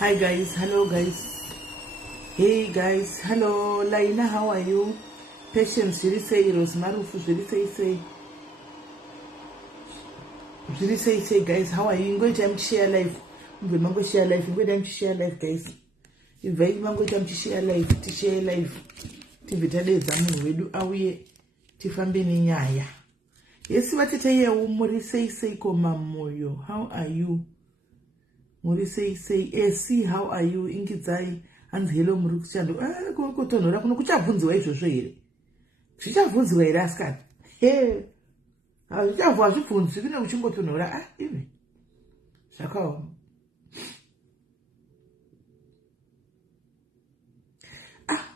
Hi guys, hello guys. Hey guys, hello. Laina, how are you? Patience, you say Rosemarufu, you say guys, how are you? Going to share life. We're going to share life. We're going to share life, guys. You're very going to share life, to share life. To vitale zamu wedu awie tifambe ni nyaya. Yes, what it is, Mori say koma moyo. How are you? Mori say see how are you? Ingizai and hello Murukuchando. Kutonora kuno kuchavunziwa izvozvo here. Zvichavunziwa here asikana. He. Zvichavwa zvibvunzi kune uchingotonora ivi. Zvakaoma.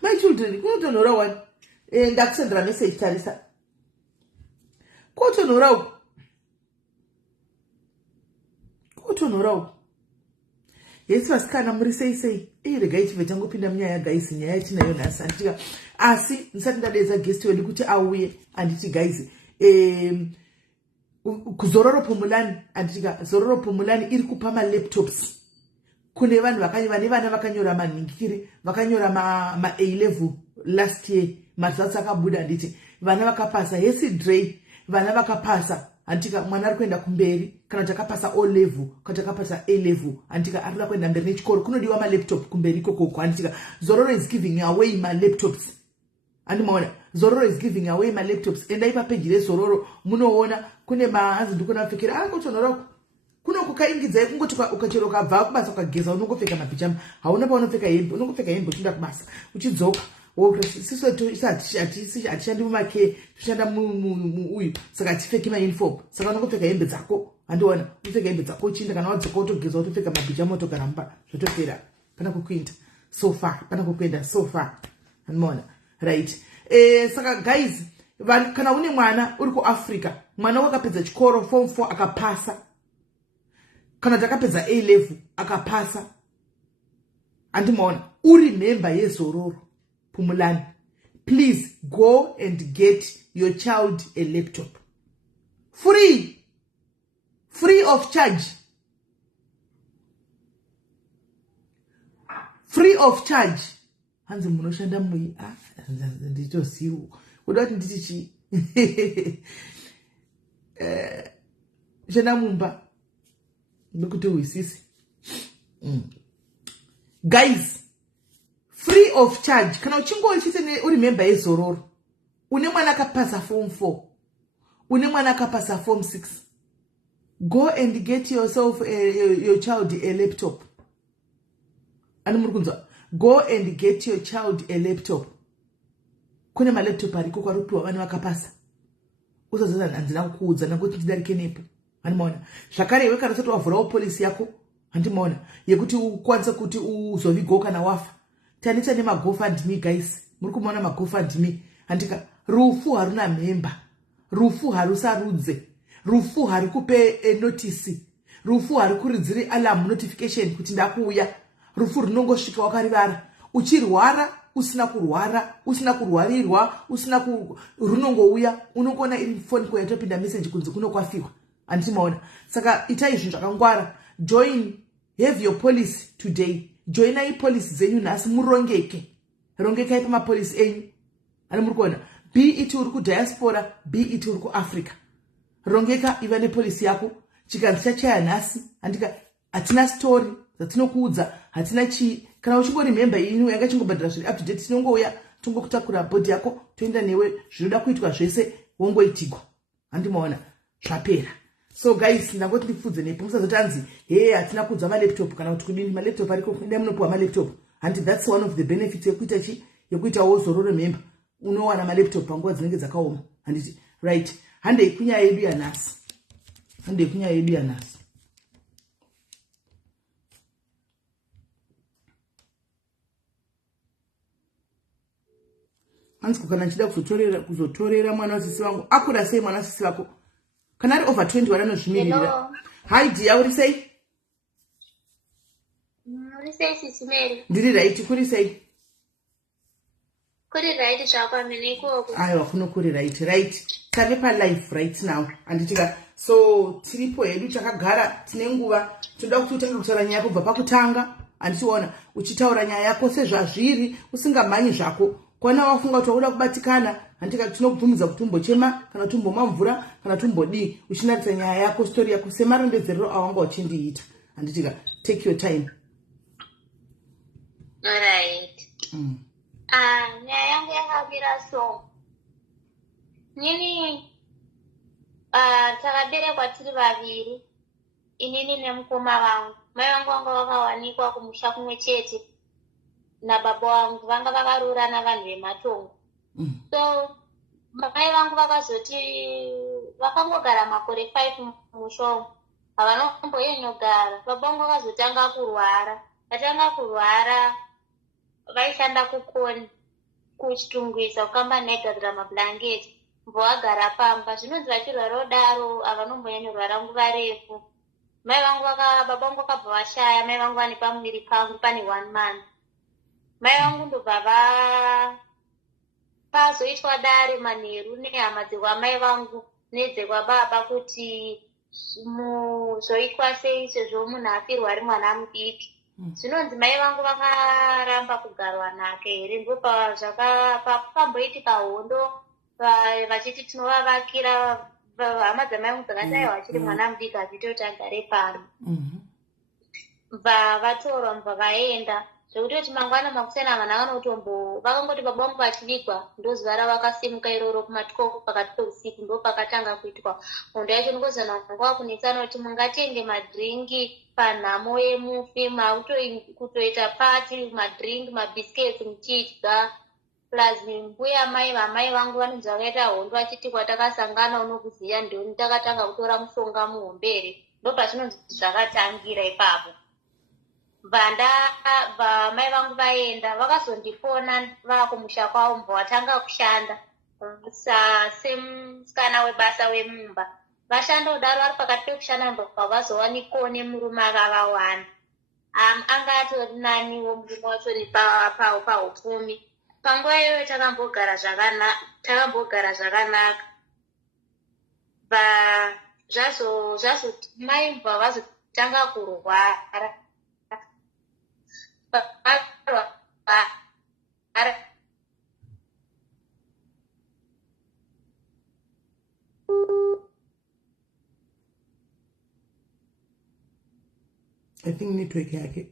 My children, kunotonora one. Ndakusendera message tarisa. Kutonora Yes, vasikana muri sei regai chive changopinda munyaya guys, nyaya tinayo nhasi anditika asi ndisati ndadedza guest wedu kuti auye anditi guys kuzororo pomulani anditika zororo pomulani iri kupa laptops kune vanhu vane vana vakanyora manhingiri vakanyora ma A-level last year results akabuda nditi vana vakapasa Hesi Dre vana vakapasa antika mwana ari kuenda kumberi kana takapasa O level kana takapasa A level antika ari kuenda mberi nechikoro kunodiwa ma laptop kumberi kokoko antika Zororo is giving away my laptops andimona Zororo is giving away my laptops enda ipa page le Zororo munoona kune mahanzi ndikuna fikira kutonora kuno kukaingidza kungoti ukachero kabva kubasa ukageza unongopfeka mapichama hauna pa unopfeka hembe unongopfeka hembe uchinda kubasa uchidzoka sisi atishandi mumake tushanda uyu saka tifeki mauniform saka unongopfeka hembe dzako andiona upfeka hembe dzako uchinda kana wadzoka utogeza utopfeka mabhija motogara mumba zvotopera pana kukuenda so far pana kukuenda so far andiona right saka guys kana une mwana uri kuAfrica mwana wakapedza chikoro form 4 akapasa kana takapedza A level akapasa andimona uri member yeZororo Pumulani, please go and get your child a laptop. Free of charge. Free of charge. Hanzi munoshanda mui ndito siu. Udati nditichi. Jana mumba. Nokuti wisisi. Guys, free of charge. Kana uchingo chitene uri member yeZororo. Une mwana akapasa form 4. Une mwana akapasa form 6. Go and get yourself your child a laptop. Ani murukunza. Go and get your child a laptop. Kune ma laptop ariko kwa rupiwa vana vakapasa. Usazana handina kuudza nakuti ndidarike nepo. Andimona. Zvakare iwe kana usati wavhurawo policy yako. Andimona. Yekuti ukwanisa kuti uzovigoka na wafa. Tanita nema GoFundMe guys. Murikumona ma GoFundMe. Andika rufu haruna member. Rufu harusarudze. Rufu harikupe notice. Rufu harikuridziri alarm notification kuti ndakuuya. Rufu runongosvika wakarivara. Uchirwara, usina kurwara, usina kurwarirwa, runongouya, unongona iri phone kwa yatopinda message kunzi kunokwafiwa. Antimaona. Saka itai zvinhu zvakangwara. Join, have your policy today. Join ai policy zenyu nasi murongeke. Rongeka ipa ma policy enyu. Ani murikuona. Be it uri ku diaspora, be it uri ku Africa. Rongeka iva ne policy yako. Chikanzi chachaya nasi. Andika hatina story dzatinokuudza, hatina chi. Kana uchingori member inu yanga chingobhadhara zviri up to date tinongouya tongokutakura body yako toenda newe zvinoda kuitwa zvese wongoitigwa. Andimaona zvapera. So guys, ndangoti ndipfudze nepo musazotanzi hatina kudza ma laptop kana kuti kudini ma laptop ariko kunda munopuwa ma laptop. And that's one of the benefits yekuita chi yekuita Zororo member. Unowana ma laptop panguva dzinenge dzakaoma. Handiti right. Hande kunyaya yedu yanhasi. hande kunyaya yedu yanhasi. Hanzi kana chida kuzotorera mwana wasisi wangu akura sei mwana wasisi wako kana ari over 20 wananozvimirira. Hi dear, uri sei? Uri sei sisi Mary? Ndiri right, kuri sei? Kuri right zvakwa mene ikoko. Aiwa kuno kuri right. Tave pa live right now. Anditika so tiripo hedu takagara tine nguva toda kuti utange kutaura nyaya kubva pakutanga. Andichiona uchitaura nyaya yako sezvazviri usingamhanyi zvako. Kwana wafunga kuti wakuda kubatikana handika tinokubvumidza kuti umbochema kana kuti umbomwa mvura kana kuti umbodii uchinaritsa nyaya yako story yako semarondedzerero awanga uchindiita. Handitika take your time. Alright. Nyaya yangu yakabira so. Nini takaberekwa tiri vaviri. Inini nemukoma vangu. Mai vangu vanga vakawanikwa kumusha kumwe chete nababa vangu vanga vakarurana vanhu vematongo. So mai vangu vakazoti vakangogara makore 5 mumusha umu havanomboyenyogara. Baba vangu vakazotanga kurwara. Vatanga kurwara vaishanda kukoni kuchitungwisa kukamba negadzira mablanketi mbovagara pamba. Zvinonzi vachirwara kudaro havanombonyanyorwara nguva refu. Mai vangu baba vangu vakabva vashaya. Mai vangu vane pamuviri pangu pane 1 month. Mai vangu ndobva pazoitwa dare manheru nehama dzekwamai vangu nedzekwababa kuti muzoitwa sei sezvo munhu afirwa ari mwana mudiki. Zvinonzi mai vangu vakaramba kugarwa nake here. Ndopapamboitika hondo vachiti tinovavakira hama dzamai vangu dzakashaiwa achiri mwana mudiki achiti kuti agare pano. Bva vatorwa mbva vaenda zvekuti kuti mangwana makusena vanhu vanotombo vakangoti baba vangu vachivigwa ndozuva ravakasimuka iroro kumatiko pakati peusiku ndo pakatanga kuitwa hondo yacho. Ndikozana nguva kunetsana kuti mungatenge madhiringi panhamo yemufi kutoita pati madhiringi mabhisiketi muchidya plus mbuya mai vamai vangu vanonzi vakaita hondo vachiti kwatakasangana unokuziya ndoni takatanga kutora mushonga muhombere. Ndopazvinonzi zvakatangira ipapo. Mai vangu vaenda vakazondifona vakumusha kwavo mbowatanga kushanda semusikana webasa wemumba. Vashanda kudaro vari pakati pekushanda mbavazowanikawo nemurume akavawana. Anga atori naniwo murume wacho paupfumi. Panguva iyoyo takambogara zvakanaka. Zvazoti mai mbva vazotanga kurwara. I think network yake.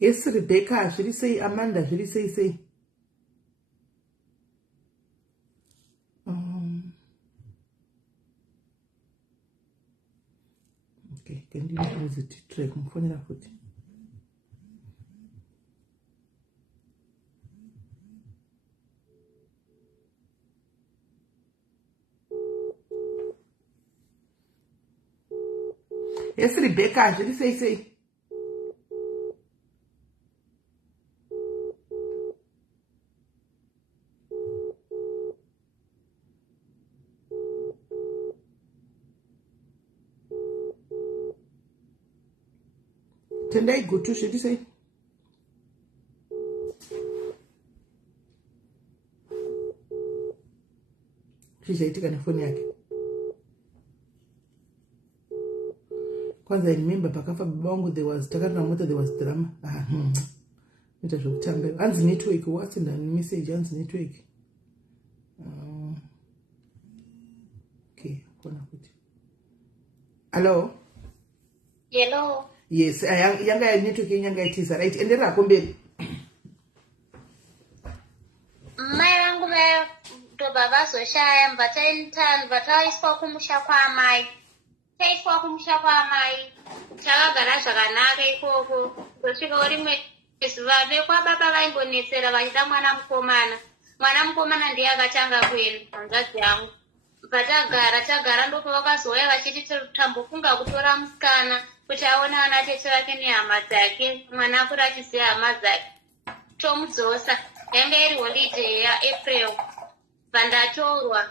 Yes, Rebecca, zviri sei? Amanda, zviri sei? Okay, can you use it track mfonera futhi? Yes, Rebecca, zviri sei? Tendai Gutu, zviri sei? Zvichaitika nefoni yake. Kwanza I remember pakafa baba wangu takari namota there was drama. Ita zvokutamba. Hanzi network, what's in the message? Hanzi network. Okay, kona kuti. Hello? Hello? Yes, yanga network yanga itiza, right? Endera komberi. Mai vangu ndobva vazoshaya vataiswa kumusha kwamai. Taiswa kumusha kwamai. Takagara zvakanaka ikoko. Kusvika rimwe zuva vekwababa vaingonetsera vachida mwana mukomana. mwana mukomana ndiye akatanga kuenda hanzvadzi yangu. Tagara ndipo vakazouya vachiti tambofunga kutora musikana kuti aone ana tete vake nehama dzake, mwana akuri achiziva hama dzake. Tomudzosa, yanga iri holiday yaApril. Vandatorwa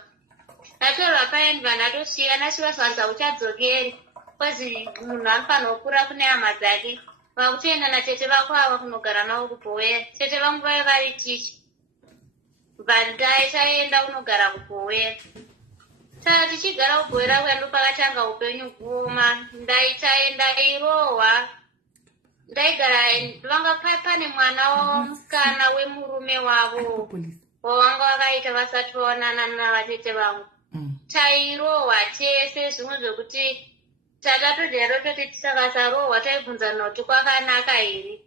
paendwa ndatosvika ndasvika zvanza uchadzokeri kwazi munhu anofanira kukura kune hama dzake. Vakutoenda natete vako ava kunogara navo kuBhoera. Tete vangu vaiva vari ticha. Vandai taenda kunogara kuBhoera. Tichigara kuBhoera kuya ndopakatanga upenyu kuoma. Ndairohwa. Ndaigara vanga pane mwana womusikana wemurume wavo wavanga vakaita vasati vaonana navatete vangu. Tairohwa tese zvimwe zvokuti tatatodera toti tisakasarohwa taibvunzana kuti kwakanaka here.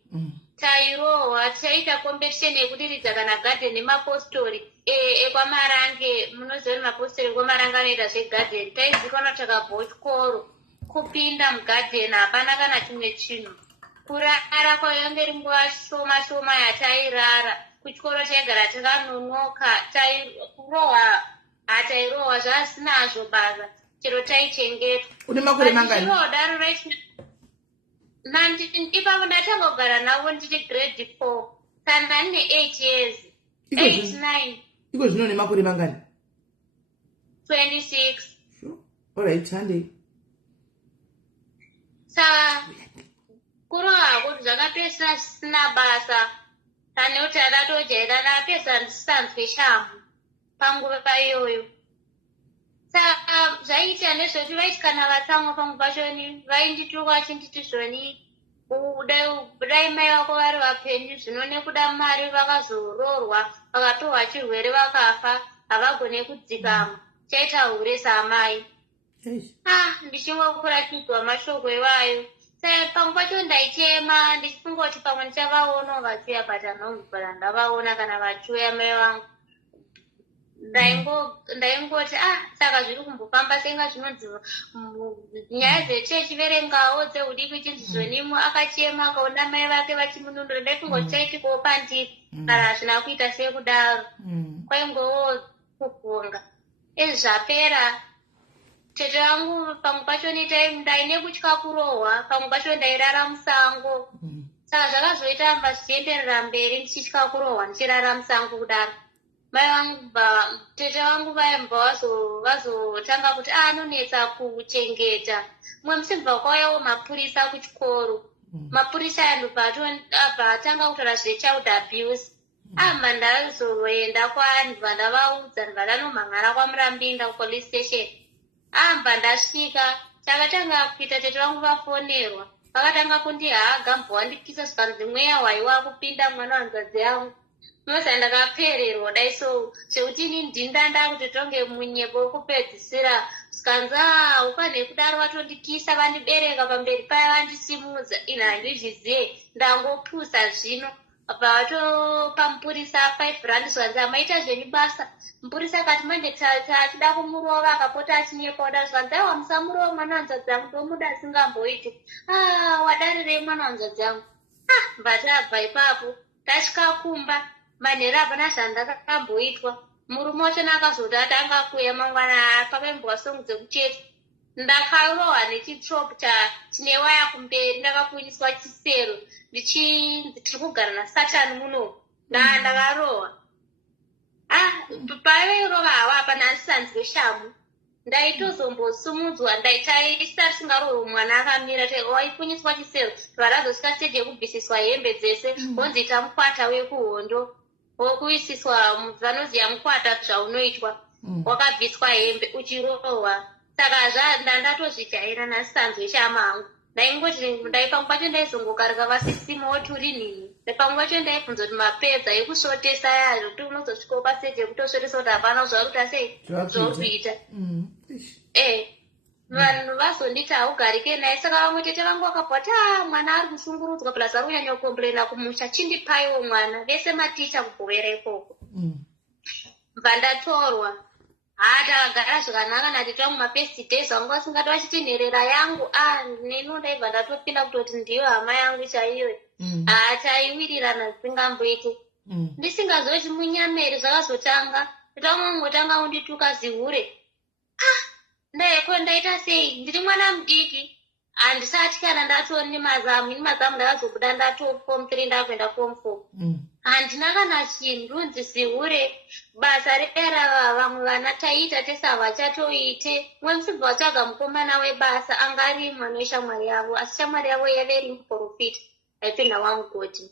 Tairohwa taita competition yekudiridza kana garden nemapostori ekwamarange. Munoziva kuti mapostori ekwamaranga anoita zvegarden. Taizikanwa takabva chikoro kupinda mugarden hapana kana chimwe chinhu. Kurara kwayanga iri nguva shoma yatairara. Kuchikoro taigara takanonoka. Kurohwa hatairohwa zvasinazvo basa chero taichengeta. Une makore mangani? Ipapo ndatanga kugara navo ndiri grade 4 kana ndine 8 years. 8-9. Iko zvino une makore mangani? 26. Alright, Sunday. Saka kurohwa kuti zvakapesina zvisina basa. Tanekuti adatojaira ndapesa ndisanzwe shamhu panguva iyoyo. Saka zvaiita nezvekuti vaiti kana vatsamwa pangu pachoni vaindituka vachinditi zvoni dai mai vako vari vapenyu zvino nekuda mari vakazoroorwa vakatorwa chirwere vakafa havagone kudzikama. Chaita hure samai. Ndichingokurachidzwa mashoko iwayo. Saka pangu pacho ndaichema ndichifunga kuti pamwe ndichavaona vachiuya patanhongubhara ndavaona kana vachiuya mai vangu. Ndaingoti saka zviri kumbofamba senga zvinonzi nyaya dzechechi verengawo dzeudiki chinzi zvonimo akachema akaona mai vake vachimununura. Ndaifungoti chaitikawo pandiri kana hazvina kuita sekudaro. Kwaingowo kufunga. Izvi zvapera tete vangu pamwe pacho ndaine kutya kurohwa. Pamwe pacho ndairara musango. Saka zvakazoita mba zvichienderera mberi ndichitya kurohwa ndichirara musango kudaro. Tete vangu vaimba vazotanga kuti anonetsa kuchengeta. Mumwe musi mbva kwauyawo mapurisa kuchikoro. Mapurisa andobva atanga kutaura zvechild abuse. Mba ndazoenda kwandibva ndavaudza ndibva ndanomhan'ara kwaMurambinga kupolice station. Mba ndasvika takatanga kuita tete vangu vafonerwa. Vakatanga kundihaga mbva wandikisa zvikanzi mweya hwaiwa kupinda mwana wanzvadzi yangu. Noza ndakapererwa dai so zvekuti ini ndindanda kuti tonge munyepo wekupedzisira zvikanzi ufanire kudaro vatondikisa vandibereka pamberi paya vandisimudza. Ini handizvizive ndangopusa zvino pavatopa mupurisa 5 rand zvikanzi amaita zvenyu basa. Mupurisa akati manje tachida kumurova akapota achinyepa kudaro zvikanzi aiwa musamurova mwana wanzvadzi yangu ndomuda asingamboiti. Wadarirei mwana wanzvadzi yangu? Mbatabva ipapo tasvika kumba. Manhero hapana zvandakamboitwa. Murume wacho akazoti atanga kuuya mangwana pakaimbwa songo dzekucheta. Ndakarohwa nechitropu chine waya kumberi ndakapunyiswa chisero tiri kugara naSatani muno. Ndakarohwa. Paivairova hava hapana asisanzwe shamhu. Ndaitozombosumudzwa isati singarohwe mwana akamira waipunyiswa chisero. Varazosvika stage yekubvisiswa hembe dzese vonzi tamukwata wekuhondo wokuisiswa vanoziva mukwata zvaunoitwa wakabviswa hembe uchirohwa. Saka ndatozvijaira nasisanzwe shamangu. Ndaipamwe pacho ndaizongokarika vasisimo woturi nini. Pamwe pacho ndaibvunza kuti mapedza ekusvotesa yazvo kuti unozosvikawo pastage yekutosvotesa kuti hapana zvaruta sei zvokuita. Vanhu vazonditi haugarike naye. Saka vamwe tete vangu vakabva kuti mwana ari kushungurudzwa plus ari kunyanya kukomborena kumusha chindipaiwo mwana. Vese maticha kuBhoera ikoko. Mba ndatorwa. Takagara zvakanaka natete vangu mafirst days vangu vasingati vachitinherera yangu. Neno ndaibva ndatopinda kutoti ndiyo hama yangu chaiyo. Taiwirirana zvisingamboiti. ndisingazoti munyamere zvakazotanga ndamangotanga undituka zihure ndaiko ndaita sei ndiri mwana mudiki handisati kana ndatori nemazamu ndakazobuda ndato form 3 ndakuenda form 4 handina kana chinhu ndunzi zihure basa rerava vamwe vana taiita tese havachatoite mwe musibva watsvaga mukomana webasa anga ari mwana weshamwari yavo asi shamwari yavo yave iri muprofita aipinda wamugoti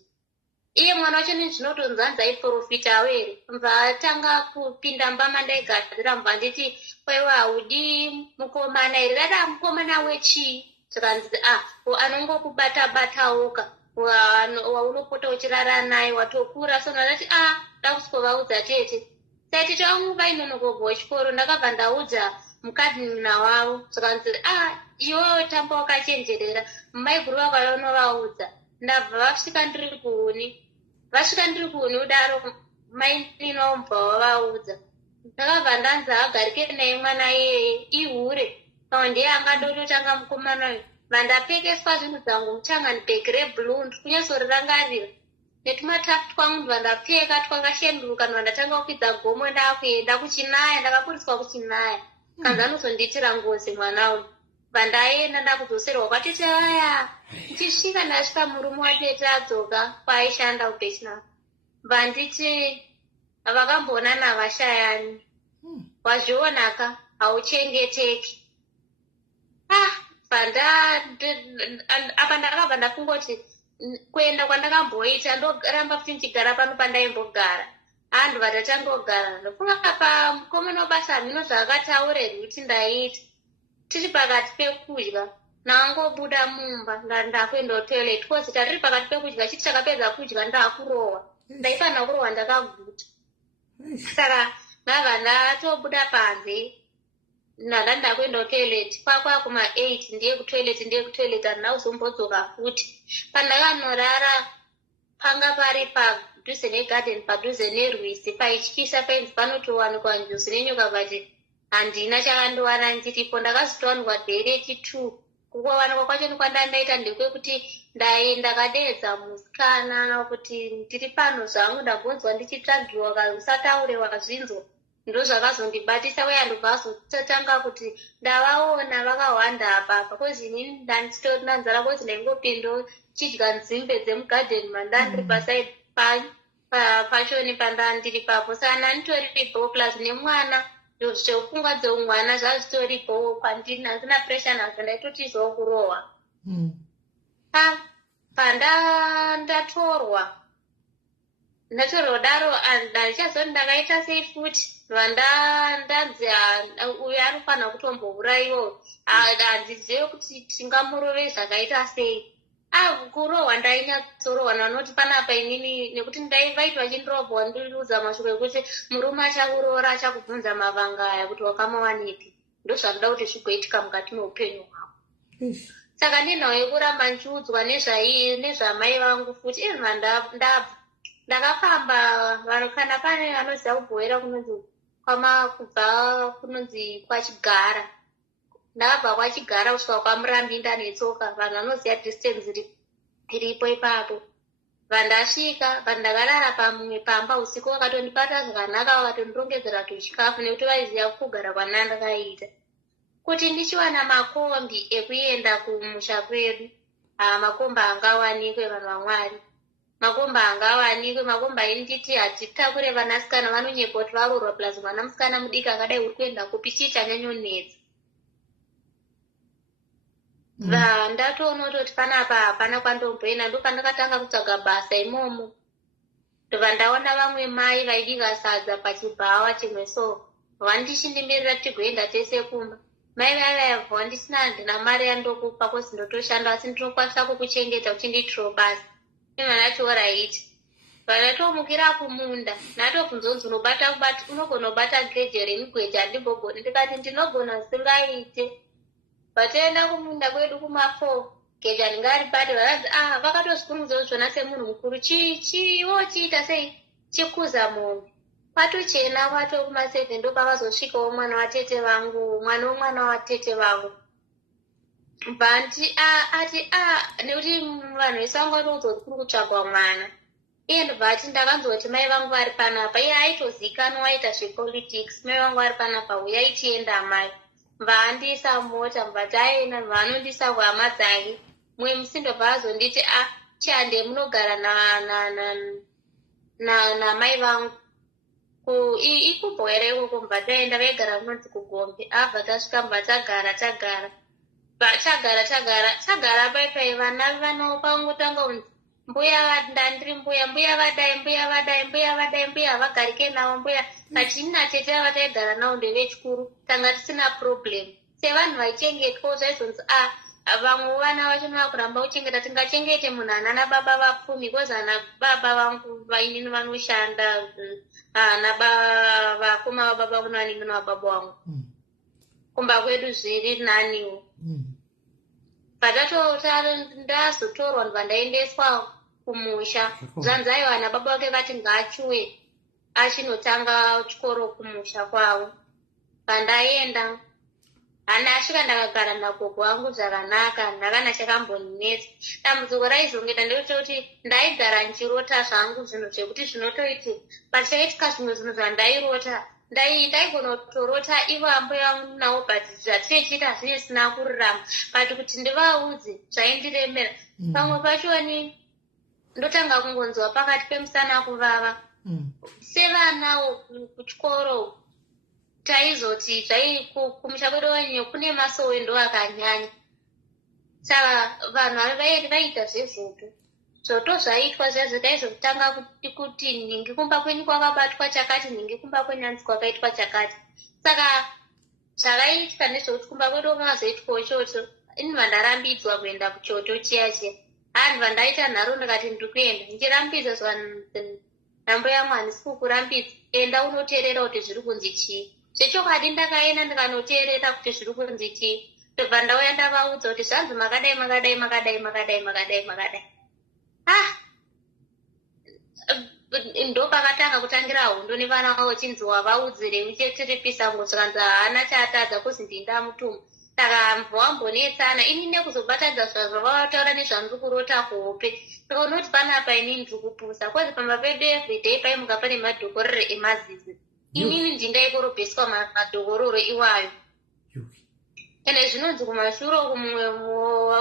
iye mwana wacho nezvinotonzanza aiprofitawo here mva atanga kupinda mbama ndaigadzira mva nditi kwaiwa haudi mukomana here dada mukomana wechii zvikanzi anongokubata-batawoka waunopota uchirara naye watokura so ndati ndakusikovaudza tete saitete vangu vainonokobva wechikoro ndakabva ndaudza mukadhimina wavo zvikanzi iwewe tamba wakachenjerera maiguru vakanovaudza ndabva vasvika ndiri kuhuni udaro maininobva wavaudza ndakabva ndanzi agarike naye mwana iyeye ihure pamwe ndiye angadototanga mukomana uyu vandapfekeswa zvinhu dzangu muchangani bhegi reblue ndikunyatsorangarira netumatafu twangu vandapfeka twakashenduruka vandatanga kukwidza gomo ndakuenda kuchinaya ndakaburiswa kuchinaya kanzi anozonditira ngozi mwana uyu vandaenda ndakudzoserwa kwatete vaya ndichisvika ndasvika murume watete adzoka kwaaishanda upechina vanditi vakamboona navashayani wazvionaka hauchengeteki apa ndakabva ndakungoti kuenda kwandakamboita ndoramba kuti ndichigara pano pandaimbogara andu vatatangogara ndofunga pa mukomana webasa hamino zvaakataurerwa kuti ndaita tiri pakati pekudya nangobuda mumba ndakuenda kutoilet kozi tariri pakati pekudya chiti takapedza kudya ndaakurohwa ndaifanira kurohwa ndakaguta saka ndabva ndatobuda panze ndanda kuenda kutoilet kwakwa kuma8 ndiye kutoilet handina kuzombodzoka futi pandakanorara panga pari padhuze negarden padhuze nerwisi paityisa painzi panotowanikwa njozi nenyoka bati handina chakandowana ndiripo ndakazotowanikwa dhireti 2 kukuwanikwa kwacho nekwandandaita ndekwekuti ndakadeedza musikana kuti ndiri pano zvangu ndabvunzwa ndichitsvagiwa kausataure wakazvinzwa ndo zvakazondibatisa uye andobva azototanga kuti ndavaona vakahwanda apapa kozi inini ndanditorina nzara kozi ndaingopindo chidya nzimbe dzemugadheni mandandiri pasaidi pachoni pandandiri papo saka nanitoripo plus nemwana zvokungwa dzeumwana zvazvitoripo kwandini handina presha nazvo ndaitotizowo kurohwa pandandatorwa daro handichazoti ndakaita sei futi vandanzi uyo anofanira kutombourayiwo handizive kuti tingamurove zvakaita sei kurohwa ndainyatsorohwa nanoti panapa inini nekuti vaiti vachindirobhwa ndiriudza mashoko ekuti murume achakuroora achakubvunza mavanga aya kuti wakamawanepi ndo zvakuda kuti zvigoitika mukati meupenyu hwavo saka nenhau yekuramba nchiudzwa nezvamai vangu futi ndabva ndakafamba kana pane vanoziva kubhoera kunonzi kubva kunonzi kwachigara ndakabva kwachigara kusvika kwamurambi ndanetsoka vanhu vanoziva distance iripo ipapo vandasvika vandakarara pamwe pamba usiku vakatondibata zvakanaka vakatondirongedzera tuchikafu nekuti vaiziva kugara kwanandakaita kuti ndichiwana makombi ekuenda kumusha kwedu makombi angawanikwe vanhu vamwari makombi angawanikwe makombi ainditi hatitakure vanasikana vanonyepa kuti varorwa plus mwana musikana mudiki akadai uri kuenda kupi chii chanyanyonetsa ndatoona kuti panapa hapana kwandomboenda ndopandakatanga kutsvaga basa imomo ndobva ndaona vamwe mai vaidika sadza pachibhawa chimwe so vandichindimirira tigoenda tese kumba mai vaivayabva vandisina handina mari yandokupa kozi ndotoshanda asi ndinokwanisa kukuchengeta uchinditiro basa imanati oraiti vanatomukira kumunda natobvunzonzi unogona kubata geje remigweja handimbogoni ndikati ndinogona singaite vatoenda kumunda kwedu kuma4 geja ndingaribate vakanzi vakatozvikurumudzawo zvona semunhu mukuru chiwo chiita sei chikuza mombe patochena kwato kuma7 ndo pakazosvikawo mwana watete vangu mwana womwana watete vangu bva ati nekuti vanhu vese vanga vatoudzwa kuti kuri kutsvagwa mwana iye ndobva ati ndakanzoti mai vangu vari panapa. Iye aitozikanwa aita zvepolitics. Mai vangu vari panapa, uyai tienda mai. Mvaandisa mota, mva taenda, mvanondisa kuhama dzake. Mumwe musi ndobva azonditi Chande munogara namai vangu. Ikubho here ikoko, mva taenda, vaigara kunonzi kuGombe. Abva tasvika mva tagara. Tagara paipai vana vano pangotanga kunzi mbuya ndandiri mbuya vadai mbuya havagarike navo mbuya kati nina tete ava taigara navo ndevechikuru tanga tisina problem. Sevanhu vaichengetwa zvaizonzi vamwe vana vacho vakuramba kuchengeta, tingachengete munhu ana baba vapfumi, kozi ana baba vangu vainini vanoshanda, ana vakoma vababa kuno vanenge navababa vangu kumba kwedu zviri naniwo. Ndazotorwa ndibva ndaendeswa kumusha. Zvanzaiwa ana baba vake vati ngaachuwe achinotanga chikoro kumusha kwavo. Pandaenda asvika ndakagara nagogo wangu zvakanaka, ndakana chakambonetsa. Dambudziko raizongeta ndechekuti ndaigara ndichirota zvangu zvinhu zvekuti zvinotoiti pachaitika zvimwe zvinhu zvandairota ndaigona kutorota ivo ambuya vangu navo, but zvatinochiita hazvinge zvisina kururama, but kuti ndivaudze zvaindiremera. Pamwe pachoni ndotanga kungonzwa pakati pemusana kuvava. Sevanawo kuchikoro taizoti kumusha kwedu wenye kune masowe ndo akanyanya, saka vanhu vaita zvezvoto zvoto zvaitwa zvezvo taizotanga kuti nhingi kumba kwenyu kwakabatwa chakati, nhingi kumba kwenyanzi kwakaitwa chakati. Saka zvakaitika nezvekuti kumba kwedu kwakazoitwa ichocho, ini vandarambidzwa kuenda kuchoto chiya. Hanhu vandaita nharo ndikati ndikuenda ndichirambidzwa zvanhu nambo yangu handisi kukurambidza, enda unoteerera kuti zviri kunzi chii. Zvechokwadi ndakaenda ndikanoteerera kuti zviri kunzi chii. Ndobva ndauya ndavaudza kuti zvanzi makadai. Ndo pakatanga kutangira hondo nevana vavo chinzi wavaudzire ucheterepisa ngo, zvikanzi haana chaatadza kuzi ndindamutumwa. Saka mbva wambonetsana ini nekuzobatadza zvavavataura nezvandiri kurota kuhope. Ndikaonoti panapa inini ndiri kupusa, kozi pamba pedu everyday paimuka pane madhokororo emazizi. Inini ndindaikorobheswa madhokororo iwayo. Ende zvinonzi kumashure kumwe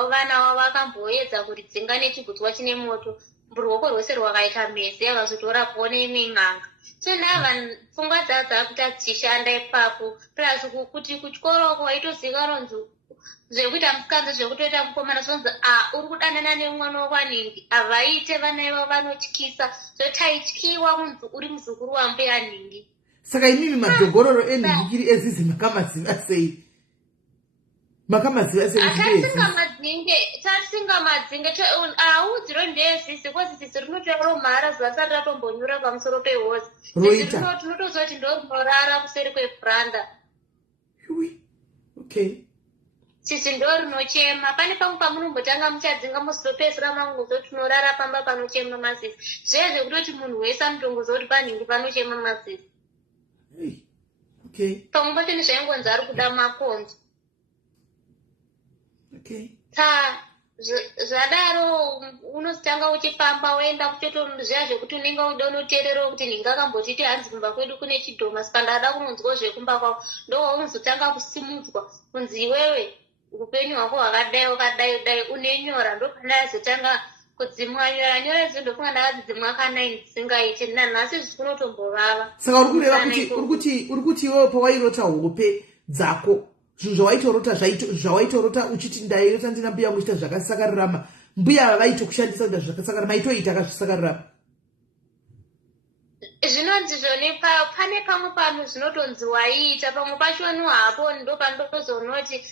vana wavo vakamboedza kuridzinga nechigutswa chine moto, ruoko rwose rwakaita mezi akazotora kuone imwe n'anga. So ndava pfungwa dzavo dzakuita dzichishanda ipapo, plus kuti kuchikoroko waitozikanwa nzi zvekuita musikana zvekutoita mukomana zvonzi uri kudanana nemwana wakwaningi, havaite vana ivavo vanotyisa, zvotaityyiwa kunzi uri muzukuru wambuya ningi. Saka imimi madhogororo enhingiri ezizi makamaziva sei? Makamaziva sei tasingamadzinge audziro ndeezisi, kozi sisi rinotoero mhara zvasati ratombonyura pamusoro pehosi. Tinotoziva kuti ndo rinorara kuseri kwebhranda. Sisi ndo rinochema. Pane pamwe pamunombotanga muchadzinga musitopedzisira manguzo tinorara pamba panochema masisi. Zvezve kutoti munhu wese anotongoziva kuti panhingi panochema masisi. Pamwe pachoni zvaingonzi ari kuda makonzo. Zvadaro unotanga uchifamba woenda kuchotozviya zvekuti unenge uda unoteerera kuti ningi akambotiti hanzi kumba kwedu kune chidhoma, saka ndada kunonzwa zvekumba kwavo. Ndowaunozotanga kusimudzwa kunzi iwewe upenyu hwako hwakadai unenyora. Ndopana azotanga kudzimwanyora idzo ndofunga ndakadzidzimwa kanai dzisingaiti nanhasi zvikunotombovava. Saka uri kuti iwewe pawairota hope dzako, zvinhu zvawaitorota uchiti ndairota ndina mbuya yangu ichita zvakasakararama, mbuya vaitokushandisa kuda zvakasakararama, maitoita kazvisakararama. Zvinonzi zvone pane pamwe pano zvinotonzi waiita, pamwe pachoni hapo ndo pandozonoti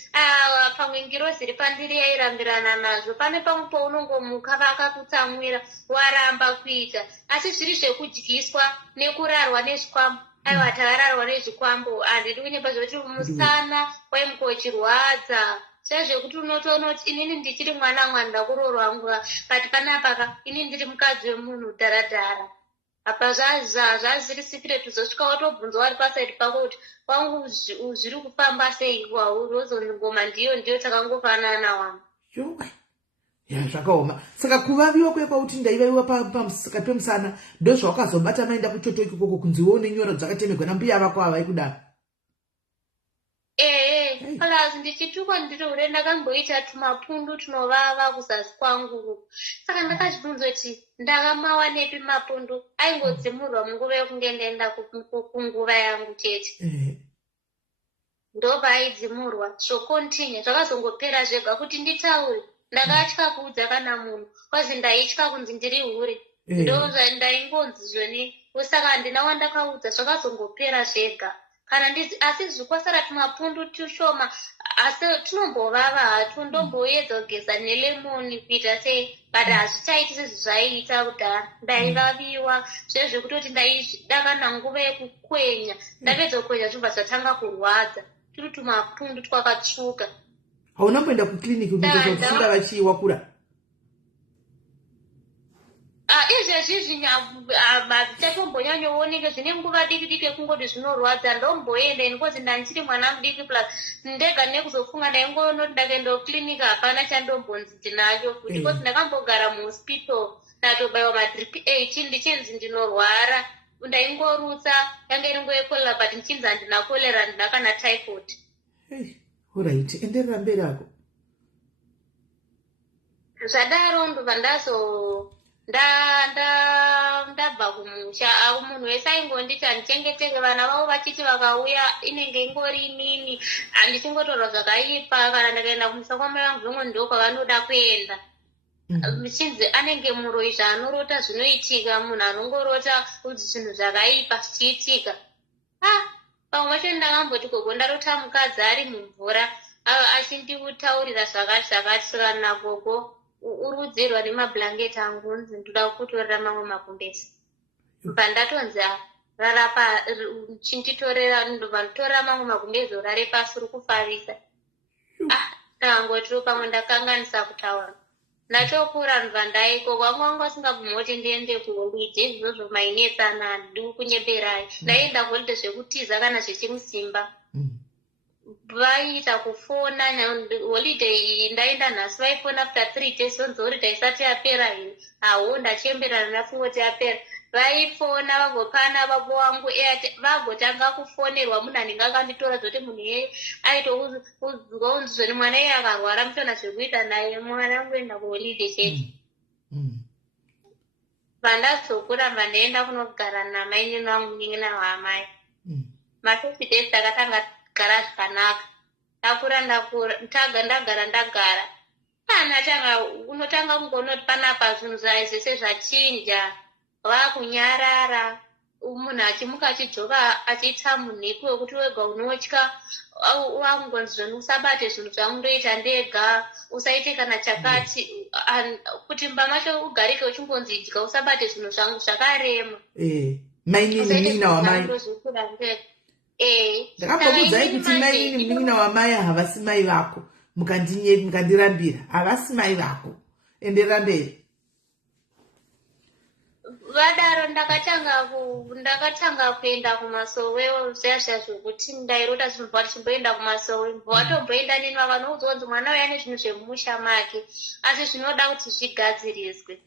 pamwe ngirozi iri pandiri yairambirana nazvo. Pane pamwe paunongomuka vakakutsamwira waramba kuita, asi zviri zvekudyiswa nekurarwa nezvikwambo. Aiwa takararwa nezvikwambo, handidi kunyemba zvekuti musana waimuka uchirwadza. Zvezvekuti unotonoti inini ndichiri mwana ndakuroorwa nguva, but panapaka inini ndiri mukadzi wemunhu dharadhara. Apa zvazviri sikireti, uzosvika watobvunzwa wari pasaidi pako kuti wangu zviri kufamba sei, wozongoma ndiyo takangofanana wangu. ya zvakaoma. Saka kuvaviwa kwe pauti ndaivaiwa pamusika pemusana ndozvawakazobata maenda kuchoto ikoko kunziwo nenyora dzakatemegwa nambuya vako avaikudaro. Kalazi ndichituka ndiri ure ndakamboita tumapundu tunovava kuzasi kwangu. Saka ndakazvibvunza kuti ndakamawa nepi mapundu aingodzimurwa munguva yekunge ndaenda kunguva yangu chete. Ndobva aidzimurwa zvokontinya zvakazongopera zvega kuti nditaure. Ndakatya kuudza kana munhu kwazi ndaitya kunzi ndiri hure. Ndozvandaingonzi zvoni saka handina wandakaudza zvakazongopera zvega. Kana asi zvikwasara tumapundu tushoma asi tunombovava hatu ndomboedza kugeza nelemoni kuita sei but hazvichaiti sezvaiita kudhara. Ndaivaviwa zvezvekutoti ndaida kana nguva yekukwenya ndapedza kukwenya zvobva zvatanga kurwadza turi tumapundu twakatsvuka. Hauna kuenda kukliniki kuzofunga vachiiwa kura? Izvezvi hazvichatombonyanyooneke zvine nguva diki diki ekungoti zvinorwadza ndomboenda ndikozi ndanchiri mwana mudiki plus ndega nekuzofunga ndaingonoti ndakaenda kuklinika hapana chandombonzi ndinacho kuti kozi ndakambogara muhospital ndatobaiwa madrip 8 ndichinzi ndinorwara ndaingorutsa yange iri nguva yekorera but ndichinzi handina korera ndina kana typhoid. Alright, enderera mberi ako. Zvadaro ndobva ndabva kumusha munhu wese aingonditi handichengeteke vana vavo vachiti vakauya inenge ingori inini handichingotorwa zvakaipa kana ndakaenda kumusa kwamai vangu zvimwe ndo kwavanoda kuenda. Michinzi anenge muroi zvaanorota zvinoitika munhu anongorota kuti zvinhu zvakaipa zvichiitika. Pamwe vacho ndakamboti gogo ndarota mukadzi ari mumvura achinditaurira zvakati kana gogo urudzirwa nemablanketi angu unzi ndoda kukutorera mamwe makumbezi. Mbva ndatonzi rarapa chinditorera ndobva nditorera mamwe makumbezi orare pasi uri kufarisa. Ndakangoti pamwe ndakanganisa kutaura. Ndachokura ndobva ndaiko kwangu wangu asingabvumi kuti ndiende kuholide izvozvo mainetsana handidi kunyeberai. Ndaenda kuholide zvekutiza kana zvechimusimba. Vaita kufona holiday iyi ndaenda nhasi vaifona after 3 days vonzi holiday isati yapera ini ndachemberana nafunga kuti yapera. Vaifona vagopana babo wangu vagotanga kufonerwa munhu anenge akanditora zoti munhu iye aitoudzwa unzi zvoni mwana iye akarwara muchona zvekuita naye mwana angoenda kuholiday chete. Vandazokura mba ndaenda kunogara namainini vangu munin'ina waamai. Ma50 days takatanga gara zvakanaka. Ndagara anatanga unotanga kungonoti panapa zvinhu zvese zvachinja vakunyarara munhu achimuka achidzoka achiita munhiku wekuti wega unotya wangonzi zvoni usabate zvinhu zvaundoita ndega usaite kana chakati kuti mba macho ugarike uchingonzi idya usabate zvinhu zvangu zvakarema. Mainini wamai ndakambokuudzai kuti mainini munin'ina wamai havasi mai vako mukandirambira havasi mai vako. Enderera mberi. Vadaro ndakatanga kuenda kumasowe zvazva zvokuti ndairota zvinhu vachimboenda kumasowe vatomboenda neni vavanoudzwa kunzi mwana uya nezvinhu zvemumusha make asi zvinoda kuti zvigadziriswe.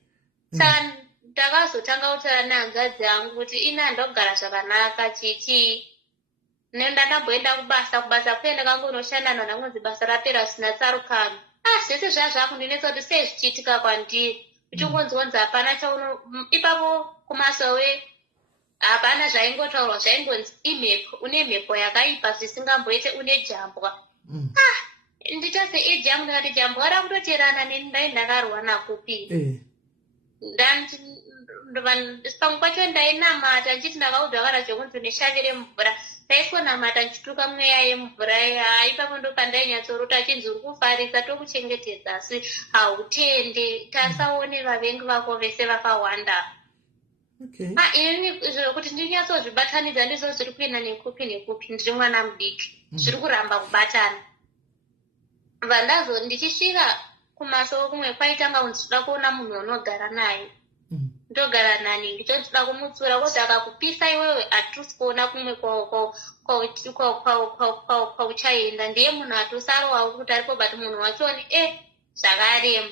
Saka ndakazotanga kutaura nehanzvadzi yangu kuti ina ndogara zvakanaka chichi ndandamboenda kubasa kuenda kangonoshanda navanhu kunzi basa rapera zvisina tsarukano. Zvese zvazvakundinetsa kuti sei zvichiitika kwandiri uchingonzonzi hapana chauno ipapo kumasowe hapana zvaingotaurwa zvaingonzi imhepo une mhepo yakaipa zvisingamboite une jambwa. Nditase ijambwa ndikati jambwa ara kutoterana neni ndai ndakarwa nakupi. Pamwe pacho ndainamata ndichiti ndakaudzwa kana zvokunzi neshavire mvura ndaisonamata ndichituka mweya yemvura ipapo ndo pandainyatsorota achinzi uri kufarisa tokuchengetedza asi hautende tasaone vavengi vako vese vakawanda. Ini zviro kuti ndinyatsozvibatanidza ndizvo zviri kuenda nekupi ndiri mwana mudiki zviri kuramba kubatana. Ndichisvika kumasowo kumwe kwaitanga kunzi toda kuona munhu unogara naye. Ndogara nani ndichoda kumutsura kuti akakupisa iwewe hatusi kuona kumwe kwauchaenda ndiye munhu atosarowawo kuti aripo but munhu wachoni zvakarema.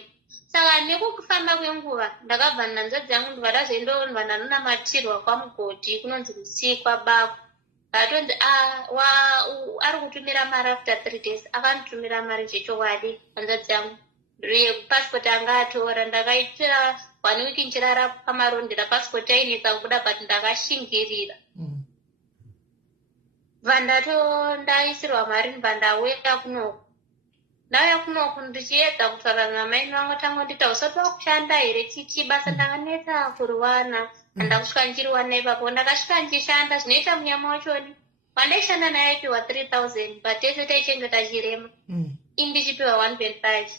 saka nekufamba kwenguva ndakabva nanzodzi yangu ndikadazoendova ndanonamatirwa kwamugodhi kunonzi kusikwa bako atonzi ari kutumira mari after 3 days akanditumira mari chechokwadi hanzodzi yangu passport anga atora ndakaitira 1 week nchirara pamarondera passport ainetsa kubuda but ndakashingirira ndaisirwa mari ndibva ndauya kunoku ndauya kunoku ndichiedza kutaura namaini vangu tangu ndita usati wakushanda here chichi basa ndakanetsa kuriwana handakusvika ndichiriwana ipapo ndakasvika ndichishanda zvinoita munyama wachoni wandaishanda naye aipiwa 3000 but tese taichengeta chirema indichipiwa 1.5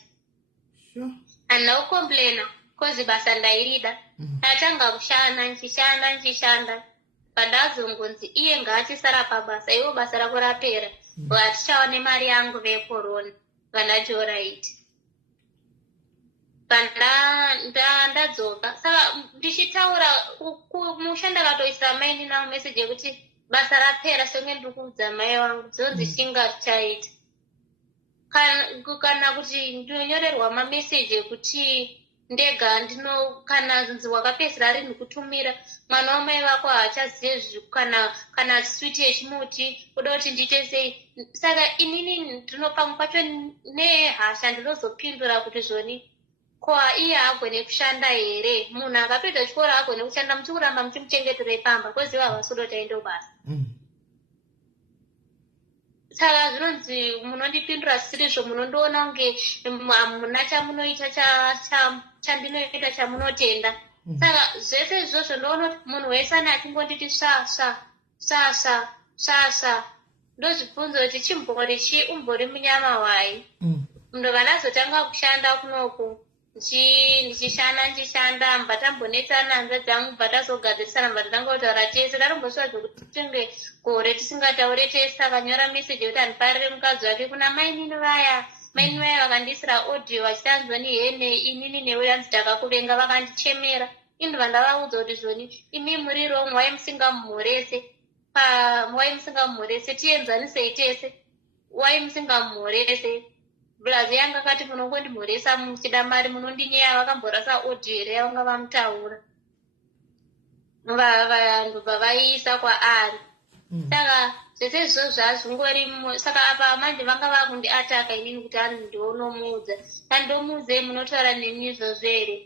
handina kukomplena kozi basa ndairida ndatanga kushanda ndichishanda pandazongonzi iye ngaachisara pabasa iwo basa rako rapera hatichawane mari yangu vekorona vandati alright ndadzoka saka ndichitaura mushanda katoisa maini nawo meseji yekuti basa rapera songe ndiri kuudza mai vangu dzonzi shinga chaita kana kuti ndinonyorerwa mameseji ekuti ndega kana nzi wakapedzera rini kutumira mwana wamai vako haachazive kana switi yechimuti kuda kuti ndiite sei saka inini ndinopamwe pacho nehasha ndinozopindura kuti zvoni ko iye agone kushanda here munhu akapedza chikoro agone kushanda muchikuramba muchimuchengeterei pamba kweziva havasudo taendo basa saka zvinonzi munondipindura zvisiri munondiona kunge hamuna chamunoita chandinoita chamunotenda saka zvese izvozvo ndoona kuti munhu wese ane achingonditi sva ndozvibvunzo kuti chimbori umbori munyama wai ndobva ndazotanga kushanda kunoku ndichishanda mbva tambonetsana hanza dzangu mbva tazogadzirisana mbva tatanga kutaura tese tatombosviwa zvokuti tinge gore tisingataure tese akanyora meseji yekuti handiparire mukadzi wake kuna mainini vaya vakandisira audio vachitanzwani hene inini newe yanzi takakuvenga vakandichemera indobva ndavaudza kuti zvoni imi muri wrong wai musingamuhorese tienzanisei tese wai musingamuhorese bulazi yanga akati munongondimhoresa muchida mari munondinyeya vakamborasa audio here yavanga vamutaura ndobva vaiisa kwaari saka zvese izvo zvazvingori saka apa manje vanga vakundiataka inini kuti ani ndionomuudza kandomuudzei munotaura neni izvozvo here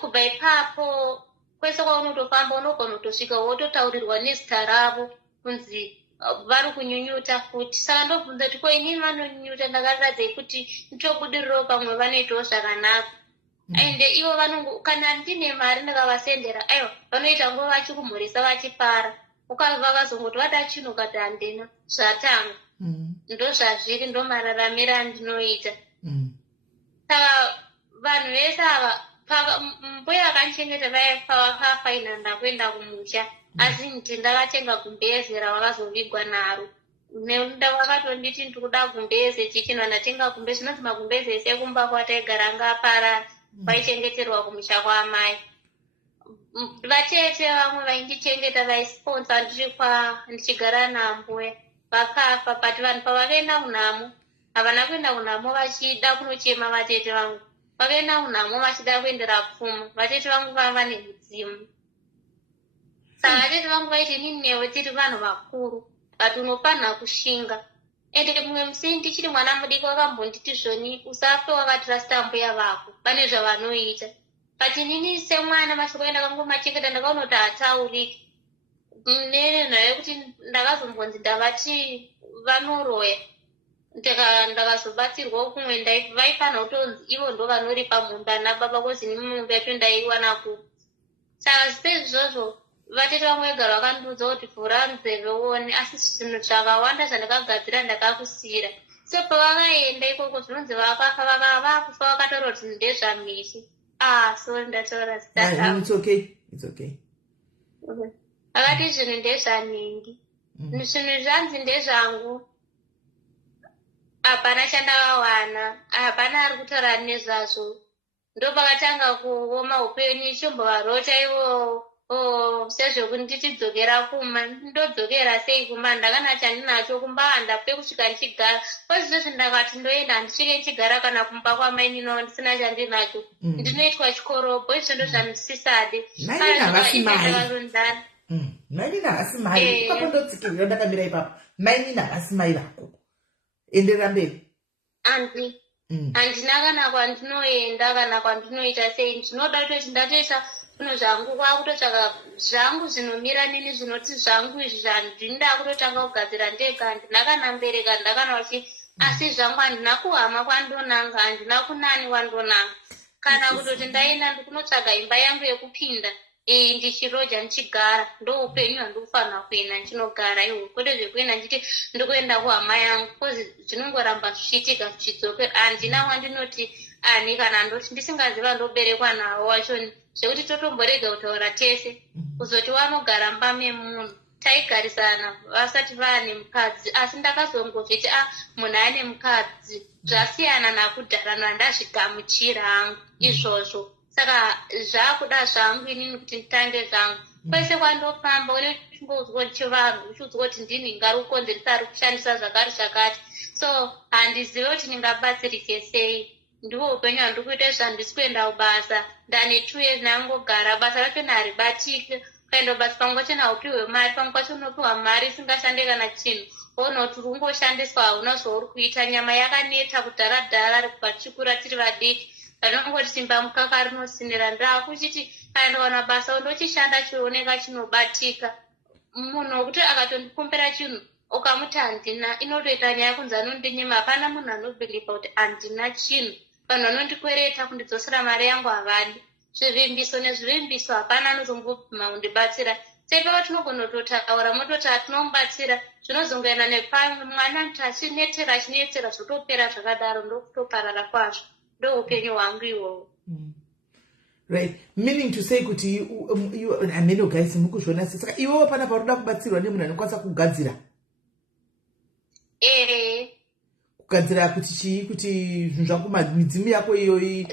kubva ipapo kwese kwaunotofamba unogona kutosvika wototaurirwa nezita ravo kunzi vari kunyunyuta futi saka ndobvunza kuti ko inini vanonyunyuta ndakaradzei kuti nditobudirirawo pamwe vanoitawo zvakanaka ende ivo kana ndine mari ndakavasendera aiwa vanoita nguva vachikumhurisa vachipara ukabva vakazongoti vada chino kati handina zvatanga ndo zvazviri ndo mararamiro andinoita saka vanhu vese ava mbuya vakandichengeta vaifa vakafaina ndakuenda kumusha asi nti ndakatenga gumbeze ravakazovigwa naro ndavakatonditi ndikuda gumbeze chichino ndatenga gumbeze zvinonzi magumbeze ese ekumba kwataigara anga aparara vaichengeterwa kumusha kwaamai vatete vamwe vaindichengeta vaisponsa ndichigara nambuya vakafa but vanhu pavakaenda kunhamo havana kuenda kunhamo vachida kunochema vatete vangu vakaenda kunhamo vachida kuendera pfuma vatete vangu vava nemudzimu saka vatete vangu vaiti inini newe tiri vanhu vakuru but unofanha kushinga ende mumwe musi ndichiri mwana mudiki wakambonditi zvoni usafe wakatirasita mbuya vako pane zvavanoita but inini semwana mashoko endakangomachengeta ndakaona kuti hatauriki nenhau yekuti ndakazombonzi ndavati vanoroya ndakazobatsirwawo kumwe vaifanha kutonzi ivo ndo vanoripa munda nababa kozi nimumba yacho ndaiwanaku saka zvise izvozvo vatete vamwe vegara vakandiudza kuti vhura nzeve uone asi zvinhu zvakawanda zvandakagadzira ndakakusiyira so pavakaenda ikoko zvinonzi vakafa vakufa vakataura kuti ndezvamisi sorry ndataura zita vakati zvinhu ndezvanhingi zvinhu zvanzi ndezvangu hapana chandakawana hapana ari kutaura nezvazvo ndo pakatanga kuoma upenyu ichimbovarota ivo sezvokuti ndichidzokera kuma ndodzokera sei kuma ndakana chandinacho kumba ndape kusvika ndichigara kwazvizvo ndakati ndoenda handisvike ndichigara kana kumba kwamainino ndisina chandinacho ndinoitwa chikoropo izvo ndo zvandisisade maini havasi mai ipapo ndotsikirira ndakamira ipapo maini havasi mai vako enderera mberi handina kana kwandinoenda kana kwandinoita sei ndinoda kutoti ndatoisa zvinhu zvangu kwakutotsvaka zvangu zvinomira nini zvinoti zvangu izvi zvandinoda kutotanga kugadzira ndega handina kana mbereka ndakana uchi asi zvangu handina kuhama kwandonanga handina kunani kwandonanga kana kutoti ndaenda ndikunotsvaga imba yangu yekupinda ndichiroja ndichigara ndo upenyu handikufanira kuenda ndichinogara iwo kwete zvekuenda ndichiti ndikuenda kuhama yangu kozi zvinongoramba zvichiitika zvichidzokera handina wandinoti ani kana ndoti ndisingaziva ndoberekwa nawo wachoni zvekuti totomborega kutaura tese kuzoti wanogara mba memunhu taigarisana vasati vaane mukadzi asi ndakazongozviti munhu ane mukadzi zvasiyana nakudhara ndazvigamuchira hangu izvozvo saka zvakuda zvangu inini kuti nditange zvangu kwese kwandofamba une chimboudzwa chivanhu uchiudzwa kuti ndini ngari kukonzeresa ari kushandisa zvakati zvakati so handizive kuti ndingabatsirike sei ndiwo upenyu handiri kuita zvandisi kuenda kubasa ndane 2 years nangogara basa racho haribatike ukaenda kubasa pamwe kwacho naupiwe mari pamwe kwacho unopiwa mari isingashande kana chinhu ona kuti uri kungoshandiswa hauna zvauri kuita nyama yakaneta kudhara pachikura tiri vadiki vanongoti simba mukaka rinosinira ndaakuchiti kaenda kana basa undochishanda chioneka chinobatika munhu wekuti akatondikumbira chinhu ukamuti handina inotoita nyaya kunzi anondinyima hapana munhu anobhiliva kuti handina chinhu vanhu vanondikwereta kundidzosera mari yangu havadi zvivimbiso nezvivimbiso hapana anozombobvima kundibatsira seipa tinogona kutotaura mototi hatinomubatsira zvinozongoenda nepamwe mwana nti achinetera zvotopera zvakadaro ndokutoparara kwazvo ndo upenyu hwangu ihwohwo right meaning to say kuti ameno guys mukuzviona saka iwewo pana paroda kubatsirwa nemunhu anokwanisa kugadzira kugadzira kuti chii kuti zvinhu zvako midzimu yako iyoyi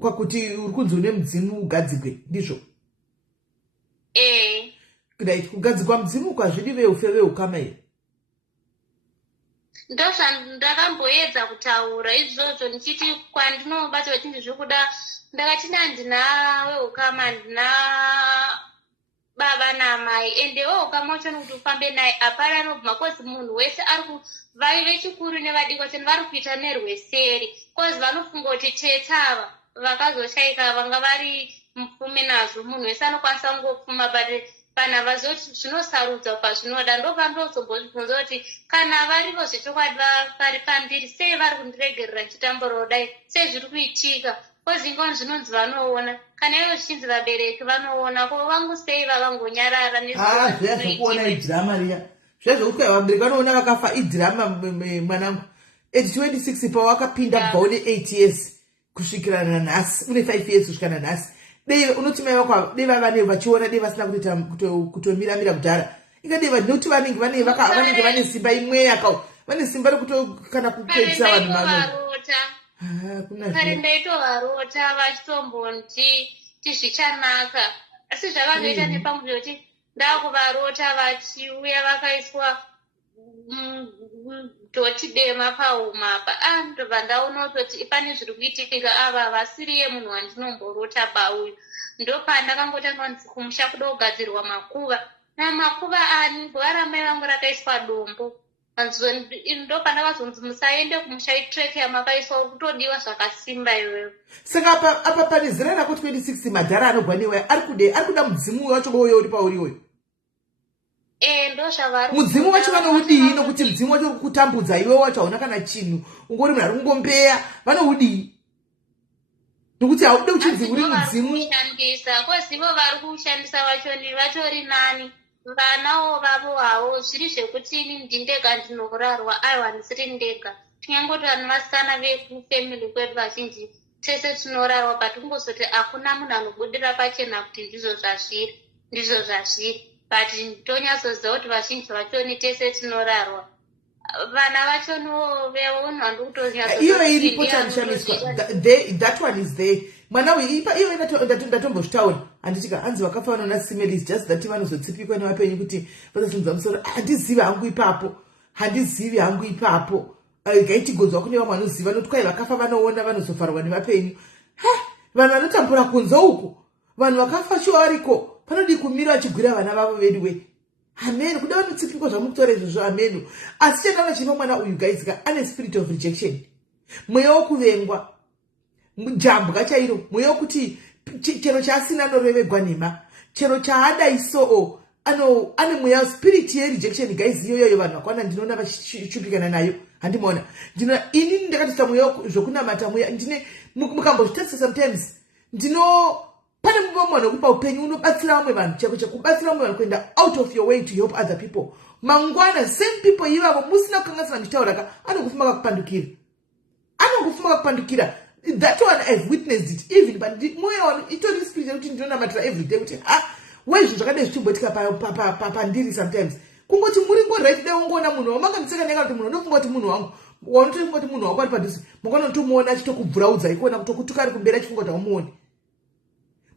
kwakuti uri kunzi une mudzimu ugadzigwe ndizvo right kugadzigwa mudzimu kwazvidi veufe veukama here ndozvandakamboedza kutaura izvozvo ndichiti kwandinobatsirwa chinhu zvekuda ndakati handina weukama handina baba namai ende weukama wacho nokuti ufambe naye hapana anobvuma kozi munhu wese vai vechikuru nevadiki vacho vari kuita nerweseri kozi vanofunga kuti tetava vakazoshaika vanga vari mupfumi nazvo munhu wese anokwanisa kungopfuma pana vazoti zvinosarudza pazvinoda ndopandozombozvibvunza kuti kana varivo zvechokwadi vari pambiri sei vari kundiregerera ndichitamburwa kudai sei zviri kuitika kozi ingoni zvinonzi vanoona kana ivo zvichinzi vabereki vanoona ko vangu sei vavangonyarara nezvazvokuona idhirama riya zvezvokuti vabereki vanoona vakafa idhirama mwanangu 26 pawakapinda kubva une 8 years kusvikira nanhasi une 5 years kusvika nanhasi dei unoti mai vako dei vavane vachiona dei vasina kutomiramira kudhara ingadei nekuti vanenge vane simba imwe vane simba rekutokana kutoitisa vanhu kare ndaitovarota vachitombonti zvichanaka asi zvavanoita nepamuzi kuti ndakuvarota vachiuya vakaiswa doti dema pahuma pa ndobva ndaona kuti pane zviri kuitika ava vasiriye munhu wandinomborota pauyu ndopandakangotanga kumusha kuda kugadzirwa makuva namakuva ani guva ramai vangu rakaiswa dombo ndopandakazonzi musaende kumusha itreki yamakaiswa kutodiwa zvakasimba iwewo saka apa pane zera rako 26 madhara anogwaniwa ari kuda mudzimu wacho boyo uri pauriwoyo mudzimu wacho vanoudii nokuti mudzimu wacho uri kutambudza iwe wacho hauna kana chinhu ungori munhu ari kungombeya vanoudii nokuti haude uchinzi uri mudzimu kozivo vari kushandisa vachoni vatori nani vanawo vavo havo zviri zvekuti ini ndindega ndinorarwa aiwa ndisiri ndega tinyangoti vanhu vasikana vekufamily kwedu vazhinji tese tinorarwa patingozoti hakuna munhu anobudira pachena kuti ndizvo zvazviri but tonyatsoziva kuti vazhinji vachoni tese tinorarwa vana vachono veunwa ndikutoziva iyo iripo chanoshamiswa. That one is there. Mwana uyu iyo ndatombozvitaura handitika hanzi vakafa vanona similis just that vanozotsipikwa nevapenyu kuti vasasimudza musoro. Handizivi hangu ipapo gaitigodzwa kune vamwe vanoziva noti kwai vakafa vanoona vanozofarwa nevapenyu. Vanhu vanotambura kunzo uku, vanhu vakafa shuwa variko, panodi kumira vachigwira vana vavo vedu we. Amen. Kuda vanotsipikwa zvamukutora izvozvo amen. Asi chandava chino mwana uyu guys ane spirit of rejection. Mweya wokuvengwa. Jambwa chairo. Mweya wokuti chero chaasina anorevegwa nhema. Chero chaada iso ane mweya spirit ye rejection guys iyoyo vanhu vakwana ndinoona vachishupikana nayo. Handimona. Ndinoona inini ndakatosa mweya zvokunamata mweya ndine mukambozvitesa sometimes pane mumwe nokupa upenyu unobatsira vamwe vanhu chako chakubatsira vamwe vanhu kuenda out of your way to help other people. Mangwana same people ivavo musina kukanganisira ndichitauraka anongofuma kakupandukira. That one I've witnessed it even but mweya wanu itori spirit kuti ndinonamatira every day kuti wezvo zvakadai zvichimboitika pandiri sometimes kungoti muri ngoreit dai ungoona munhu wamanganditseka neka kuti munhu unofunga kuti munhu wangu wanotofunga kuti munhu wangu ari padhuze makanotomuona achitokubvuraudzai kuona kutokutuka ari kumberi achifunga kuti haumuoni.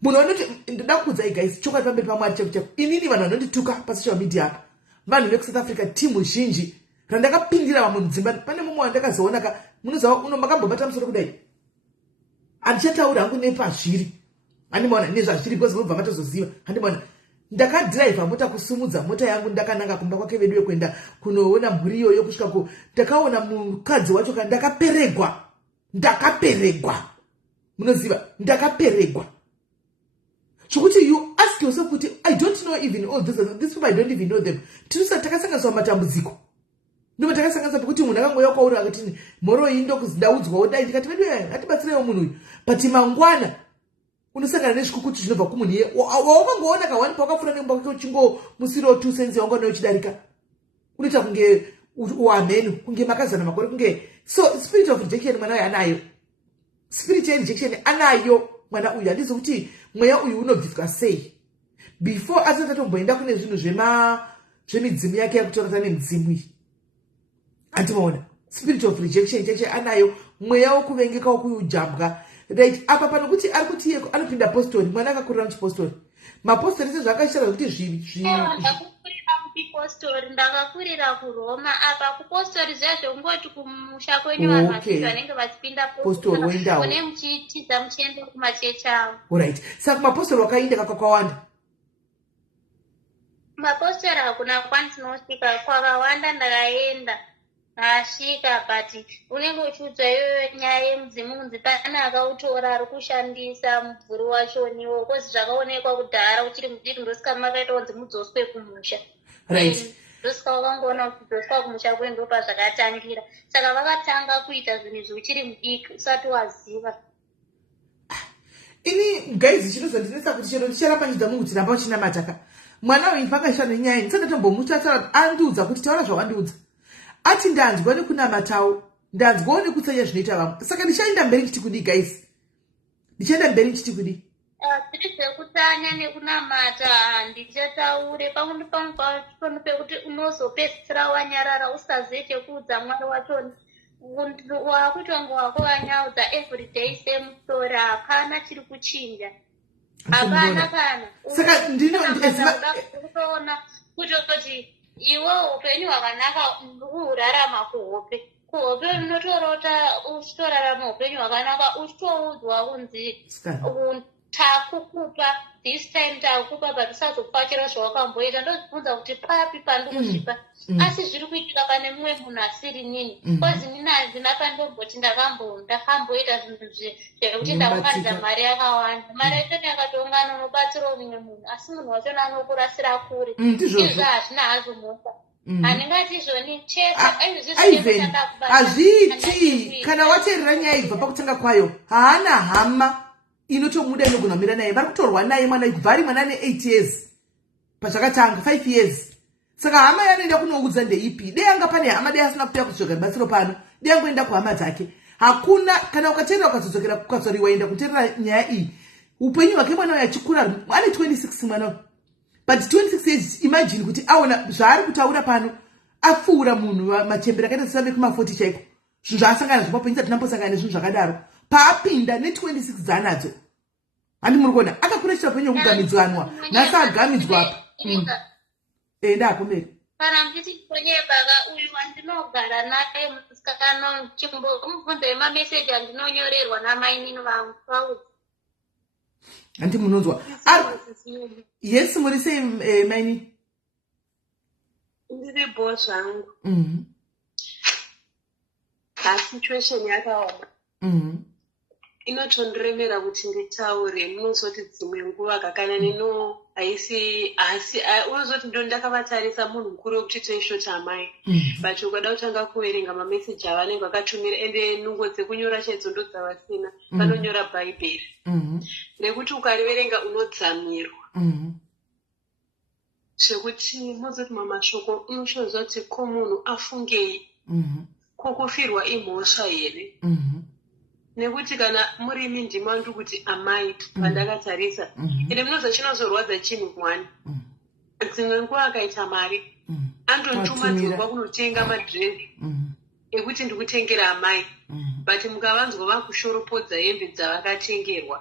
Munhu wanoti ndoda kukuudzai guys chokwadi pamberi pamwari cheko inini vanhu vanondituka pasocial media apa vanhu vekusouth africa timu zhinji randakapindira vamwe mudzimba. Pane mumwe wandakazoona munoziva makambobata musoro kudai handichataura hangu nepazviri handimona nezvazviri because munobva matozoziva handimona. Ndakadhiraivha mota kusumudza mota yangu ndakananga kumba kwake vedu kuenda kunoona mhuri iyoyo kusvika ndakaona mukadzi wacho ndakaperegwa munoziva ndakaperegwa chokuti you ask yourself kuti I don't know even all this people I don't even know them. Tinosati takasanganiswa matambudziko ndimo takasanganiswa pekuti munhu akangoya kwauri akati mhoro iyi ndokuzidaudzwawo dai ndikati vedu atibatsireiwo munhu uyu but mangwana unosangana nezvikukutu zvinobva kumunhu iye wawakangoona kawani pawakapfuura nemba kwake uchingomusirawo 2 cents yaungaona uchidarika unoita kunge uamhenu kunge makazana makore kunge so spirit of rejection mwana uyu anayo. Spirit ya rejection anayo mwana uyu. Handizi kuti mweya uyu unobviswa sei before asati atomboenda kune zvinhu zvemidzimu yake yakutorata nemidzimu iyi. Handimoona spirit of rejection chache anayo mweya wokuvengeka wokujambwa. Right apa panokuti ari kuti yeko anopinda apostori mwana akakurira muchipostori mapostori ese zvakashara kuti ndakakurira kuroma apa kupostori zvezvongoti kumusha kwenyu vanhu vazhinji vanenge vachipinda postori one muchitiza muchienda kumachechi avo. Alright. Saka mapostori wakaenda kakawanda mapostori hakuna kwandinosvika kwakawanda ndakaenda asvika but unenge uchiudzwa iyoyo nyaya yemudzimu kunzi pane akautora ari kushandisa mubvuri wachoniwo kozi zvakaonekwa kudhara uchiri mudiki ndosika makaita kunzi mudzoswe kumusha. Right. Ndosika wakangoona kuti kudzoswa kumusha kwe ndopa zvakatangira saka vakatanga kuita zvinhu izvi uchiri mudiki usati waziva. Ini guys chinozondinetsa kuti chero ndicharamba chidzamu kuti ramba uchinamataka mwana uyu pakashana nenyaya iyi ndisati ndatombomutsvatsara andiudza kuti taura zvawandiudza ati ndanzwa nekunamatawo ndanzwawo nekutsanya zvinoita vamwe saka ndichaenda mberi ndichiti kudi guys ndichaenda mberi ndichiti kudi zviri zvekutsanya nekunamata handichataure pamwe pamwe pekuti unozopedzisira wanyarara usazive chekuudza mwari wachoni wakuita ngo wako wanyaudza everyday same story hapana chiri kuchinja hapana kana saka ndinoona kutoti iwe upenyu hwakanaka urarama kuhope unotorarama upenyu hwakanaka uchitoudzwa kunzi takukupa this time takukupa but usazokupa chero zvawakamboita ndozvibvunza kuti papi pandikusvipa asi zviri kuitika pane mumwe munhu asiri nini kozi nini handina pandomboti ndakamboita zvinhu zvekuti ndaunganidza mari yakawanda mari yachona yakatoungana unobatsirawo mumwe munhu asi munhu wachona anokurasira kure izvo hazvina hazvo mosa handingati izvoni hazviiti kana wateerera nyaya ibva pakutanga kwayo haana hama inotomuda inogona kumira naye vari kutorwa naye mwana kubva ari mwana ane8 years pazvakatanga 5 years saka hama yanoenda kunoudza ndeipi dei anga pane hama dei asina kuuya kuzodzokera batsiro pano dei angoenda kuhama dzake hakuna kana ukateerera ukazodzokera ukazori waenda kuteerera nyaya iyi upenyu hwake mwana uyu achikura ane 26 mwana but 26 years imagine kuti aona zvaari kutaura pano apfuura munhu machembera akaita sesave kuma40 chaiko zvinhu zvaasangana zvapapo nyika tinambosangana nezvinhu zvakadaro paapinda ne26 dzanadzo handi muri kuona akakurechera penyu kugamidzwanwa nhasi agamidzwa apa ndakumberi kana mtiti konyebaka uyu wandinogara naye musikana chimbomubvunze mameseji andinonyorerwa namainini vangu paudzi handi munonzwa yes muri sei maini ndiri boss vangu situation yakaoma inotondiremera kuti nditaure munozoti dzimwe nguva kakana neno haisi unozoti ndo ndakavatarisa munhu mukuru wekuti toishota amai but ukada kutanga kuverenga mameseji avanenge vakatumira ende nungo dzekunyora chaidzo ndo dzavasina vanonyora bhaibheri nekuti ukariverenga unodzamirwa zvekuti muzoti mamashoko unoshoza kuti ko munhu afungei kokufirwa imhosva here nekuti kana murimi ndima ndi kuti amai pandakatarisa ende munoza chinozorwadza chinhu mwani dzimwe nguva akaita mari andotuma dzimba kunotenga madhirezi ekuti ndikutengera amai but mukavanzwa vakushoropodza hembe dzavakatengerwa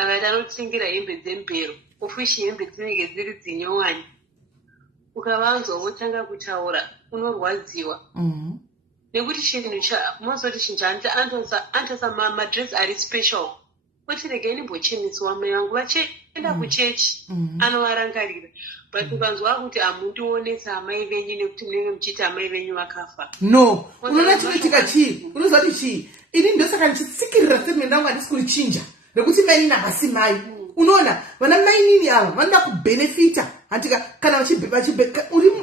akati anotengera hembe dzembero ofishi hembe dzinenge dziri dzinyowani ukavanzwa wotanga kutaura unorwadziwa nekuti chinhu mozoti chinhu antosa madress ari special kuti regai nimbocheneswa mai vangu vachienda kuchechi anovarangarira but ukanzwa kuti hamundionesa amai venyu nekuti munenge muchiti amai venyu vakafa no unoona chinoitika chii unozati chii ini ndosaka ndichitsikirira statement yangu handisi kulichinja nekuti maini navasi mai unoona vana mainini ava vanoda kubhenefita handika kana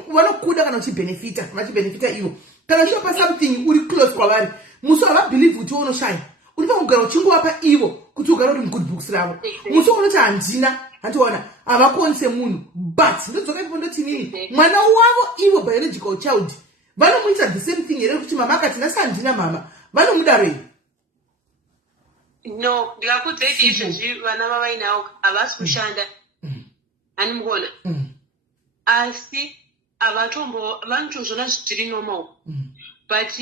vanokuda kana vachibhenefita ivo kana uchipa something uri close kwavari musi havabhelieve kuti unoshaya uri pakugara uchingovapa ivo kuti ugara uri mugood books ravo musi unoti handina handiona havakonise munhu but ndodzoka ipo ndoti nini mwana wavo ivo biological child vanomuita the same thing here kuti mama akati nasi handina mama vanomudarei no ndikakudzeti izvezvi vana vavainavo havasi kushanda hani mukuona asi vanotozvona zviri normal but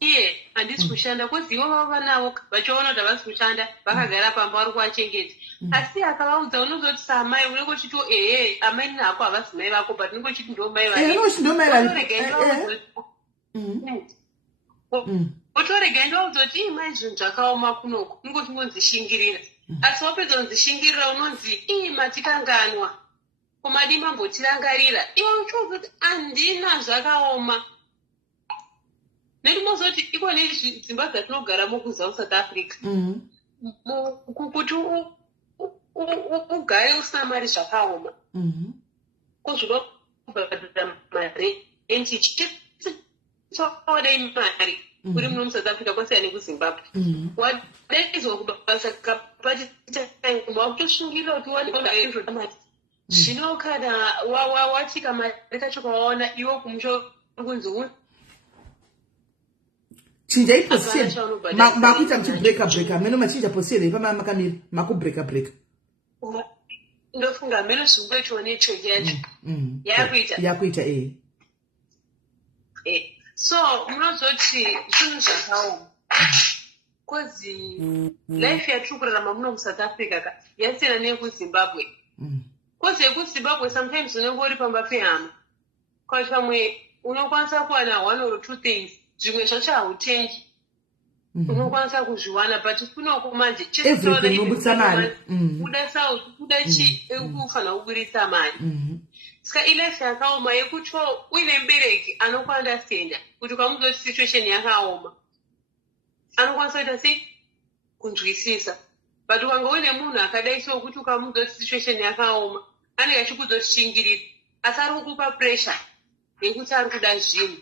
iye handisi kushanda kozi ivo vava vanavo vachiona kuti havasi kushanda vakagara pamba vari kuvachengeta asi akavaudza unozoti samai unenge uchiti amai nako havasi mai vako but unenge uchiti ndo mai otorega ndovauza kuti imai zvinhu zvakaoma kunoko unenge uchingonzishingirira asi wapedza kunzishingirira unonzi matikanganwa komadi mambotirangarira iwe uchozoti handina zvakaoma netimozoti iko nedzimba dzatinogaramo kuSouth Africa kuti ugare usina mari zvakaoma kozvinobhadhara mari enchichiodai mari uri muno muSouth Africa kwasiyana nekuZimbabwe wadaizwa kubasa kapatitaimba wakutosungirira kuti waneizvodamati zvino kana watika mari kacho kawaona iwo kumusho kunzi chinjai position makuita muchibreaka meno machinja position ipa makamira makubreaka ndofunga meno zvingoitiwa nechoki yacho yakuita so munozoti zvinhu zvakaoma kozi life yatiri kurarama muno muSouth Africa yasiyana neyekuZimbabwe kozi yekuZimbabwe sometimes unenge uri pamba pehama kwati pamwe unokwanisa kuwana 1 or 2 things zvimwe zvacho hautengi unokwanisa kuzviwana but kunoko manje kuda sauti kuda chi ekufanira kuburitsa mari saka ilife yakaoma yekuti uine mubereki anokuandastenda kuti kwamuzoti situation yakaoma anokwanisa kuita sei kunzwisisa but ukanga uine munhu akadai so kuti ukamuzoti situation yakaoma anenge achikuzoshingirira asi ari kukupa pressure yekuti ari kuda zvinhu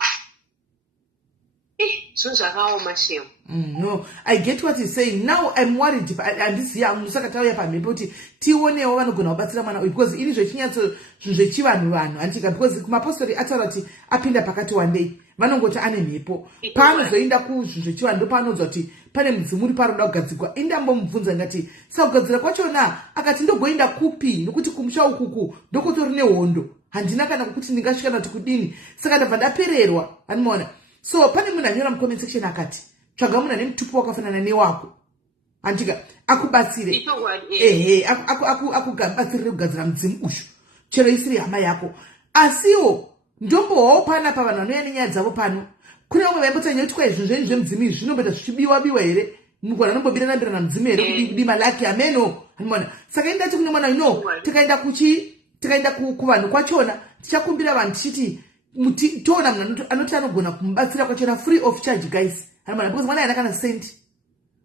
zvinhu zvakaoma shemu no, I get what he's saying. Now I'm worried and this year musaka tauya pamhepo kuti tionewo vanogona kubatsira mwana uyu because ini zvechinyatso zvechivanhu antika because kumapostori ataura kuti apinda pakati one day vanongoti ane mhepo paanozoenda kuzvinhu zvechivanhu ndo paanonzwa kuti pane mudzimu uri paroda kugadzirwa. Indambomubvunza ndati sakugadzira kwachona akati ndogoenda kupi nokuti kumusha ukuku ndokutori nehondo handina kana kuti ndingasvika kuti kudini saka ndabva ndapererwa. Handimoona. So pane munhu anyora mucomment section akati tsvaga munhu ane mutupo wakafanana newako andika akubatsire akubatsirire kugadzira mudzimu ushu chero isiri hama yako. Asiwo ndombowawo pana pavanhu vanouya nenyaya dzavo pano. Kune vamwe vaimbotanya kuti kwai zvinhu zvenyu zvemudzimu izvi zvinombota zvichibiwa here mugwana anombobirana mudzimu here kudima lake ameno. Handimoona. Saka indati kune mwana tikaenda kuvanhu kwachona tichakumbira vanhu tichiti toona munhu anoti anogona kumubatsira kwachona free of charge guys. Handimoona. Because mwana haana kana sendi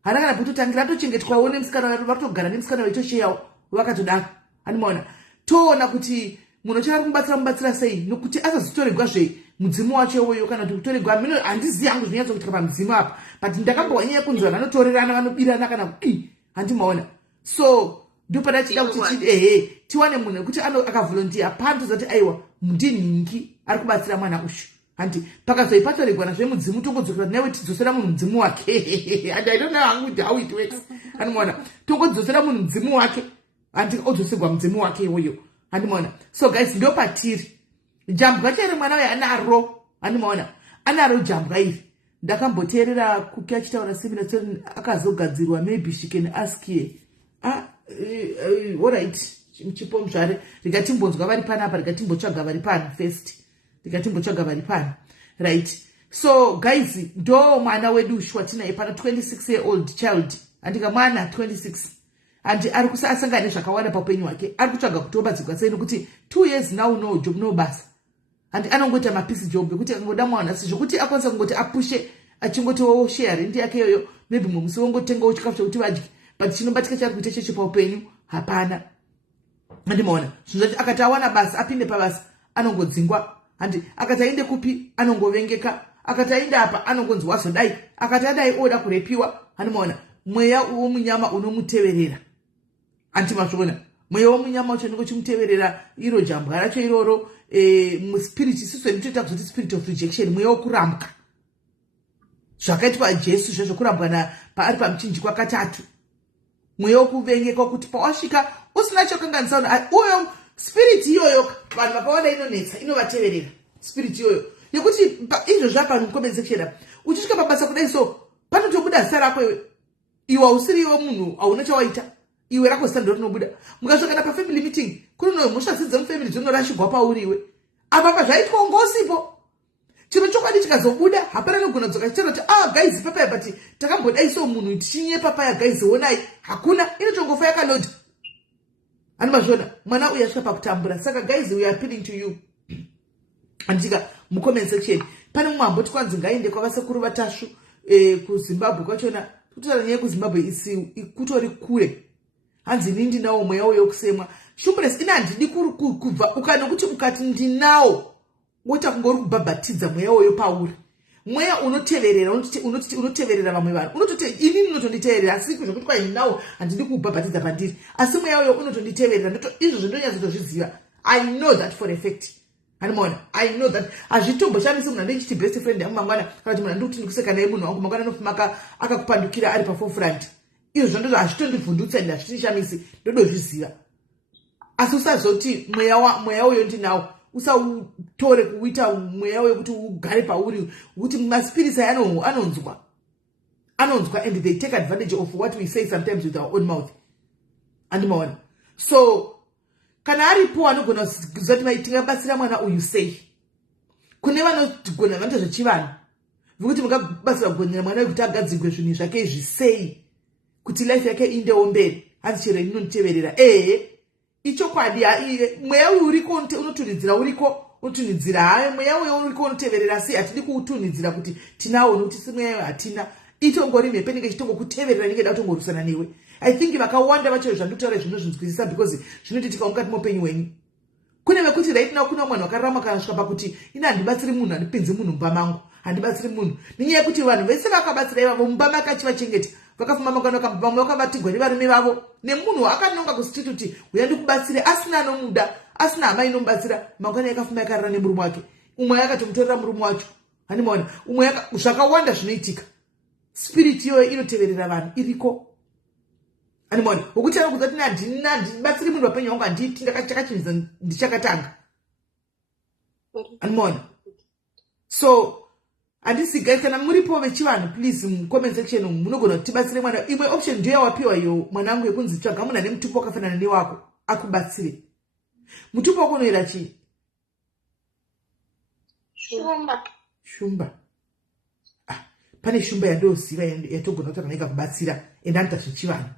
haana kana kutotangira atochengetwawo nemusikana vatogara nemusikana vaitosheyawo vakatodaka. Handimoona. Toona kuti munhu achada kumubatsira sei nokuti asazotoregwa mudzimu wacho iwoyo kana kuti kutoregwa mino handizivi hangu zvinyatsokuitika pamudzimu apa but ndakambova nyaya yekunzwa vanotorerana vanobirana kana kudii. Handimaona. So ndopadachida kuti tiwane munhu wekuti akavolontiya panotozati aiwa ndinhingi ari kubatsira mwana ushu. Handi pakazoipatoregwa nazvemudzimu tongodzokera newe tidzosera munhu mudzimu wake and I don't know how it works. Handimoona. Tongodzosera munhu mudzimu wake handi odzoserwa mudzimu wake iwoyo. Handimoona. So guys ndopatiri jambwa chero mwana uyu anaro. Handimoona. Anaro jambwa iri ndakamboteerera kuki achitaura 7 minutes akazogadzirwa maybe she can ask here. Alright. Chipomu zvare rikatimbonzwa vari panapa rikatimbotsvaga vari pano first rikatimbotsvaga vari pano right. So guys ndo mwana wedu shwatinaye pano 26-year-old child andika mwana 26 and ari kusasangana nezvakawanda paupenyu hwake ari kutsvaga kutobatsirwa sei nokuti 2 years now no job no basa and anongoita mapisi job yekuti akangoda mwana sezvokuti akwanisa kungoti apushe achingotiwo share rent yake iyoyo maybe musi wongotengawo chikafu chokuti vadye but chinobatika chari kuita cheche paupenyu hapana. Handimoona. Zvinhu zvati akati awana basa apinde pabasa anongodzingwa handi akati aende kupi anongovengeka akati aende apa anongonzwa zodai akati adai oda kurepiwa. Handimoona. Mweya womunyama unomuteverera antimazvoona mweya womunyama ucho ndiko chimuteverera iro jambwa racho iroro muspirit isusu ndinotoita kuti spirit of rejection mweya wokurambwa zvakaitwa Jesu zvezvokurambwa paari pamuchinjikwa katatu mweya wokuvengeka kuti pawasvika usina chokanganisa uyo spirit iyoyo vanhu vakaona inonetsa inovateverera spirit iyoyo nekuti izvo zvapa mucomment section uchisvika pabasa kudai so panotobuda zita rako iwe hausiriwo munhu hauna chawaita iwe rako zita ndo rinobuda. Mukasvika kana pafamily meeting kuno mhosva dzemufamily dzinorashigwa pauri iwe apa zvaitwa ngosipo chiro chokwadi chikazobuda hapana nogona dzoka chitero kuti guys papaya but takambodai so munhu tichinye papaya guys onai hakuna inotongofa yakalodha. Handimazvona mwana uyu asvika pakutambura saka guys we are appealing to you andika mucomment section pane mumwe amboti kwanzi ngaende kwavasekuru vatasvu kuZimbabwe kwachona kutaura nyaya kuZimbabwe kutori kure hanzi ini ndinawo mweya uyo kusemwa shumbures ina handidi kubva ukanokuti ukati ndinawo woita kungori kubhabhatidza mweya uyo pauri mweya unoteverera unoteverera vamwe vanhu ini unotonditeverera asi zvokuti kwa ndinawo handidi kubhabhatidza pandiri asi mweya uyo unotonditeverera izvozvo ndonyatsoziva. I know that for a fact. Handimoona. I know that hazvitomboshamisi munhu andichiti best friend yangu mangwana kana kuti munhu andikuti ndikuseka naye munhu wangu mangwana anofuma akakupandukira ari paforefront izvo ndizvo hazvitondibvundutsa ende hazvitishamisi ndodozviziva asi usazoti mweya uyo ndinawo usautore kuita mweya uyo kuti ugare pauri kuti maspirits aya anonzwa and they take advantage of what we say sometimes with our own mouth. Handimoona. So kana aripo anogona kuzoti tingabatsira mwana uyu sei kune vanogona vanoita zvechivanhu vekuti mungabatsira kugonera mwana uyu kuti agadzirwe zvinhu zvake izvi sei kuti life yake indewo mberi hanzi chero inoniteverera ichokwadi mweya uyu uriko unotunidzira unotunidzira hayi mweya uyu uriko unoteverera sei hatidi kuutunidzira kuti tinawo nokuti si mweya uyu hatina itongori mhepo inenge ichitongokuteverera inenge da kutongorwisana newe. I think vakawanda vacho zvandotaura zvinozvinzwisisa because zvinotitika mukati moupenyu hwenyu. Kune vekuti right now kuna mwana wakararama kana svika pakuti ina handibatsiri munhu handipinzi munhu mumba mangu handibatsiri munhu nenyaya yekuti vanhu vese vakabatsira ivavo mumba make achivachengeta vakafamba makanoka vamwe vakabatirwa nevarume vavo nemunhu akanonga kusiti kuti uya ndikubatsire asina anomuda asina hama inomubatsira mangwana yakafamba yakarara nemurume wake umwe yakatomutorera murume wacho. Handimoona umwe zvakawanda zvinoitika spirit yoyo inoteverera vanhu iriko. Animoni, ukuti anokuzati ndibatsiri munhu wapenyu wangu handiti ndakachinza ndichakatanga. Animoni. So, handisi guys, kana muripo vechivanhu, please, comment section, munogona kutibatsire mwana. Imwe option ndiyo wapiwa iyo mwanangu yekunzi tsvaga munhu ane mutupo wakafanana newako akubatsire. Mutupo wako unoira chii? Shumba. Pane shumba yandoziva yatogona kuti kana ikakubatsira ende anoita zvechivanhu.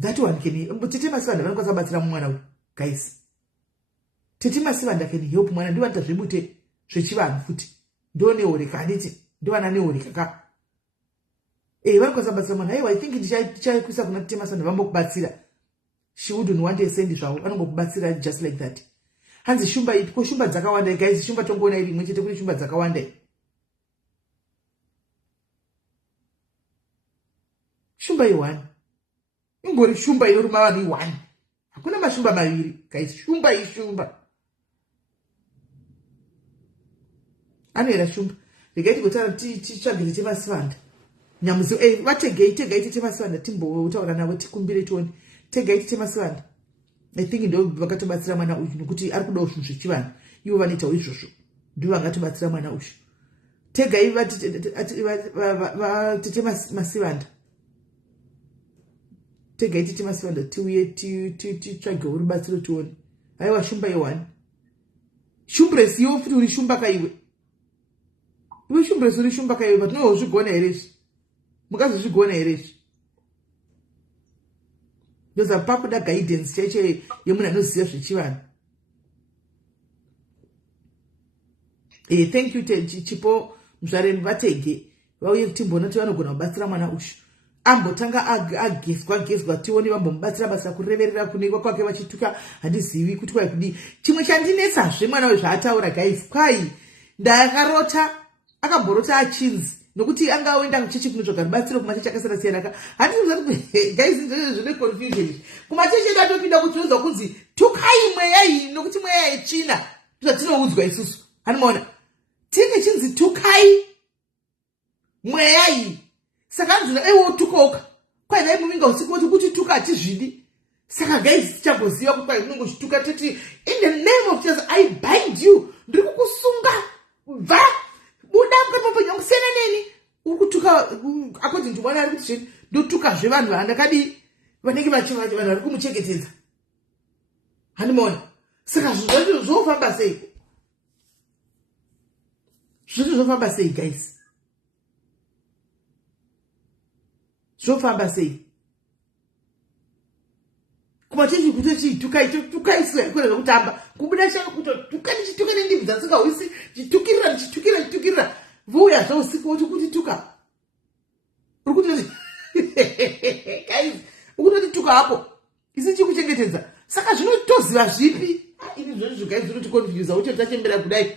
That one can Tete Masivanda vanokwanisa kubatsira mwana uyu guys. Tete Masivanda can help mwana ndiwo anoita zvebute zvechivanhu futi. Ndiwo neoreka handiti ndiwo ana neoreka ka. Vanokwanisa kubatsira mwana. Aiwa, I think ndichaikuisa kuna Tete Masivanda vambokubatsira. She wouldn't want to send zvavo vanongokubatsira just like that. Hanzi shumba ko shumba dzakawanda guys, shumba tongoona iri imwe chete kuri shumba dzakawanda. Shumba i1. Ingori shumba inoruma vanhu i1. Hakuna mashumba maviri guys, shumba ishumba. Anoera shumba. Regai gotara titsvagire Tete Masivanda. Nyamuzi vategei Tete Masivanda timbotaura navo tikumbire tione. Tegai Tete Masivanda. I think ndo vakatobatsira mwana uyu nokuti ari kudawo zvinhu zvechivanhu. Ivo vanoitawo izvozvo. Ndivo vangatobatsira mwana uyu. Tegai Tete Masivanda. Tegai Tete Masivanda tiuye titsvagewo rubatsiro tione. Aiwa, shumba i1. Shumbresi iwo futi uri shumba kaiwe. Iwe shumbresi uri shumba kaiwe, but zvinozvigona here izvi. Mukazozvigona here izvi. Ndoza pakuda guidance cheche yemunhu anoziva zvechivanhu. Thank you chipo muzvareni vatege vauye timbona kuti vanogona kubatsira mwana uyu. Ambotanga agezwa tione vambomubatsira basa kureverera kunekwa kwake vachituka handizivi kuti kwai kudii. Chimwe chandinetsazve mwana uyu zvaataura guys, kwai ndakarota akamborota achinzi nokuti angaoenda kuchechi kunotsvaga rubatsiro kumachechi akasiyana siyana ka. Handizviziva kuti guys zvine confusion. Kumachechi edu atopinda kutinozwa kunzi tukai mweya iyi nokuti mweya yechina zvatinoudzwa isusu. Handimaona tinge chinzi tukai mweya iyi. Saka anzvina wotukoka. Kwai vaimuvinga usiku kuti tuka hatizvidi. Saka guys tichagoziva kuti kwai munongochituka toti in the name of Jesus I bind you. Ndiri kukusunga. Bva buda mukati mapenyu angu siyana neni. Uri kutuka according to mwana ari kuti zvini ndotukazve vanhu vandakadii vanenge vanhu vari kumuchengetedza. Handimaona. Saka zvinhu zvofamba sei? Zvinhu zvofamba sei guys? Zvofamba sei? Kumachechi kuti tukai swe kure zvekutamba. Kubuda chako kutotuka nichituka nendibvu dzasingahwisi chitukirira vuya zvousiku kuti tuka. Uri kuti guys, ukutoti tuka hapo isi chikuchengetedza. Saka zvinotoziva zvipi? Ini zvozvo guys zvinotikonfuse kuti tachembera kudai.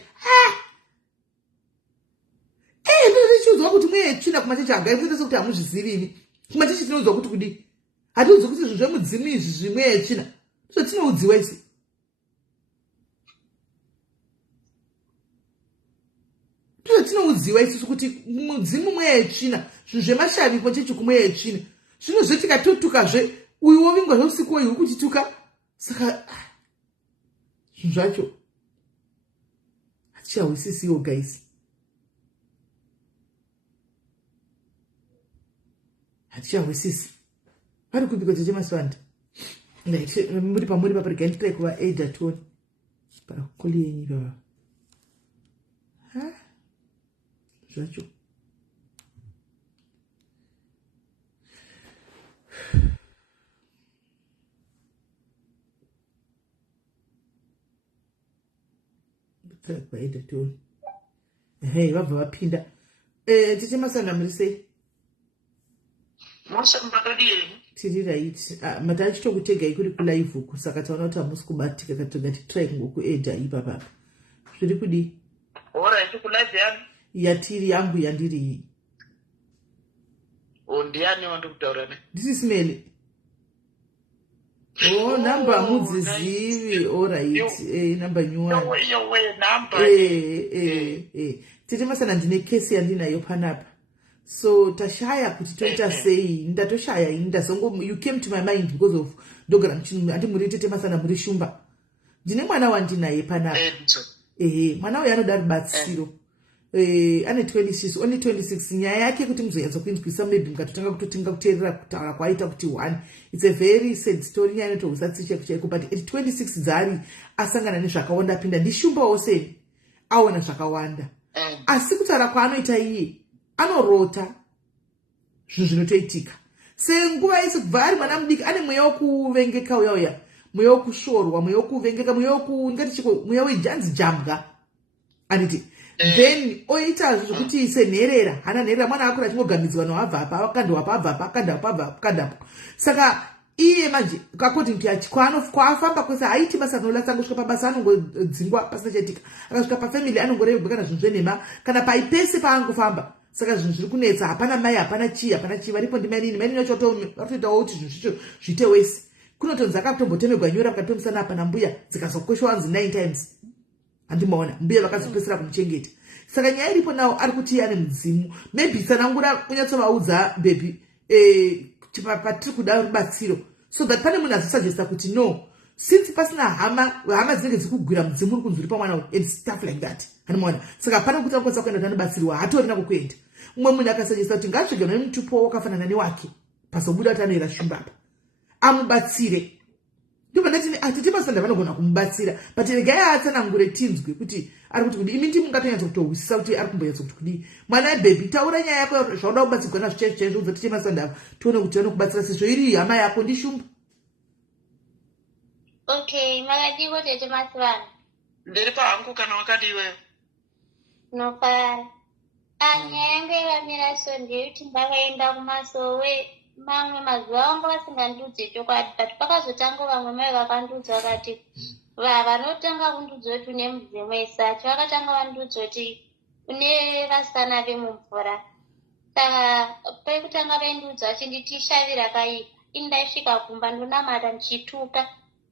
Ndinochiudzwa kuti mweya yechina kumachechi hagai munoita kuti hamuzvizivi ini. Kumachechi tinoudzwa kuti kudii? Hatiudzwi kuti zvinhu zvemudzimu izvi zvimweya yechina zvatinoudziwa isi. Tinoudziwa isusu kuti mudzimu mweya yechina, zvinhu zvemashavi kumachechi kumweya yechina. Zvino zvetikatotukazve uyu wovingwa zveusiku uyu kutituka. Saka zvinhu zvacho hatichahwisisiwo guys. Hatichahwisisi. Pari kupika Tete Masivanda. Muri pamuri papa regai nditrai kuva Ada Tony. Parakuli yenyu baba. Zvacho. Nditrai kuva Ada Tony. Vabva vapinda. Tete Masivanda muri sei? Tiri right. Mata chitokutegai kuri kulive uku saka taona kuti hamusi kubatika katoga titrai kungokuedha ipapa. Zviri kudii? Alright, kulive yani? Yatiri yangu yandiri iyi. Ndiani wandikutaura naye? This is Smele. Number mudzizivi. Alright. Number nyuwani. Number. Tete Masivanda ndine kesi yandinayo panapa. so tashaya kuti toita sei, ndatoshaya ndazongo, you came to my mind because of ndogara mchinhu andi muri tete masana muri shumba. Ndine mwana wandinaye panapa. Mwana uyu anoda rubatsiro. Ane 26, only 26. Nyaya yake kuti muzoedza kuinzwisa maybe mukatotanga kutotinga kuteerera kutaura kwaita kuti 1. It's a very sad story, nyaya inotohusatsicha kuchaiko, but at 26 dzari asangana nezvakawanda pinda ndishumbawo sei aona zvakawanda. Asi kutaura kwaanoita iye anorota zvinhu zvinotoitika. Senguva isi kubva ari mwana mudiki ane mweya wokuvengeka uya mweya wokushorwa, mweya wokuvengeka, mweya wokungatichiko, mweya wejanzi jambwa anditi. Then oita zvokuti senherera, hana nherera, mwana akura achingogamidzwa noabva apa akandowapa abva apa akandapo. Saka iye manje according to kwaafamba kwese haiti basa rinolasa, angosvika pabasa anongodzingwa pasina chaitika, akasvika pafamily anongorebwa kana zvinhu zvenhema, kana paipese paangofamba. Saka zvinhu zviri kunetsa, hapana mai, hapana chii, varipo ndimainini, mainini yacho varitoitawo kuti zvinhu zvicho zviite wese. Kunotonzi akatombotemegwa nyora vakatomusana apa nambuya dzikazokweshwa wanzi 9 times. Handimaona mbuya vakazopesera kumuchengeta. Saka nyaya iripo nawo ari kuti iye ane mudzimu. Maybe tsanangura kunyatsovaudza baby patiri kuda rubatsiro, so that pane munhu azosugesta kuti no, since pasina hama dzinenge dzikugwira mudzimu uri kunzi uri pamwana uyu and stuff like that. Handimaona. Saka pane kuti akwanisa kuenda kuti anobatsirwa, hatorina kukuenda. Umwe munhu akasugesta kuti ngatsvige nemutupo wakafanana newake pazobuda kuti anoera shumba apa amubatsire. Ndiko ndati atiti masanda vanogona kumubatsira, but regai atsanangure tinzwe kuti ari kuti kudi imi ndimi mungatonyatsa kutohwisisa kuti ari kumboyatsa kuti kudi mwana baby taura nyaya yako zvauda kubatsirwa nazvo chaizvo uzoti chemasanda tione kuti vanokubatsira sezvo iri hama yako ndishumba. Okay, makadiko tete masivana. Ndiri pahangu kana wakadiweyo. Nofara. Nyaya yangu yakamira so ndeyekuti ndakaenda kumasowe mamwe mazuva anga vasingandudze chokwadi, but pakazotanga vamwe mai vakandudza vakati vanotanga kundudza kuti une mudzimu esati vakatanga vandudza kuti une vasikana vemumvura. Saka pekutanga vaindudza vachinditi shavi rakaipa, ini ndaisvika kumba ndonamata ndichituka,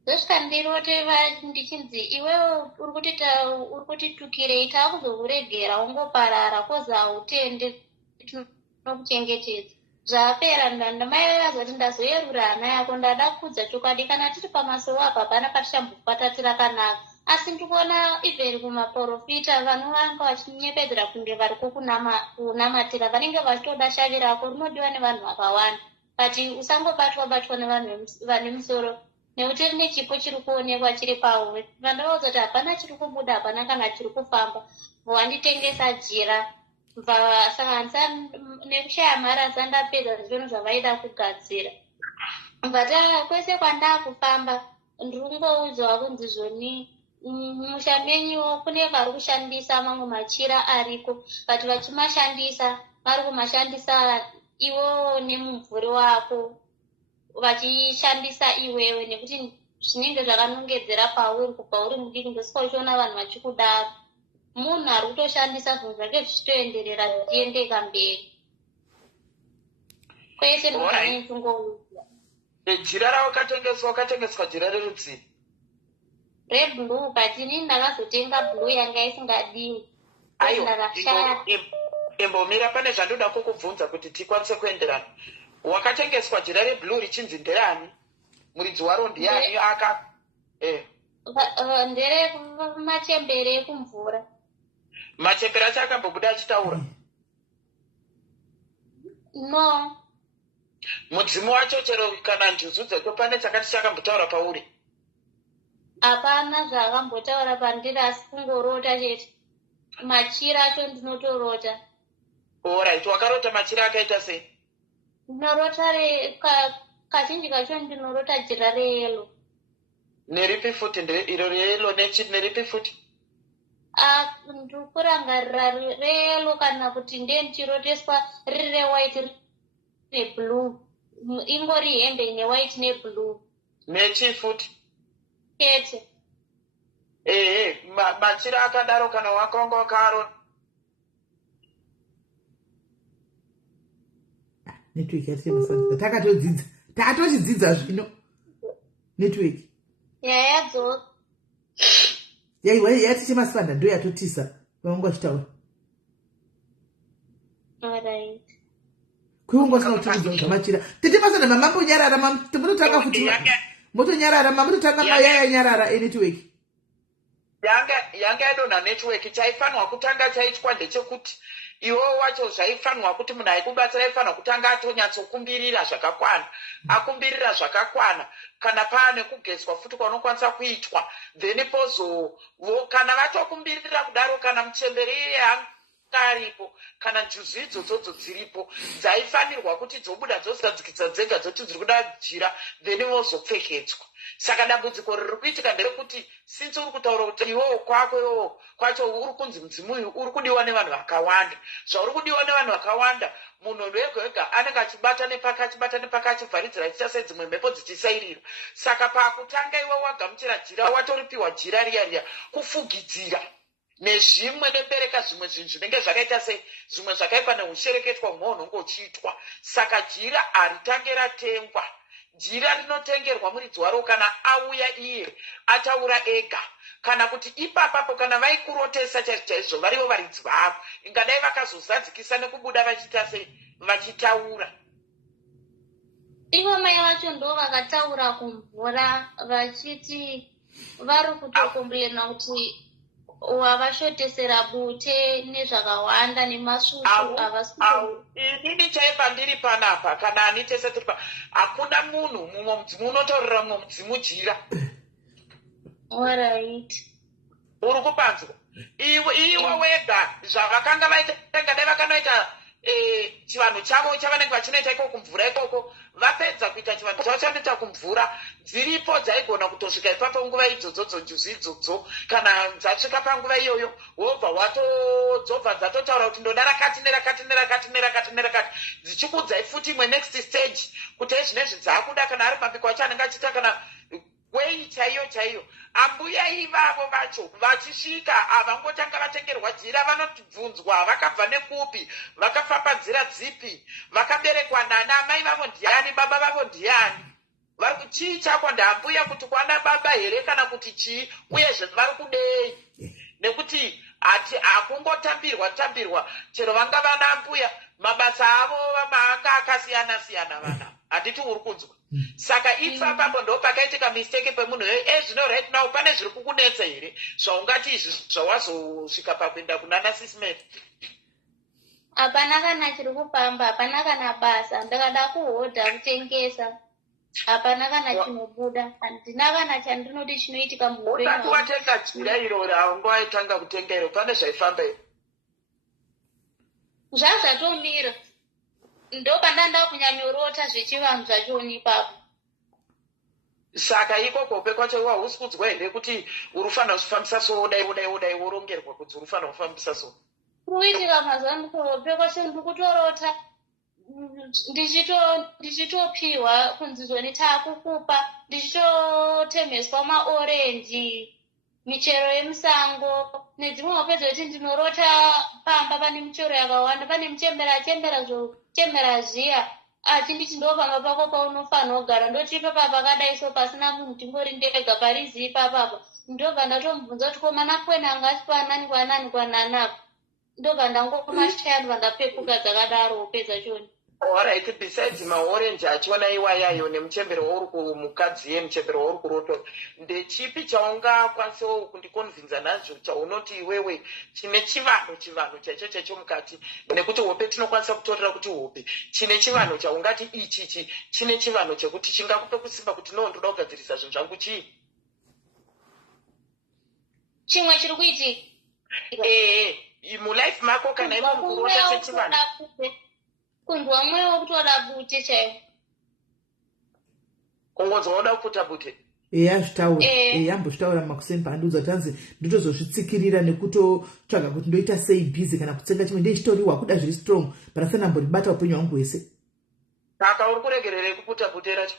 zosvika ndirote ndichinzi iwewe uri kutitukirei, taakuzokuregera ungoparara kozi hautende tinokuchengetedza. Zvapera ndamai vazoti ndazoyerura hana yako, ndada kudza chokwadi kana tiri pamasowo apa hapana patichambopatatira kanaka. Asi ndikuona even kumaprofita vanovanga vachinyepedzera kunge variko kunamatira vanenge vachitoda shavi rako rinodiwa nevanhu vakawanda, but usangobatwa nevanhu vane musoro nekuti rine chipo chiri kuonekwa chiri pauwe. Vandavauza kuti hapana chiri kubuda, hapana kana chiri kufamba, wanditengesa jira vasanganisa nekushaya mari asandapedza zvinhu zvavaida kugadzira. But kwese kwandakufamba ndirikungoudzwa kunzi zvoni musha menyuwo kune vari kushandisa mamwe machira ariko, but vachimashandisa vari kumashandisa iwowo nemumvuri wako, vachishandisa iwewe nekuti zvinenge zvakanongedzera pauri kubva uri mudiki ndosika uchiona vanhu vachikudaro. Munhu ari kutoshandisa zvinhu zvake zvichitoenderera zvichiendeka mberi kwese ndozvanechingoudzwa. Jira rakatengeswa jira rerudzi reblue, but ini ndakazotenga blue yanga isingadiwi. Imbomira pane zvandoda kukubvunza kuti tikwanise kuenderana. Wakatengeswa jira reblue richinzi nderani? Muridzi waro ndiani? Ndere machembere ekumvura. Machembere acho akambobuda achitaura? No. Mudzimu wacho chero kana njuzu dzeko pane chakati chakambotaura pauri? Hapana zvaakambotaura pandiri, asi kungorota chete. Machira acho ndinotorota. Alright, wakarota machira akaita sei? Ndinorota kazhinji kacho ndinorota jira reyelo. Neripi futi iro reyelo neripi futi? Ndikurangarira reyelo kana kuti ndichiroteswa riri rewhite neblue. Ingori hembe ine white neblue. Nechi futi? Kete. Machira akadaro kana wakonga wakaro. Network yatimusana takatochidzidza zvino network yadzo yatichemasanda ndo yatotisa vamangwa zvitaura. Alright. kuungosina kutuudza zvamachira tete pasana mamambonyarara mutotanga futi motonyarara mamutotanga mayaya nyarara enetwork yanga yadonha network. Chaifanwa kutanga chaitwa ndechekuti iwo wacho zvaifanwa kuti munhu aikubatsira aifanwa kutanga atonyatsokumbirira zvakakwana, akumbirira zvakakwana kana paane kugezwa futi kwanokwanisa kuitwa, then pozovo kana vatokumbirira kudaro kana muchemberi aripo kana njuzu idzodzo dziripo dzaifanirwa kuti dzobuda dzosadzikisa dzega dzoti dziri kuda jira then vozopfekedzwa. Saka dambudziko riri kuitika nderekuti sinzi uri kutaura kuti iwowo kwako kwacho uri kunzi mudzimu uyu uri kudiwa nevanhu vakawanda. Zvauri kudiwa nevanhu vakawanda, munhu wega wega anenge achibata nepaka achivharidzira achiita sedzimwe mhepo dzichisairira. Saka pakutanga iwe wagamuchira jira watoripiwa jira riya kufugidzira nezvimwe nebereka zvimwe zvinhu zvinenge zvakaita zvimwe zvakaipa neushereketwa hunonge uchiitwa. Saka jira haritange ratengwa, jira rinotengerwa muridzi waro kana auya iye ataura ega, kana kuti ipapapo kana vaikurotesa chaizvo varivo varidzi vavo ingadai vakazozadzikisa nekubuda vachitaura. Ivo mai vacho ndo vakataura kumvura vachiti vari kutokombrena kuti wavashotesera bute nezvakawanda nemasusu inini chaipa ndiri panapa kana anitese tiri hakuna munhu mumwe mudzimu unotaurira mumwe mudzimu jira. Alright. Uri kupanzwa iwe wega zvavakanga vaita ngadai vakanoita chivanhu chavo chavanenge vachinoita ikoko kumvura ikoko vapedza kuita chivanhu chavo chanoita kumvura dziripo dzaigona kutosvika ipapo nguva idzodzo njuzu idzodzo kana dzasvika panguva iyoyo wobva watodzobva dzatotaura kuti ndoda rakati dzichikudzai futi imwe next stage kuti ezvinezvi dzakuda kana ari mabiko acho anenge achiita kana wei chaiyo ambuya ivavo vacho vachisvika havangotanga vatengerwa jira vanotibvunzwa vakabva nekupi, vakafambadzira dzipi, vakaberekwa nani, amai vavo ndiani, baba vavo ndiani, vari kuchii chakwa ndaambuya kuti kwana baba here kana kuti chii, uyezve vari kudei, nekuti hakungotambirwa chero vanga vana ambuya mabasa avo maanga akasiyana vana handiti uri kunzwa. Saka ipapo ndo pakaitika mistake pemunhu ezvino right now pane zviri kukunetsa here zvaungati izvi zvawazosvika pakuenda kunana sisimeti? Hapana kana chiri kufamba, hapana kana basa, ndakada kuhodha kutengesa, hapana kana chinobuda, handina kana chandinoti chinoitika muupenyu. Usati watenga jira iroro haungaitanga kutenga iro pane zvaifamba iro? Zvatomira ndo pandanda kunyanyorota zvechivanhu zvachoni ipapo. Saka ikoko kwacho wahusi kudzwa here kuti urufanira kufambisa so dai worongerwa kuti urufanira kufambisa so? Kuitika mazuva ndikope kwacho ndikutorota ndichitopiwa kunzi zvoni taakukupa, ndichitotemheswa maorenji, michero yemusango nedzimwe pedza kuti ndinorota pamba pane michero yakawanda, pane muchembera zviya achinditi ndopamba pako paunofanira kugara, ndochipa pakadaiso pasina munhu tingori ndega parizi ipapapa. Ndobva ndatomubvunza kuti komana kwenanga asipanani kwanani apa, ndobva ndangomashaya ndobva ndapepuka dzakadaro pedza choni. Alright, besides maorenji achiona iwayayo nemuchembero wauri kumukadzi yemuchembero wauri kuroto, ndechipi chaungakwanisa kundikonvinza nazvo chaunoti iwewe chine chivanhu chaicho mukati, nekuti hope tinokwanisa kutorera kuti hope chine chivanhu chaungati ichichi chine chivanhu chekuti chingakupe kusimba kuti no ndoda kugadzirisa zvinhu zvangu chii? Chimwe chiri kuitika mulife mako kana iwe mukurota sechivanhu kunzwa mweya wekutoda bute chaiwo, kungonzwa woda kuputa bute. Eya zvitaura yambozvitaura mumakusemba andiudza kuti hanzi nditozozvitsikirira nekutotsvaga kuti ndoita sei bhizi kana kutsenga chimwe ndeichitoriwa kuda zviri strong parasana mboribata upenyu hwangu hwese. Saka uri kuregererei kuputa bute racho?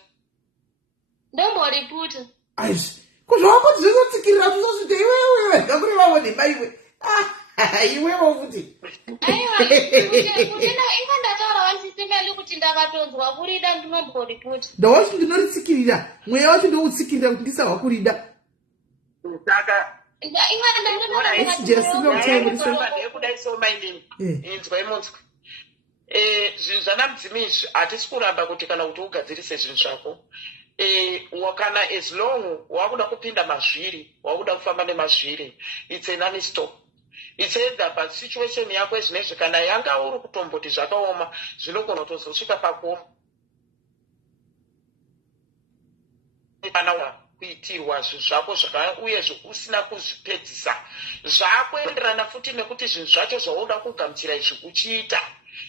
Ndomboriputa. Aizvi kuzvawakoti zvinotsikirira tuzozvita iwewe ngakurevavo nemaiwe iwewo futi aiwa ndataura wasisimeli kuti ndakatonzwa kurida ndinomboriputa. ndawati ndinoritsikirira mweya wacho ndoutsikirira kuti ndisahwa kurida. Saka It's just no time. Inzwai munzwi zvinhu zvanamudzimu izvi hatisi kuramba kuti kana kuti ugadzirise zvinhu zvako. Kana as long wakuda kupinda mazviri, wakuda kufamba nemazviri, it's a non-stop. It's either pa situation yako ezvinezvi kana yanga uri kutomboti zvakaoma zvinogona kutozosvika pakuoma kana kuitirwa zvinhu zvako uyezve usina kuzvipedzisa zvakuenderana futi nekuti zvinhu zvacho zvauda kugamuchira izvi uchiita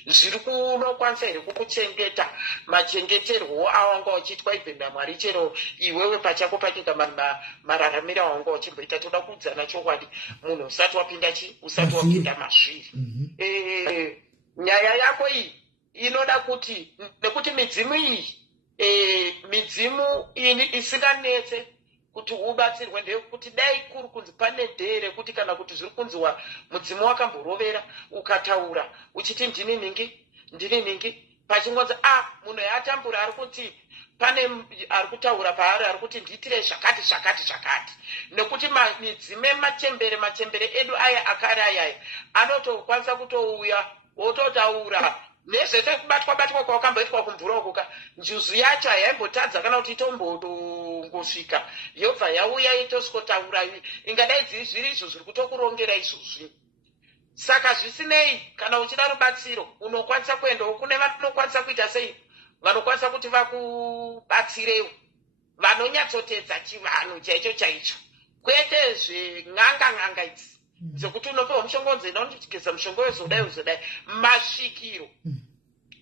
zviri kunokwanisa here kukuchengeta machengeterwo awanga uchiitwa ibve naMwari chero iwewe pachako panyika mararamiro awanga uchimboita. Toda kuudzana chokwadi munhu usati wapinda mazviri. Nyaya yako iyi inoda kuti nekuti midzimu iyi midzimu isinganetse kuti ubatsirwe ndeyekuti dai kuri kunzi pane dhee rekuti kana kuti zviri kunziwa mudzimu wakamborovera ukataura uchiti ndini ningi pachingonzi munhu yatambura ari kuti pane ari kutaura paari ari kuti ndiitire zvakati nekuti midzimu machembere edu aya akare ayaya anotokwanisa kutouya wototaura nezvete kubatwa kwawakamboitwa kumvura ukuka njuzu yacho haimbotadza kana kuti itombongosvika yobva yauya itosikotaura ingadai zviri izvo zviri kutokurongera izvozvi. Saka zvisinei kana uchida rubatsiro unokwanisa kuendawo kune vanokwanisa kuita sei, vanokwanisa kuti vakubatsirewo vanonyatsotedza chivanhu chaicho kwete zven'anga idzi dzekuti unopewa mushonga unzi inondigeza mushonga wezodai masvikiro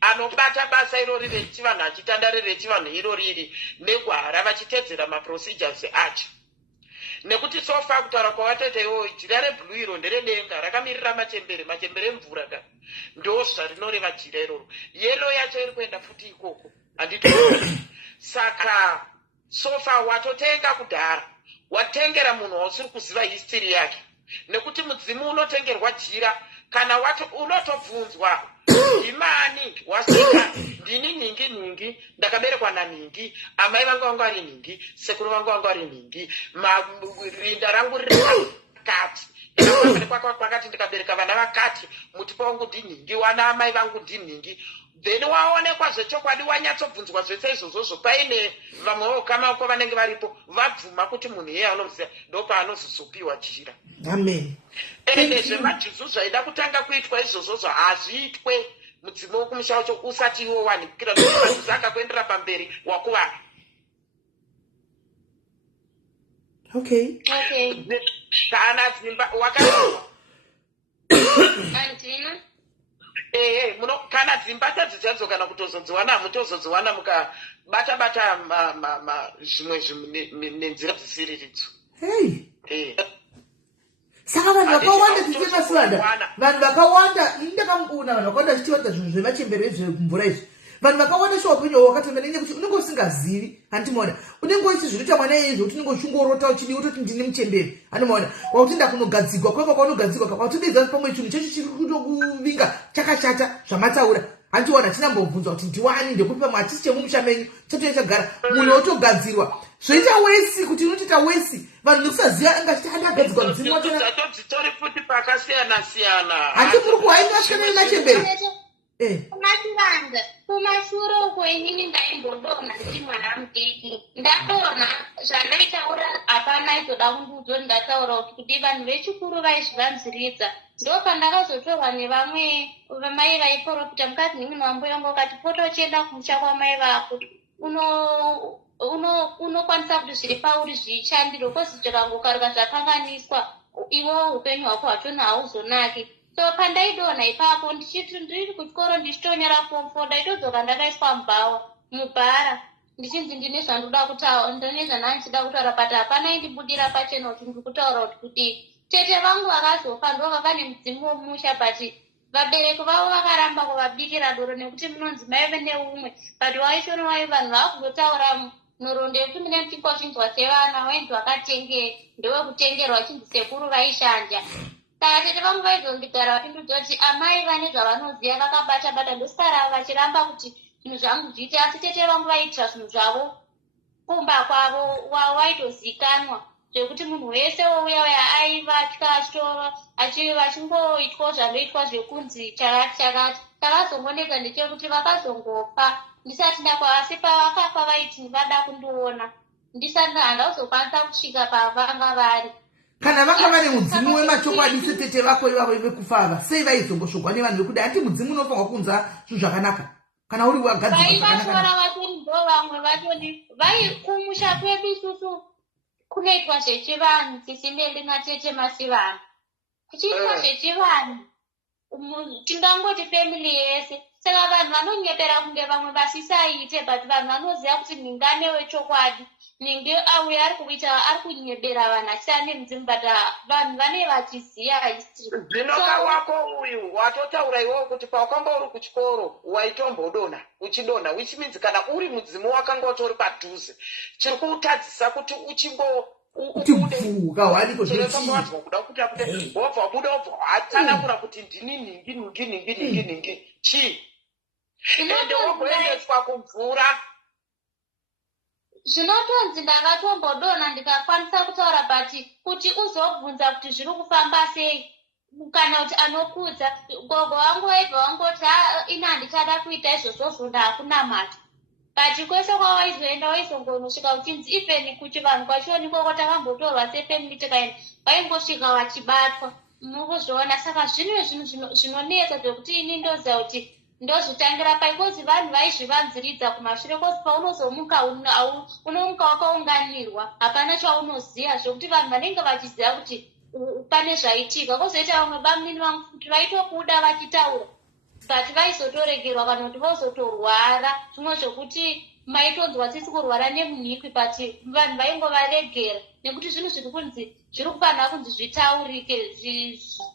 anobata basa irori rechivanhu achitandare rechivanhu iroriri negwara vachitedzera maprocedures acho. Nekuti sofa kutaura kwawatete iwoyo jira rebhulu iro nderedenga rakamirira machembere emvura ka ndo zvarinoreva jira iroro. Yelo yacho iri kuenda futi ikoko handito. Saka sofa watotenga kudhara watengera munhu wausiri kuziva history yake, nekuti mudzimu unotengerwa jira kana unotobvunzwa imani wasika ndini ningi ndakaberekwa naningi, amai vangu vangu ari ningi, sekuru vangu vangu ari ningi, rinda rangu riri pakati kwakati ndikabereka vana vakati mutipa wangu ndiningi, wana amai vangu ndiningi. Then waonekwa zvechokwadi wanyatsobvunzwa zvese izvozvo paine vamwewo kama uko vanenge varipo vabvuma kuti munhu iye anoziva ndopaanozopiwa jira. Amen. Ende zvemajuzu zvaida kutanga kuitwa izvozvo hazviitwe mudzimu wokumusha wacho usati iwo wanikira kuti majuzu akakuendera pamberi wakuvana. Okay. Kana dzimba Antina kana dzimba dzadzo kana kutozodziwana hamutozodziwana mukabata zvimwe nenzira dzisiriridzo. Saka vanhu vakawanda tichemasiwanda vanhu vakawanda ndakamuona vanhu vakawanda chichiwadza zvinhu zvemachembere ezvemvura izvi vanhu vakawanda shaupenyu wakatonga nenyaya kuti unenge usingazivi handimoda unenge uchizviita mwana iyeye zvokuti unenge uchingorota uchidi utoti ndini muchembere handimoda wakuti ndakunogadzigwa kweva kwaunogadzigwa kwatodedza pamwe chinhu checho chiri kutokuvinga chakashata zvamataura handiona chinambobvunzwa kuti ndiwani ndekupi pamwe hatisi chemumusha menyu chatonge chagara munhu otogadzirwa zvoita wesi kuti unotoita wesi vanhu nekusaziva angachiti handagadzirwa mudzimu wachatodzitori futi pakasiyana handifuri kuhainasvika nemachembere kumasiranga kumashure uko inini ndaimbodona ndiri mwana mudiki ndatoona zvandaitaura hapana izoda kundiudza kuti ndataura kuti vanhu vechikuru vaizvivanziridza ndo pandakazotorwa nevamwe vamai vaiprofita mukati nemini wambuya wangu akati pota uchienda kumusha kwamai vako unokwanisa kuti zviri pauri zvichandiro kozi zvikangokaruka zvakanganiswa iwo upenyu hwako hwachona hauzonaki. So pandaidona ipapo ndiri kuchikoro ndichitonyora form 4 ndaitodzoka ndakaiswa mubhara ndichinzi ndine zvandoda kutaura ndine zvandandichida kutaura but hapana indibudira pachena kuti ndiri kutaura kuti tete vangu vakazofa ndo vakane mudzimu womusha but vabereki vavo vakaramba kuvabikira doro nekuti munonzi maive neumwe but waishonowai vanhu vakungotaura nhoroondo yekuti mine mutingo chinzwa sevana wainzi wakatenge ndewekutengerwa chinzi sekuru vaishanja. Saka tete vangu vaizondigara vapindudza kuti amai vane zvavanoziva vakabata ndosara vachiramba kuti zvinhu zvangu zviite asi tete vangu vaitira zvinhu zvavo kumba kwavo waitozikanwa zvekuti munhu wese wouya uya aiva achikastora vachingoitwa zvanoitwa zvekunzi chakati takazongoneka ndechekuti vakazongopa ndisati ndakwa, asi pavakafa vaiti vada kundiona ndisati handazokwanisa kusvika pavanga vari. Kana vanga vane mudzimu wemachokwadi setete vako ivavo vekufa ava, sei vaizongoshogwa nevanhu vekuti hati mudzimu unofanirwa kunza zvinhu zvakanaka kana uri wagadzirwa vaivashora vatoni ndo vamwe vatoni kumusha kwedu isusu kunoitwa zvechivanhu tisimende natete masivanhu kuchiitwa zvechivanhu tingangoti family yese. Saka vanhu vanonyepera kunge vamwe vasisaite, but vanhu vanoziva kuti ningane wechokwadi ninge auya ari kuita ari kunyebera vanhu asiyane mudzimu, but vanhu vane vachiziya history. Zvinoka wako uyu watotaura iwewe kuti pawakanga uri kuchikoro waitombodonha uchidonha, which means kana uri mudzimu wakanga utori padhuze, chiri kuutadzisa kuti uchibvuka waliko zvichiwadzwa kuda kuti wobva wabuda wobva watsanangura kuti ndini ningi chii ende wogoendeswa kumvura. Zvinotonzi ndakatombodonha ndikakwanisa kutaura, but kuti uzobvunza kuti zviri kufamba sei kana kuti anokudza gogo wangu waibva wangoti ina handichada kuita izvozvo ndakunamata, but kwese kwawaizoenda waizongonosvika uchinzi even kuti vanhu kwachionikwa takambotorwa sefamily tikaenda vaingosvika vachibatwa, mukuzviona. Saka zvinhu zvinonetsa zvekuti ini ndoziva kuti ndozvitangira paikozi vanhu vaizvivanziridza kumashure, kozi paunozomuka unomuka wakaunganirwa hapana chaunoziva, zvokuti vanhu vanenge vachiziva kuti pane zvaitika. Kozoita vamwe bamini vangu kuti vaitobuda vachitaura, but vaizotoregerwa kana kuti vozotorwara zvimwe zvokuti maitonzwa tisi kurwara nemunhikwi, but vanhu vaingovaregera nekuti zvinhu zviri kunzi zviri kufanira kunzi zvitaurike,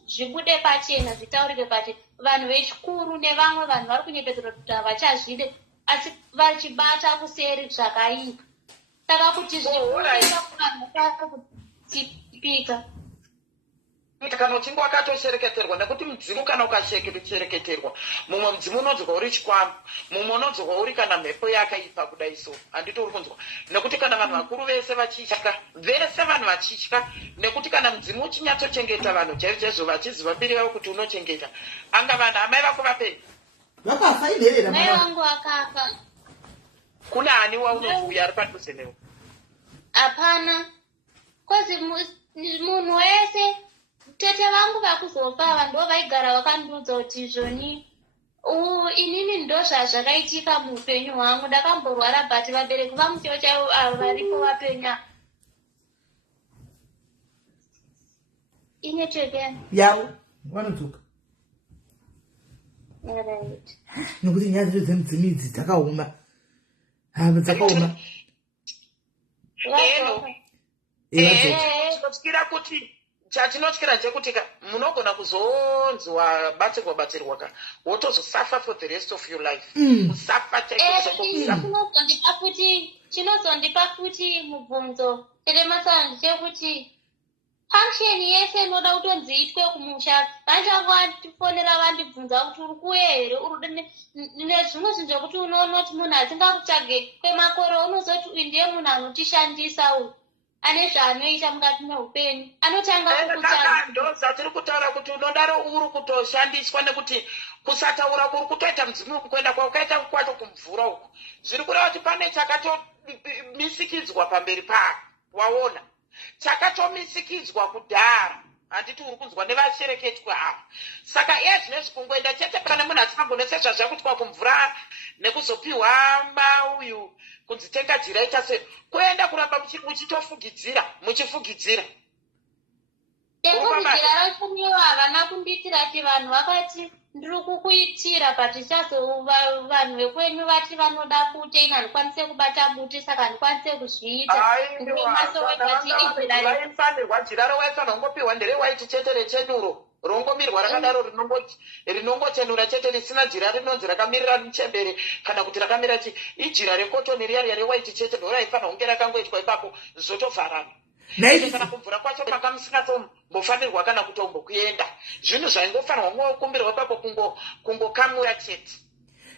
zvibude pachena, zvitaurike pachena. Vanhu vechikuru nevamwe vanhu vari kunyepedzera kuti havachazvide asi vachibata kuseri zvakaipa. Saka kuti zvipika kana uchinge wakatochereketerwa, nekuti mudzimu kana ukashekereketerwa, mumwe mudzimu unodzoka uri chikwama, mumwe unodzoka uri kana mhepo yakaipa kudai so, handiti uri kunzwa. Nekuti kana vanhu vakuru vese vanhu vachitya, nekuti kana mudzimu uchinyatsochengeta vanhu chaizvo vachiziva mbiri yavo kuti unochengeta, anga vanhu amai vako vapenyu vakafa iderera mai vangu vakafa. Kuna ani waunouya ari padhuze newe? Hapana, kozi munhu wese tete vangu vakuzofa ava ndo vaigara vakandiudza kuti izvoni inini ndo zvazvakaitika muupenyu hwangu, ndakamborwara but vabereki vangu chaivo chaivo avo varipo vapenya inetwekeni yavo vanodzoka nokuti nyaya dzacho dzemudzimu idzi dzakaoma tinotyira kuti chatinotyira chekuti munogona kuzonzwa batsirwa ka wotozosafa for the rest of your life. Kusafa chinozondipa futi mubvunzo teremasana ndechekuti function yese inoda kutonzi itwe kumusha, vandifonera vandibvunza kuti uri kuuya here, nezvimwe zvinhu zvekuti unoona kuti munhu asingakutsvage kwemakore unozoti uyu ndiye munhu anotishandisa uyu ane zvaanoita mukati meupenyu anotanga kukutsvaga. Ndozvatiri kutaura kuti unodaro uri kutoshandiswa, nekuti kusataura kuri kutoita mudzimu kuenda kwaukaita kwacho kumvura uku zviri kureva kuti pane chakatomisikidzwa pamberi pako. Waona chakatomisikidzwa kudhara, handiti uri kunzwa nevashereketwa ava. Saka iye zvinezvi kungoenda chete pane munhu asingagonesezva zvakutwa kumvura nekuzopiwa mauyu kunzitenga jiraita sei, kuenda kuramba muchifugidzira tekufugidzira rachomiwa havana kundiitira ti vanhu vakati ndiri kukuitira but vanhu vekwenyu vati vanoda bute ina handikwanise kubata bute saka handikwanise kuzviita. Vaifanirwa jira rawaifanirwa kungopiwa nderewaiti chete rechenuro rongomirwa rakadaro rinongochenura chete risina jira rinonzi rakamirira muchembere kana kuti rakamira ijira rekotoni riya rewaiti chete ndoraifanirwa kunge rakangoitwa ipapo zotovharana. Kana kumvura kwacho makamusingatombofanirwa kana kutombokuenda, zvinhu zvaingofanirwa ngokumbirwa ipapo kungokamura chete.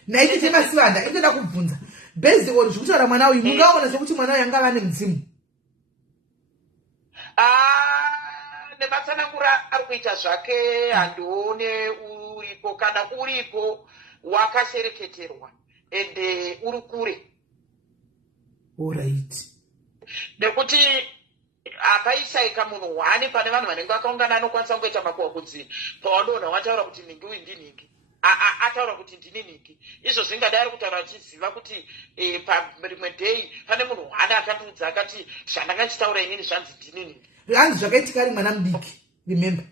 Naiti temasivanda inoda kubvunza based on zvekutaura mwana uyu mungaona sokuti mwana uyu anga ane mudzimu. nematsanangura ari kuita zvake handione uripo kana uripo wakasereketerwa ende uri kure. Alright. Nekuti apaishaika munhu hwani pane vanhu vanenge vakaungana anokwanisa kungoita makuwa kudzi pawadonha wataura kuti ningi uyu ndinhingi ataura kuti ndini ningi. Izvo zvingadai ari kutaura achiziva kuti parimwe dhei pane munhu hwani akandiudza akati zvandangachitaura inini zvanzi ndini ningi. Hanzi zvakaitika ari mwana mudiki, remember.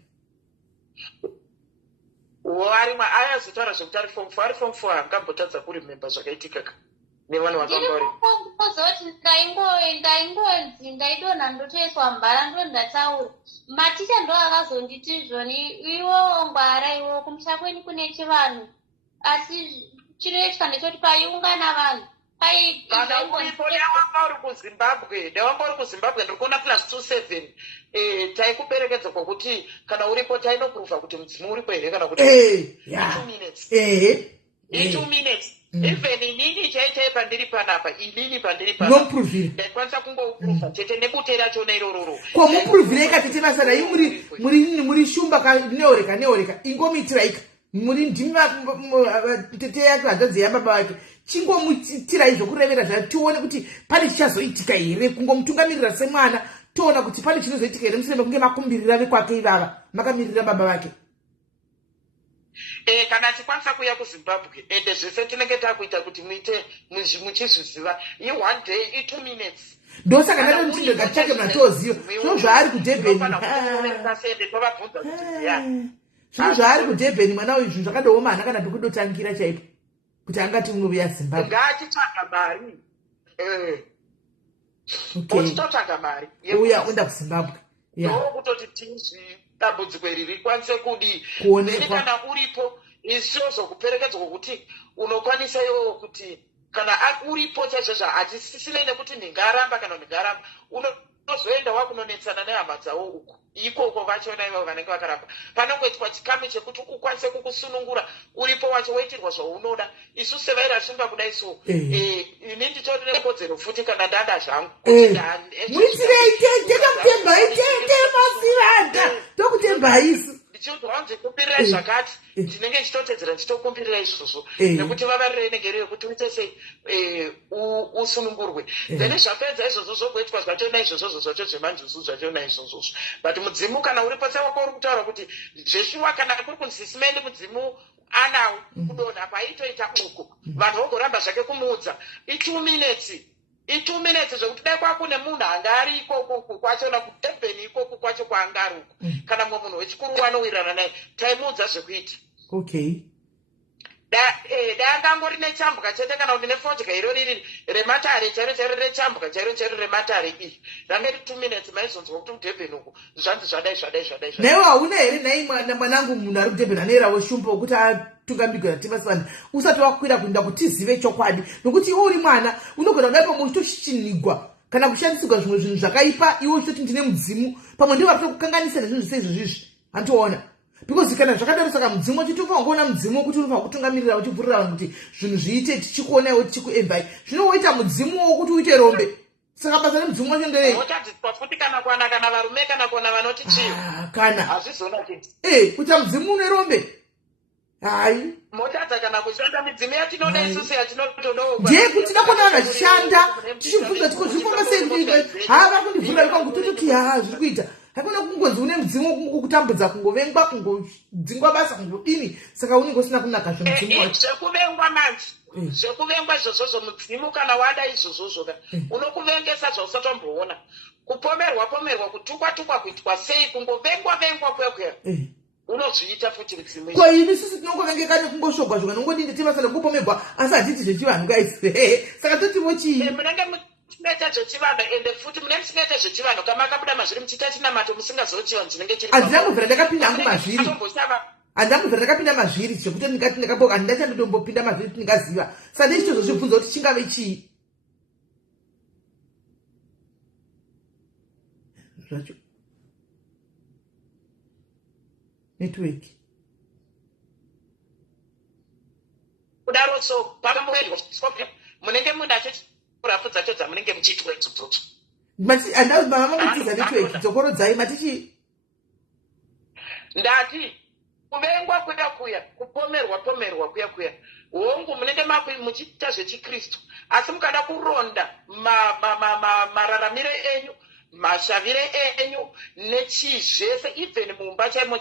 Ayazotaura zvekuti ari form 4 ari form 4 angambotadza kurememba zvakaitika nevanhu vakanga kuzoti ndaingonzi ndaidonha ndotoiswa mbara ndondataura maticha ndo akazonditi izvoni iwo ngwara iwo kumusha kweni kune chivanhu asi chinoitika ndechoti paiungana vanhu dewanga uri kuzimbabwe ndiri kuona +27 taikuperekedza kwakuti kana uripo tainopruvha kuti mudzimu uripo here kana kuti 2 minutes 2 minutes. Even inini chaitai pandiri panapa inini pandiri panapa ndaikwanisa kungopruvha chete nebute racho neirororo kwamupuruvhireka tete basa rai muri shumba neoreka ingomitiraika muri ndimi tete yake hanzvadzi yababa vake chingomutirai zvokurevera zvayo tione kuti pane chichazoitika here kungomutungamirira semwana toona kuti pane chinozoitika here mushure mekunge makumbirira vekwake ivava makamirira baba vake. Kana tikwanisa kuya kuZimbabwe ende zvese tinenge takuita kuti muite muchizviziva i1 day i2 minutes ndosaka ndatomutindo ngatichake mnatoziva zvino zvaari kudebheni zvino zvaari kudebheni mwana uyu zvinhu zvakadoomana kana pekudotangira chaipo kuti angati unovuya Zimbabwe ngaachitsvaga mari uchitotsvaga mari uya unda kuZimbabwe ndokutoti dambudziko iri rikwanise kudi kana uripo isiwo zokuperekedzwa kwokuti unokwanisa iwo kuti kana uripo chaizvozvo hatisisire nekuti ndingaramba kana ndingaramba unozoenda wakunonetsana nehama dzavo uko ikoko vachona ivo vanenge vakaramba panongoitwa chikamu chekuti ukwanise kukusunungura uripo wacho woitirwa zvaunoda. Isu sevaira shumba kudai so ini nditori nekodzero futi kana ndada zvangu muitirei tekamutembai temasiranda tokutembai isu ndichizwa ndikumbirirai zvakati ndinenge ndichitotedzera ndichitokumbirirai izvozvo nekuti vavarire negere yekuti uite sei usunungurwe then zvapedza izvozvo zvogoitwa zvachona izvozvo zvacho zvemanjusu zvachona izvozvo but mudzimu kana uri pose wako uri kutaura kuti zveshuwa kana kuri kunzisimendi mudzimu anawo kudonha paitoita uko vanhu vogoramba zvake kumuudza i2 minutes zvokuti dai kwakune munhu anga ari ikoko kwachona kudebheni ikoko kwacho kwaanga ari uko kana mumwe munhu wechikuru wanowirirana naye taimuudza zvekuita angangori nechambwa chete kana kuti nefodya iro riri rematare chairo rechambuka chairo rematare iyi range ri 2 minutes maizonzwa kuti kudebheni uko zvanzi zvadai naiwo hauna here nai mwanangu munhu ari kudebheni aneerawo shumba wokuti atungamigwa timasana usati wakwira kuenda kuti zive chokwadi nokuti iwe uri mwana unogona kudai pamwe uchitoshinigwa kana kushandisirwa zvimwe zvinhu zvakaipa iwe uchitoti ndine mudzimu pamwe ndiwo vatikukanganisa nezvinhu zvisezvizvizvi handiona because kana zvakadaro saka mudzimu uchitofanwa kuona mudzimu wokuti unofanwa kutungamirira uchivhurira vanhu kuti zvinhu zviite tichikuona iwe tichikuevhai zvino woita mudzimu wokuti uite rombe saka basa remudzimu wacho nderei otadziswa futi kana varume kana kuona vanoti chiyo kana hazvizona chii kuita mudzimu une rombe hai motadza kana kushanda midzimu yatinoda isusu yatinotodawo ndiye kuti dakona vanhu vachishanda tichibvunza tikozvifamba sei hava kundivhura kwangu tototi zviri kuita hakuna kungonzi une mudzimu kukutambudza kungovengwa kungodzingwa basa kungodini saka unenge usina kunaka zvemudzimu wacho zvekuvengwa manje zvekuvengwa izvozvozvo mudzimu kana wada izvozvozvo unokuvengesa zvausatomboona kupomerwa kutukwa kuitwa sei kungovengwa kwekwe unozviita futi mudzimu ko ini sisi tinongovengeka nekungosvogwa zvoka nongodini tibasa rekupomerwa asi hatiti zvechivanhu guys saka totivo chii munenge musingaita zvechivanhu ende futi munenge musingaita zvechivanhu kama makabuda mazviri muchiita chinamato musingazochivanhu chinenge chiri handinambobvira ndakapinda hangu mazviri handambobvira ndakapinda mazviri zvekuti ndingati ndakaboka handinachandotombopinda mazviri tindingaziva saka ndichitozozvibvunza kuti chingave chii zvacho network kudaro so pakamuedwa munenge munhu achorapfu dzacho dzamunenge muchiitwa idzodzo Mati anda mama mutiza network dzokorodzai matichi. Ndati kuvengwa kuda kuya kupomerwa kuya hongu munenge muchiita zvechikristu asi mukada kuronda mararamire enyu mashavire enyu nechizvese even mumba chaimo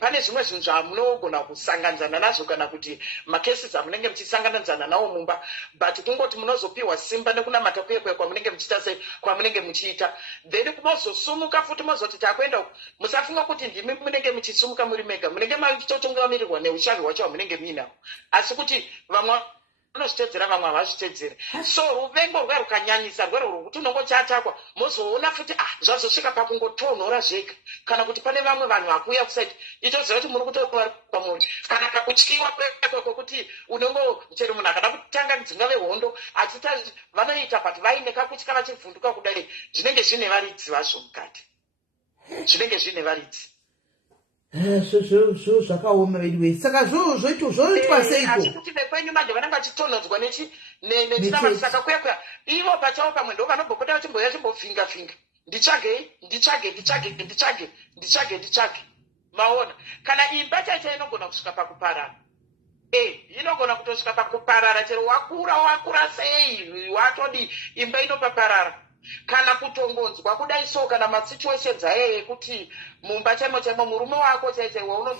pane zvimwe zvinhu zvamunogona kusanganzana nazvo kana kuti makesis amunenge muchisangananzana nawo mumba but kungoti munozopiwa simba nekunamata kuye kwamunenge muchiita sei kwamunenge muchiita then kumozosumuka futi mozoti takuenda musafunga kuti ndimi munenge muchisumuka muri mega munenge machitotungamirirwa neushavi hwacho hwamunenge muinawo asi kuti vamwe vanozvitedzera vamwe havazvitedzere so ruvengo rwe rukanyanyisa rwero rwokuti unongochatakwa mozoona futi zvazosvika pakungotonhora zvega kana kuti pane vamwe vanhu vakuuya kusaiti itoziva kuti muri kutoa pamuri kana kakutyiwa kwekuti unongo chero munhu akada kutanga kudzinga vehondo achita vanoita but vaine kakutya vachivhunduka kudai zvinenge zvine varidzi vazvo mukati zvinenge zvine varidzi zvakaoma vedu saka zvoitwa seiko asi kuti vekwenyu manje vanenge vachitonhodzwa nechinamasaka kuya ivo pachavo pamwe ndo vanombopota vachimboya chimbovhinga nditsvage maona kana imba chaicha inogona kusvika pakuparara inogona kutosvika pakuparara chero wakura sei watodi imba inopaparara kana kutongonzwa kudai so kana masituations aye ekuti mumba chaimo murume wako chaichaiwa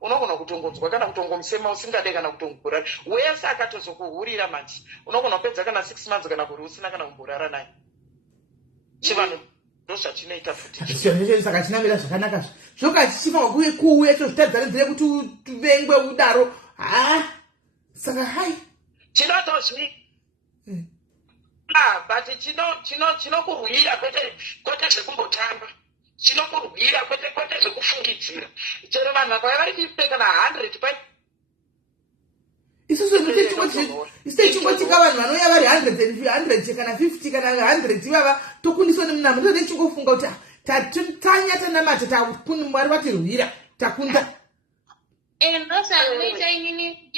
unogona kutongonzwa kana kutongomusema usingade kana kutongorara wese akatozokuhurira manje unogona kupedza kana 6 months kana kuri usina kana kumborara naye chivanhu ndozvachinoita futi saka chinamira zvakanaka zvoka chichifanwa kuuya chozvitadzanidzire kuti uvengwe udaro saka hai chinotozvi but chinokurwira kwete zvekumbotamba chinokurwira kwete zvekufungidzira chero vanhu vakauya vari kuipeka na 100 pa isusu techingotika vanhu vanouya vari 100 kana 50 kana 100 ivava tokundiswa nemunamo ndo techingofunga kuti tanyatanamata takuni mwari vatirwira takunda ndosakuita inini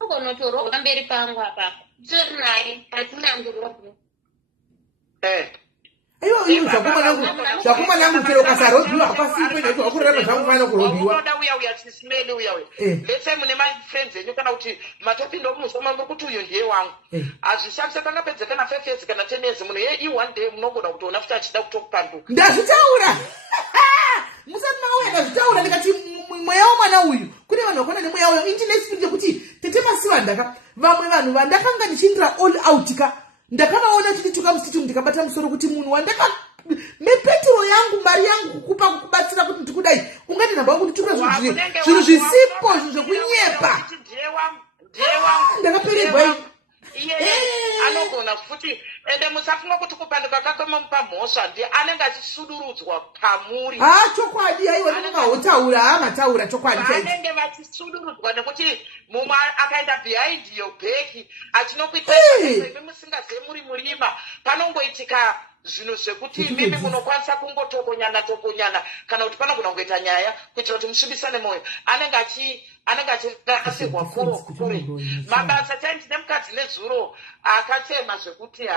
ugonotorwa mberi pangu apapo tori naye hatinangurovu aiwa zvakumanangu chero ukasarodhiwa hapasipo nekuti wakurarama zvangu fana kurodhiwa unoda uya chisimeni uya let's say mune mafriends enyu kana kuti matopinda mumusoma kuti uyu ndiye wangu hazvishamisa pangapedze kana 5 years kana 10 years munhu one day munogona kutoona futi achida kutokupanduka ndazvitaura musati makauya ndazvitaura ndikati mweya womwana uyu kune vanhu vakona nemweya uyo intinesipiri yekuti tete masiva vamwe vanhu vandakanga ndichiindira all out ka ndakavaona tichituka musititu ndikabata musoro kuti munhu wandaka mepeturo yangu mari yangu kukupa kukubatsira kuti ndikudai ungati namba wangu nditura zvinhu zvisipo zvinhu zvekunyepa ndakapererwa anogona futi ende musafunga kuti kupanduka kake pamhosva ndiye anenge achisudurudzwa pamuri chokwadi aiwa ndinomahotaura mataura chokwadi anenge vachisudurudzwa nekuti mumwe akaenda behind your back achinokuita musingazei muri murima panongoitika zvinhu zvekuti mimi munokwanisa kungotokonyana kana kuti panogona kungoita nyaya kuitira kuti musvibisane mwoyo anenge achirasirwa kure mabasa taindine mukadzi nezuro akatema zvekuti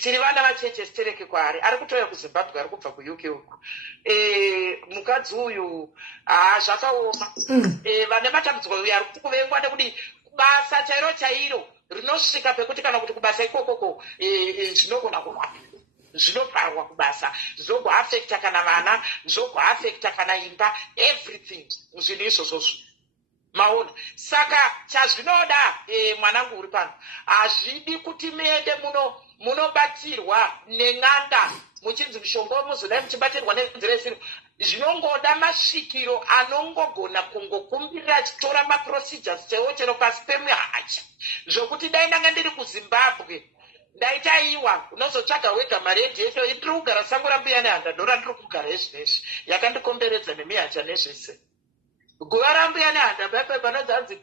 tiri vana vacheche stereke kwaari ari kutoya kuzimbabwe ari kubva kuuk uku mukadzi uyu zvakaoma vane matambudziko uyu ari kuvengwa nekuti basa chairo rinosvika pekuti kana kuti kubasa ikokoko zvinogona kurwapa zvinoparwa kubasa zvogoafekta kana vana zvogoafekta kana imba everything zvinhu izvozvozvo maona saka chazvinoda mwanangu uri pano hazvidi kuti muende munobatirwa nen'anga muchinzi mushonga wemuzodai muchibatirwa nenzira zvinhu zvinongoda masvikiro anongogona kungokumbirira achitora maprocedures chaiwo chero pasi pemuhacha zvokuti dai ndanga ndiri kuzimbabwe ndaitaiwa unozotsvaga wega maredhietho ndiri kugara sango rambuya nehanda ndora ndiri kugara ezvinezvi yakandikomberedza nemihacha nezvese guva rambuya nehanda panozanzi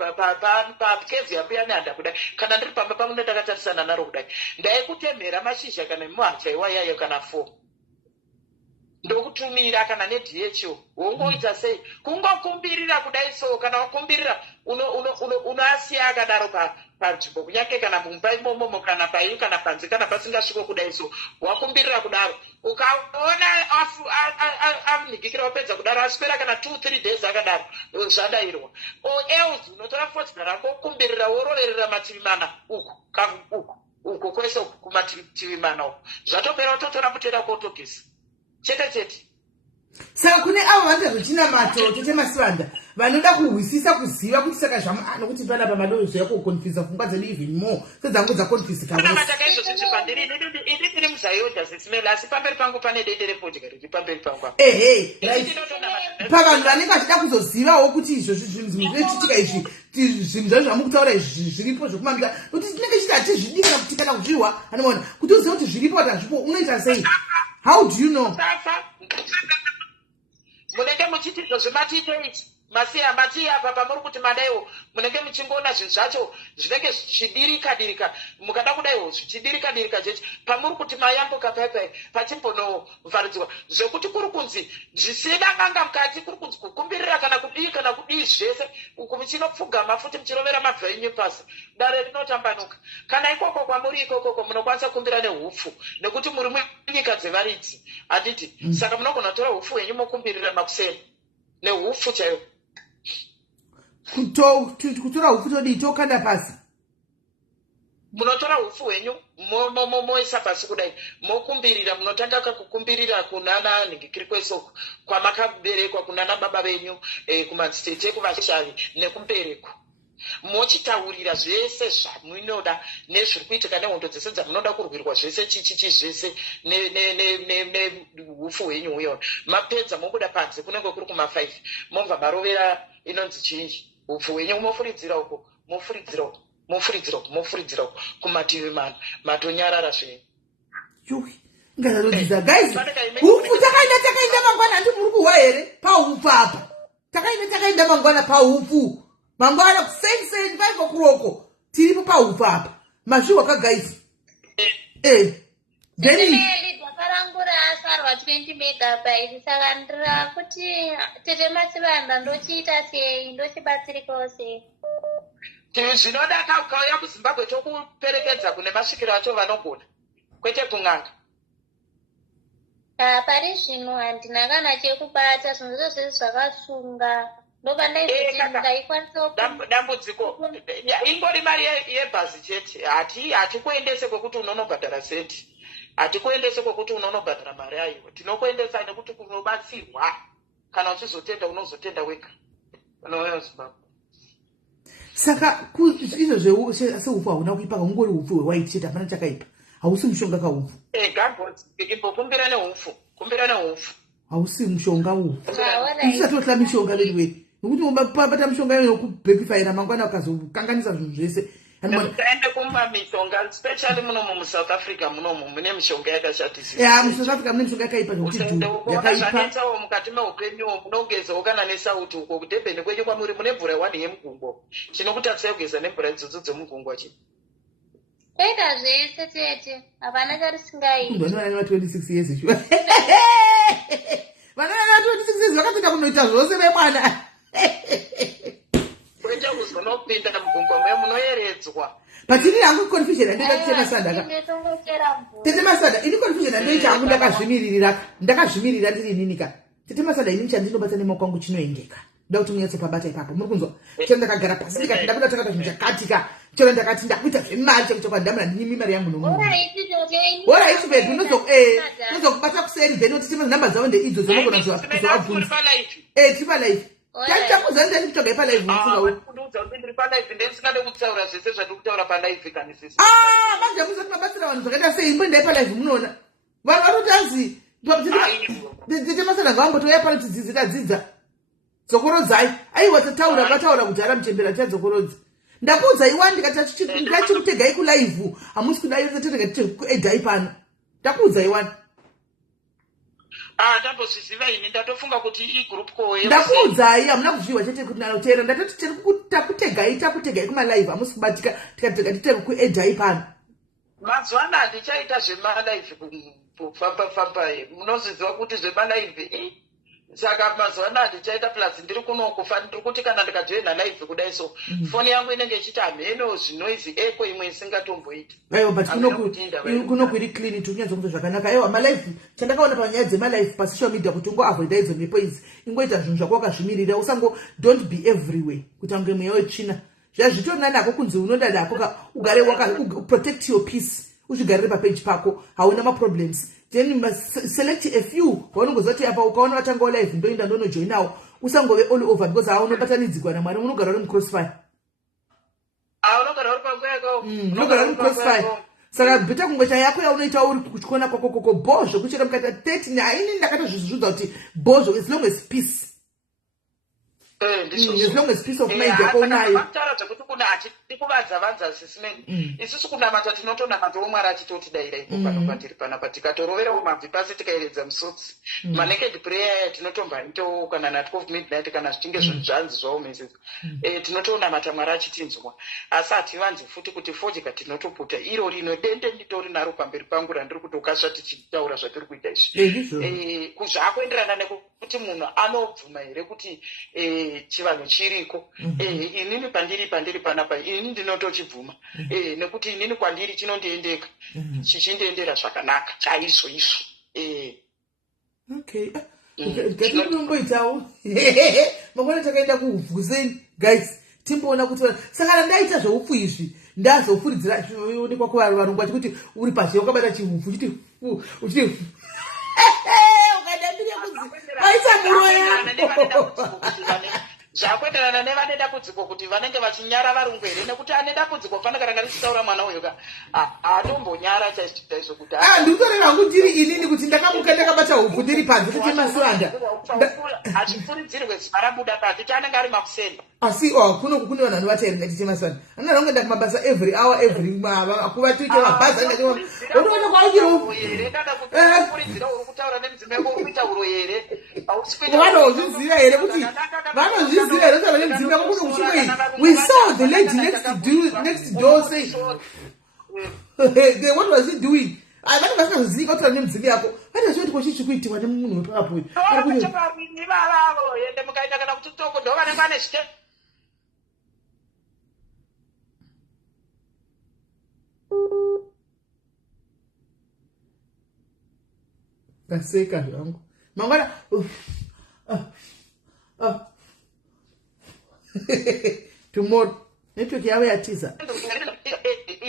pakevi yambuya nehanda kudai kana ndiri pamba pamwe ndakatarisana naro kudai ndaikutemhera mashizha kana muhacha iwayayo kana 4 ndokuti vanokutumira kana nedho wongoita sei kungokumbirira kudai so kana wakumbirira unoasiya akadaro panzvimbo kunyange kana mumba imomomo kana pairi kana panze kana pasingasviko kudai so wakumbirira kudaro ukaona anhigikira wapedza kudaro aswera kana 2-3 days akadaro zvadayirwa else unotora fotsa rako kumbirira wororerera mativi mana uku kwese kumativi mana uku zvatopera utotora mutera kotogesa chete saka kune avo vanotazochinamato tete Masivanda vanoda kuhwisisa kuziva kuti saka nokuti panapa madozvoya kukonfisa pfungwa dzedu even more sedzangu dzakonfisikamataka izvozvo zvipandiri ndiri muzayodha zisimela asi pamberi pangu pane dende repodya riri pamberi pangu pavanhu vanenge vachida kuzozivawo kuti izvozvi zvinhu zvinoitika izvi zvinhu zvazvo zvamukutaura izvi zviripo zvokumamisa kuti tinenge chiti hatizvidi kana kuti kana kuzviwa anoona kuti uzive kuti zviripo kana hazvipo unoita sei? How do you know? Munenge muchiti izvozvo matiite ichi masiya mati apa pamuri kuti madaiwo munenge muchingoona zvinhu zvacho zvinenge zvichidirika mukada kudaiwo zvichidirika chechi pamuri kuti mayambuka paipai pachimbonovharidzwa zvekuti kuri kunzi zvisina nganga mukati kuri kunzi kukumbirira kana kudii zvese uku muchinopfugama futi muchirovera mabva enyu pasi dare rinotambanuka kana ikoko kwamuri ikoko munokwanisa kukumbira nehupfu nekuti muri munyika dzevaridzi handiti saka munogona kutora hupfu hwenyu mokumbirira makuseni nehupfu chaiwo kutora hupfu todii tokanda pasi munotora hupfu hwenyu moisa pasi kudai mokumbirira munotanga kakukumbirira kunana nhingikiri kwesoko kwamakaberekwa kunana baba venyu kumadzitete kuvashavi nekumbereko mochitaurira zvese zvamunoda nezviri kuitika nehondo dzese dzamunoda kurwirwa zvese chichichi zvese nehupfu hwenyu huyona mapedza mobuda panze kunenge kuri kuma5 mobva marovera inonzi chinji hupfu hwenyu mofuridzira uko mofuridzira uko kumativi mana matonyarara zvenyu ngazanodzidza guys hupfu takaenda mangwana handi muri kuhwa here pahupfu apa takaenda mangwana pahupfu mangwana kuseni 5 o'clock tiripo pahupfu apa mazviwa kagaisi dzakarangura asarwa 20 megabytes saka ndira kuti tete Masivanda ndochiita sei ndochibatsirikawo sei zvinoda kauya kuZimbabwe tokuperekedza kune masvikiro acho vanogona kwete kung'anga pari zvino handina kana chekubata zvinhu zvese zvakasunga ndoba dambudziko ingori mari yebhazi chete hatikuendese kwekuti unonobhadhara senti hatikuendese kwekuti unonobhadhara mari ayo tinokuendesa nekuti kunobatsirwa kana uchizotenda unozotenda wega unoona Zimbabwe saka izvo sehupfu hauna kuipaka ungori hupfu hwewaiti chete hapana chakaipa hausi mushonga kahupfu kumbira nehupfu hausi mushonga uhupfu usatohla mishonga veriweri nokuti bata mishonga yo yokubhekifaira mangwana ukazokanganisa zvinhu zvese taende kumba mishonga especially munomu muSouth Africa munomu mune mishonga yakashatisisa muSouth Africa mune mishonga yakaipa nokuti yakaipa mukati meupenyu munogezawo kana nesauti uko kudhebheni kwenyu kwamuri mune mvura 1 yemugungwa chinokutarisai kugeza nemvura idzodzo dzemugungwa chi kwega zvese tete hapana charisingaiti vanova 26 years shuwa vanova 26 years vakatoita kunoita zvose vemwana kwete kuzonopinda mugungwa muye munoyeredzwa patiri hangu confusion handinoita Tete Masanda Tete Masanda ini confusion handoita hangu ndakazvimirira ndiri ininika Tete Masanda ini chandinobata nemaoko angu chinoendeka ndoda kuti munyatso pabata ipapo muri kunzwa chero ndakagara pasi ndikati ndakuda takata zvinhu zvakatika chero ndakati ndakuita zvemari chekutoka ndamuna ndinimi mari yangu nomunhu bedu nozokubata kuseri then kuti namba dzavo ndeidzo dzonogona kuzovabvunza tiri palive takuza ndani kutogai palive manje muzoti mabatsira vanhu zvakaita sei imbo ndai palive munoona vanhu vanotanzi Tete Masanda ngavambotoya pano tidzidzikadzidza dzokorodzai aiwa vataura kudhara muchembera tiadzokorodza ndakuudza iwani ndikati ndachikutegai kulive hamusi kudayotatega tiedhai pano ndakuudza iwani ndambozviziva ini ndatofunga kuti igroup call ndakuudzai hamuna kuzviwa chete kuti naloteera ndatoti takutegai kumalive hamusi kubatika tikatega titege kuedhai pano mazuva ano handichaita zvemalive kufamba munozviziva kuti zvemalaivhi saka mazuva anaya ndichaita plus ndiri kunokufa ndiri kuti kana ndikajoina live kudai so foni yangu inenge ichiti hamheno zvinoizi eko imwe isingatomboiti aiwa but kunoku iri clean tikunyatsongoita zvakanaka aiwa malive chandakaona panyaya dzemalive pasocial media kuti ungoavoida idzo mhepo idzi ingoita zvinhu zvako wakazvimirira usango don't be everywhere kuti ange mweya wetsvina zvazvitori nanako kunzi unoda nako ugare protect your peace uzvigarire papeji pako hauna maproblems then select a few waunongozati apa ukaona vatanga live ndoenda ndonojoinawo usangove all over because haunobatanidzigwa namwari unogara uri mucrossfire unogara uri mucrossfire saka bheta kungoita yako yaunoita uri kutyona kwako koko bhozvo kuchera mukaita 30 haini ndakatozvizvudza kuti bhozvo as long as peace as long as peace of mind yako unayo kuti kuna hatikuvadza sisime isusu kunamata tinotonamatawo mwari achitotidayira ipo panopatiri panapa tikatoroverawo mabvi pasi tikaeredza musotsi manaked prayer tinotombaitawo kana na 12 midnight kana zvichinge zvinhu zvanzi zvawo message tinotonamata mwari achitinzwa asi hativanzi futi kuti fodya tinotoputa iro rino dende nditori naro pamberi pangu randiri kutokasva tichitaura zvatiri kuita izvi zvakuenderana nekuti munhu anobvuma here kuti chivanhu chiriko inini pandiri panapa ini ndinotochibvuma nekuti inini kwandiri chinondiendeka chichindiendera zvakanaka chaizvo izvo okay ngatinomboitawo mangwana takaenda kuhuvhuzeni guys timboona kuti saka ndaita zveupfu izvi ndazofuridzira onekwa kuvarungu achikuti uri pazhe wakabata chihuvhu uchiti ukadambire kudzi aisa muroya zvakuenderana nevane dambudziko kuti vanenge vachinyara varungu here nekuti ane dambudziko fanira ranga richitaura mwana uyu ka hatombonyara chaizvo kuti ndikutorera hangu ndiri inini kuti ndakamuka ndakabata hubvu ndiri panze kuti maswanda hachifuridzirwe ziva rabuda pasi chanenge ari makuseni asi kunoku kune vanhu vanovatairinga chiche maswanda anana unge ndakumabasa every hour every kuvatuite mabhazi unoona kwaukiro here kana kufuridzira uri kutaura nemudzimai wako uri kuita uro here vanozviziva here kuti vanozviziva here kutaura nemudzimai wako kuno kuchimwei we saw the lady next door say what was he doing vanhu vasingazivi kutaura nemudzimai yako vanozvoti kochichi kuitiwa nemunhu wepapo vavavo ende mukaita kana kuti toko ndo vanenge vane zvite kaseka zvangu mangwana tomorrow network yavo yatiza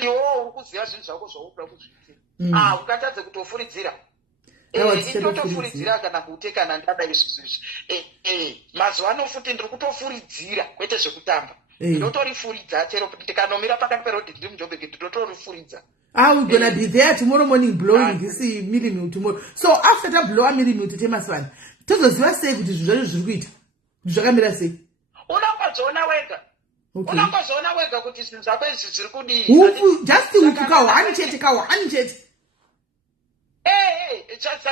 iwo uri kuziva zvinhu zvako zvauda kuzviitira ukatadze kutofuridzira inotofuridzira kana kute kana ndada izvizvi mazuva ano futi ndiri kutofuridzira kwete zvekutamba ndinotorifuridza chero ndikanomira pakati perodhi ndiri mujobheki ndinotorifuridza we're gonna be there tomorrow morning blowing this millimeter tomorrow. So after that blow a millimeter temaswana. Tozoziva sei kuti zvinhu zviri kuita. Zvakamira sei? Unongozoona wega. Unongozoona wega kuti zvinhu zvako izvi zviri kudii. Hufu just hufuka one chete.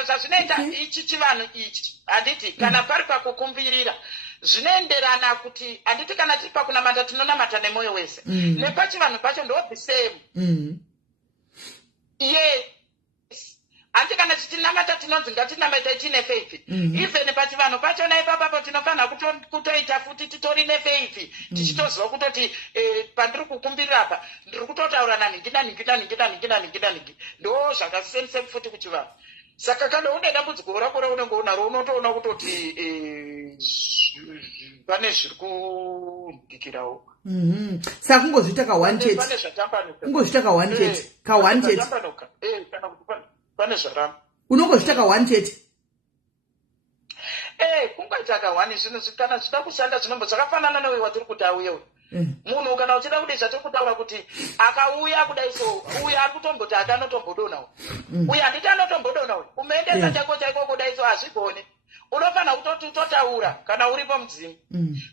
Zvazvinoita ichi chivanhu ichi handiti kana pari pakukumbirira zvinoenderana kuti handiti kana tiri pakunamata tinonamata nemwoyo wese nepachivanhu pacho ndo the same. Yes. Handi kana titinamata tinonzi ngatinamata tiine faith. Even pachivanhu pachona ipapapo tinofanira kutoita futi titori nefaith. Tichitoziva kutoti pandiri kukumbirira apa ndiri kutotaura naningi. Ndo zvakasiyana futi kuchivanhu. Saka kana une dambudziko rako raunenge unaro unotoona kutoti pane zviri kundikirawo. Saka kungozviita ka1 chete. Kungozviita ka1 chete. Ka1 chete. Pane zvaramba. Unongozviita ka1 chete. Kungoita ka1 zvinhu kana zvida kushanda zvinombo zvakafanana newe watiri kuti auyewo. Munhu kana uchida kudai zvatiri kutaura kuti akauya kudai so uya ari kutomboti akanotombodonawo. Uya handiti anotombodonawo. Kumeendesa chaiko kudai so hazvigone. Unofanira kutoti utotaura kana uripo mudzimu.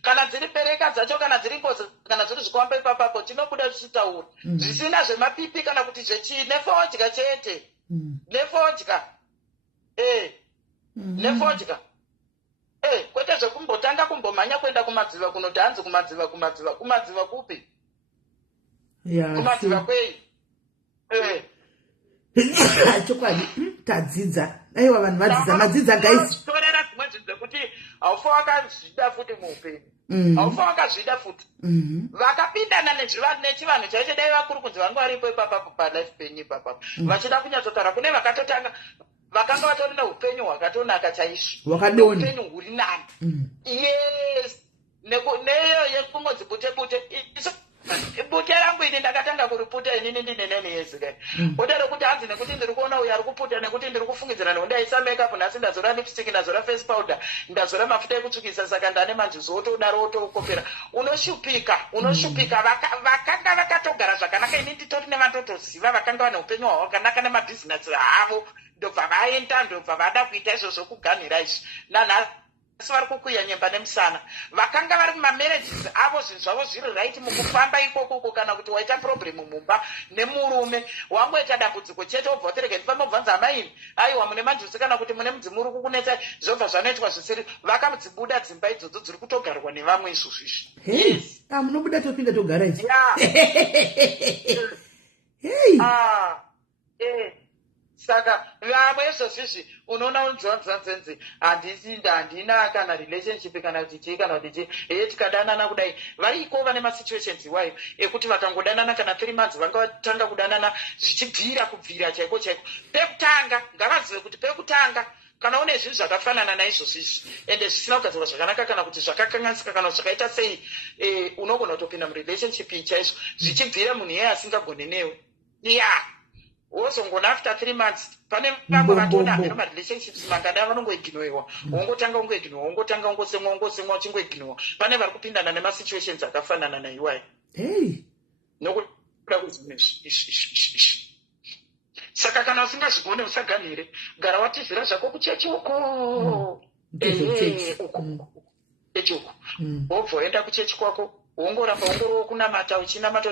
Kana dziri pereka dzacho kana dziri ngozi kana zviri zvikwamba ipapapo tinobuda tichitaura. Zvisina zvemapipi kana kuti zvechii nefodya chete. Nefodya. Nefodya. Kwete zvekumbotanga kumbomhanya kuenda kumadziva kunoti hanzi kumadziva kupi? Yeah. Kumadziva kwei? Chokwadi. tadzidza aiwa vanhu vadzidza madzidza guys torera dzimwe zvinhu zvekuti haufa wakazvida futi muupenyu haufa wakazvida futi vakapindana nechivanhu chaicho dai vakuru kunzi vangu varipo ipapapo palife penyu ipapapo vachida kunyatsotaura kune vakatotanga vakanga vatori neupenyu hwakatonaka chaizvo upenyu huri nani yes neyo yekungodzi bute bute rangu ini ndakatanga kuriputa inini ndinenene yezikai odaro kuti hanzi nekuti ndiri kuona uyo ari kuputa nekuti ndiri kufungidzira nondaisa makeup nhasi ndazora lipstick ndazora face powder ndazora mafuta ekutsvukisa saka ndane manjuzo otodaro otokopera unoshupika vakanga vakatogara zvakanaka ini nditori nevatotoziva vakanga vane upenyu hwavo vakanaka nemabhizinesi avo ndobva vaenda ndobva vada kuita izvozvo kugamhira izvi nanhasi vari kukuya nyemba nemusana vakanga vari mumamarriages avo zvinhu zvavo zviri right mukufamba ikoko kana kuti waita problem mumba nemurume wangoita dambudziko chete obva watereka ndifamba ubvanza amaini aiwa mune manjusi kana kuti mune mudzimu uri kukunetsa zvobva zvanoitwa zvisiri vakadzibuda dzimba idzodzo dziri kutogarwa nevamwe izvozvo izvi munobuda topinda togara ichi saka vamwe izvozvizvi unoona unzvanzanzenzi handina kana relationship kana kuti chii kana kuti chii tikadanana kudai variko vane masituations iwayo ekuti vakangodanana kana 3 months vanga vatanga kudanana zvichibvira kubvira chaiko pekutanga ngavazive kuti pekutanga kana une zvinhu zvakafanana naizvozvizvi ende zvisina kugadzirwa zvakanaka kana kuti zvakakanganisika kana zvakaita sei unogona kutopinda murelationship chaizvo zvichibvira munhu iyeye asingagone newe wozongona after 3 months pane vamwe vatona hameno marelationships mangada vanongoiginoiwa wongotanga ungosemwa uchingoiginoiwa pane vari kupindana nemasituations akafanana naiwayo nokuda kuzvimwe saka kana usingazvigone usagamhire gara watizira zvako kuchechi uko chechi uko wobva waenda kuchechi kwako wongoramba wongorowo kunamata uchinamata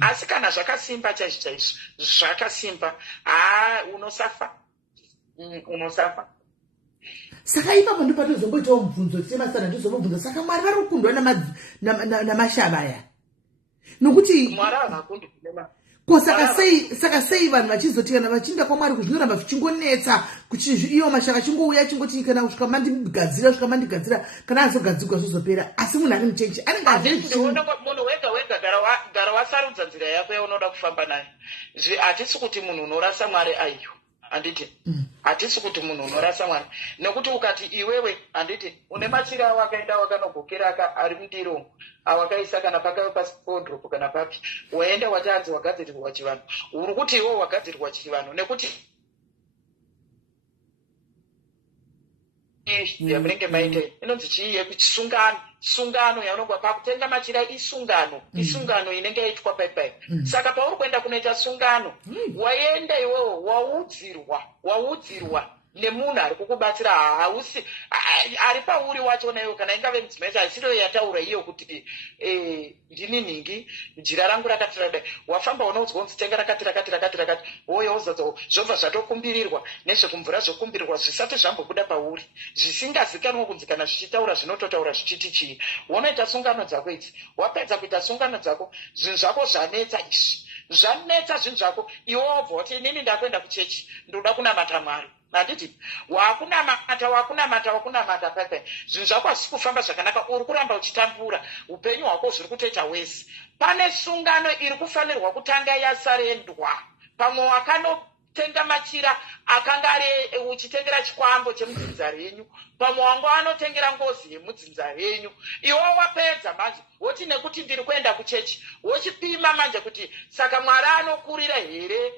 asi kana zvakasimba chaizvo zvakasimba unosafa saka ipapo ndipo tozomboitawo mubvunzo tisemasana tizomubvunza saka mwari vari kukundwa namashava aya nokuti mwari havakundwi ko saka sei vanhu vachizotikana vachiinda kwamwari kuzvinoramba zvichingonetsa kuti iyo mashaka chingouya chingoti kana kusvika mandigadzira kana azogadzirwa zvozopera asi munhu ari muchenji anenge munhu wega gara wasarudza nzira yako yaunoda kufamba nayo hatisi kuti munhu unorasa mwari aiyo handiti hatisi kuti munhu unorasa mwari nekuti ukati iwewe handiti une machira awo akaenda wakanogokera ari mundiro awakaisa kana pakave pasipodropo kana papi waenda watanzi wagadzirirwa chivanhu uri kuti iwo wagadzirirwa chivanhu nekuti yamunenge maita inonzi chii yekuchisungano yaunongwa pakutenga machira isungano inenge yaitwa paipai saka pauri kuenda kunoita sungano waenda iwewo waudzirwa nemunhu ari kukubatsira hausi ari pauri wachona iwo kana ingave mudzimai haisiro yataura iyo kuti ndini nhingi jira rangu rakati radai wafamba unoudzwa unzi tenga rakati woya uzadza zvobva zvatokumbirirwa nezvekumvura zvokumbirirwa zvisati zvambobuda pauri zvisingazikanwa kunzi kana zvichitaura zvinototaura zvichiti chii unoita sungano dzako idzi wapedza kuita sungano dzako zvinhu zvako zvanetsa izvi zvanetsa zvinhu zvako iwe wobva wati inini ndakuenda kuchechi ndoda kunamata mwari handiti wakunamata paipai zvinhu zvako hazisi kufamba zvakanaka uri kuramba uchitambura upenyu hwako zviri kutoita wese pane sungano iri kufanirwa kutanga yasarendwa pamwe wakanotenga machira akanga ari uchitengera chikwambo chemudzinza renyu pamwe wanga anotengera ngozi yemudzinza renyu iwe wapedza manje woti nekuti ndiri kuenda kuchechi wochipima manje kuti saka mwari anokurira here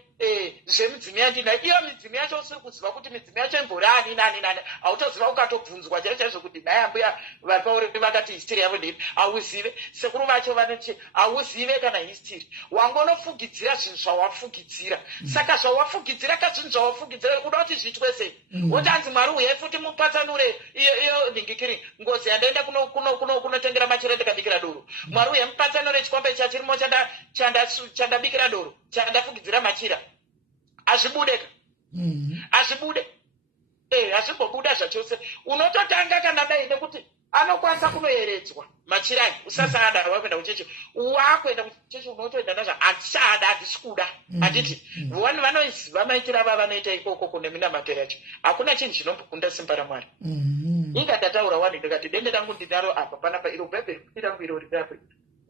zvemidzimu yandinayo iyo midzimu yacho usiri kuziva kuti midzimu yacho imbori nani hautoziva ukatobvunzwa chaizvo kuti nai ambuya vari pauri vakati histiri yavo ndiri hauzive sekuru vacho vanoti hauzive kana histiri wangonofugidzira zvinhu zvawafugidzira saka zvawafugidzira kazvinhu zvawafugidzira uda kuti zvitwe sei woti hanzi mwari uyai futi mupatsanure iyo nhingikiri ngozi yandaenda kunotengera machira ndikabikira doro mwari uyai mupatsanure chikombe chachirimo chandabikira doro chandafugidzira machira azvibudeka azvibude hazvimbobuda zvachose unototanga kana dai nekuti anokwanisa kunoeredzwa machirai usasada wakuenda kuchechi wakuenda kuchechi unotoenda nazvo handisada handisi kuda handiti vanhu vanoziva maitiro ava vanoita ikoko kune minamatero yacho hakuna chinhu chinombokunda simba ramwari inga ndataura wani ndikati dende rangu ndinaro apa panapa iro bhebheri rangu iro rirapo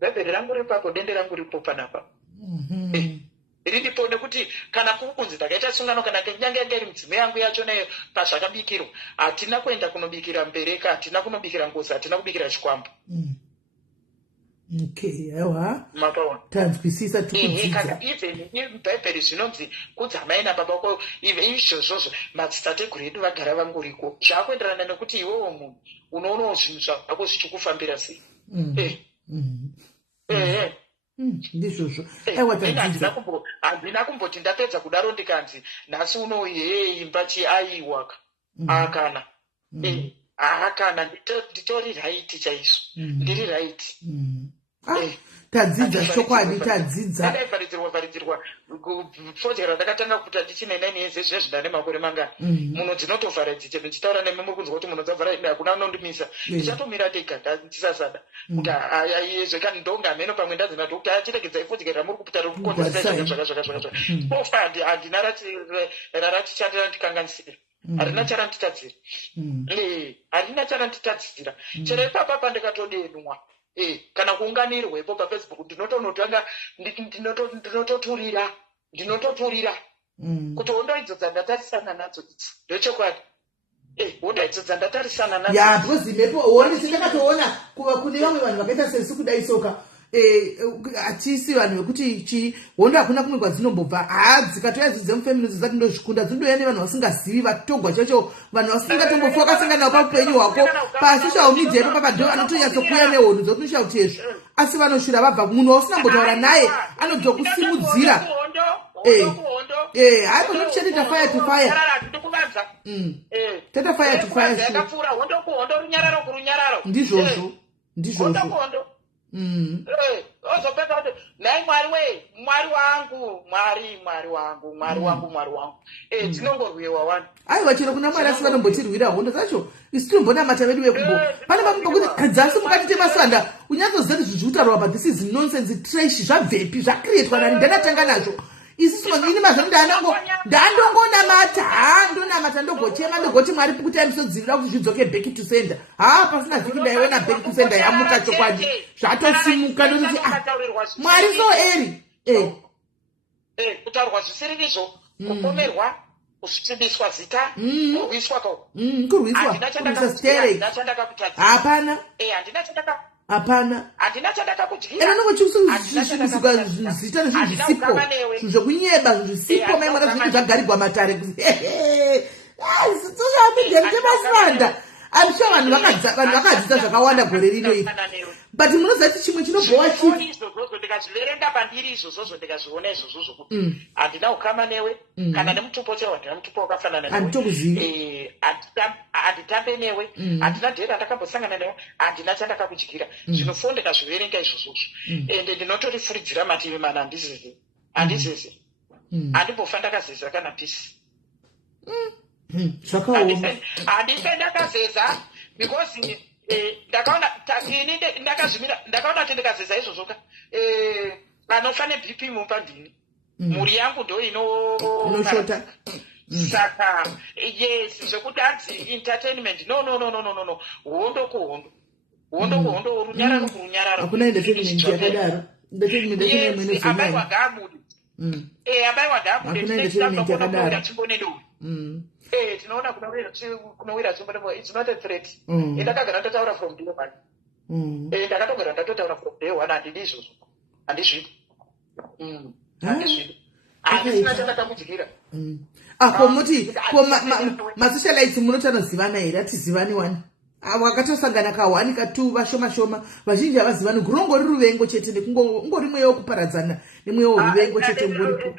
bhebheri rangu ripapo dende rangu ripo panapa riripo nekuti kana kukunzi ndakaita sungano kana kunyange ngeri mudzimai yangu yacho nayo pazvakabikirwa hatina kuenda kunobikira mubereka hatina kunobikira ngozi hatina kubikira chikwambo okay aiwa makaona tanzwisisa kana even bhaibheri zvinonzi kudzamai nababa wako izvozvozvo madzitateguru edu vagara vangoriko zvakuenderana nekuti iwewo munhu unoonawo zvinhu zvako zvichikufambira sei ndizvozvo handina kumboti ndapedza kudaro ndikanzi nhasi uno imba chiaiwaka akana haakana nditori raiti chaizvo ndiri raiti tadzidza chokwadi tadzidza vharidzirwa project randakatanga kuita ndichine 9 years zvinezvi ndane makore mangani muno dzinotovhara dzicheno ndichitaura nemi muri kunzwa kuti muno dzavhara ine hakuna unondimisa ndichatomira tega ndisasada kuti zvekani ndonga mheno pamwe ndadzina kuti achiregedzai project ramuri kupita rikukonzesai zvakazvakazvakazvaka ofa handina raratichandira ndikanganisira harina charanditadzira harina charanditadzira chero ipapa pandikatodenwa kana kuunganirwepo pafacebook ndinotonotanga ndinototurira kuti hondo idzo dzandatarisana nadzo idzi ndochokwadi hondo idzo dzandatarisana nadzo yapo zimepo hondi sindakatoona kuva kune vamwe vanhu vakaita sesu kudai soka hatisi vanhu vekuti hondo hakuna kumwe kwadzinombobva dzikatoya dzemufeminizo dzati ndozvikunda dzinodoya nevanhu vasingazivi vatogwa chacho vanhu vasingatombofa wakasanganawo paupenyu hwako pasocial media epo papadho anotonyatsokuya nehondo dzotinosha kuti ezvo asi vanoshura vabva munhu wausinambotaura naye anodzokusimudzira hai panoti chete tafire to fire tata fire to fire ndizvozvo ozopedza kuti nhai mwari wangu dzinongorwiwa wani aiwa chero kuna mwari asi vanombotirwira hondo dzacho isu tinombonamata vedu vekumbo pane vamwe pokuti dzasi mukatite maswanda unyatsoziva kuti zvichiutarwa but this is nonsense trash zvabvepi zvakrietwa nani ndanatanga nazvo isusu ini mazvo ndandongonamata ndogochema ndogoti mwari kuti amisodzivira kuti zvidzoke back to sender pasina vhiki ndaiona back to sender yamuka chokwadi zvatosimuka ndokuti mwari so eri kutaurwa zvisiririzvo kupomerwa kusvibiswa zita kurwiswa kurwiswa sterek hapana handina chandakakudyira nongochikusuka zita nezvinhu zvisipo zvinhu zvekunyeba zvinhu zvisipo maimwana zvinenge zvagarirwa matare zozvamidheritemasvanda amsha vanhu vakadzidza zvakawanda gore rino iri but munoziva kuti chimwe chinobhowa chiizvozvozvo ndikazviverenga pandiri izvozvozvo ndikazviona izvozvozvo kuti handina ukama newe kana nemutupo chaiwo handina mutupo wakafanana handitokuzivi handitambe newe handina dhera ndakambosangana newe handina chandakakudyira zvinofo ndikazviverenga izvozvozvo ende ndinotorifuridzira mativi mana handizizi handimbofa ndakazeza kana pisi zvakaoma handife ndakazeza because ndakaona kuti ndikazeza izvozvoka anofa nebp mumba ndini mhuri yangu ndo inoshota saka yes zvekuti adzi entertainment no hondo kuhondo runyararo kurunyararo hakuna entertainment yakadaro abai wagabude yakadaro tinoona kunowira tsumbo it's not a threat ndakagara ndotaura from day one ndakatogara ndatotaura from day one handidi izvozvo handizvidi handisina chandakamudyira muti masocialites munotanozivanwa here hatizivani wani wakatosangana ka1 ka2 vashoma shoma vazhinji havazivani kurongori ruvengo chete nekungorimweyo kuparadzana imwewo ruvengo chete ngoripo.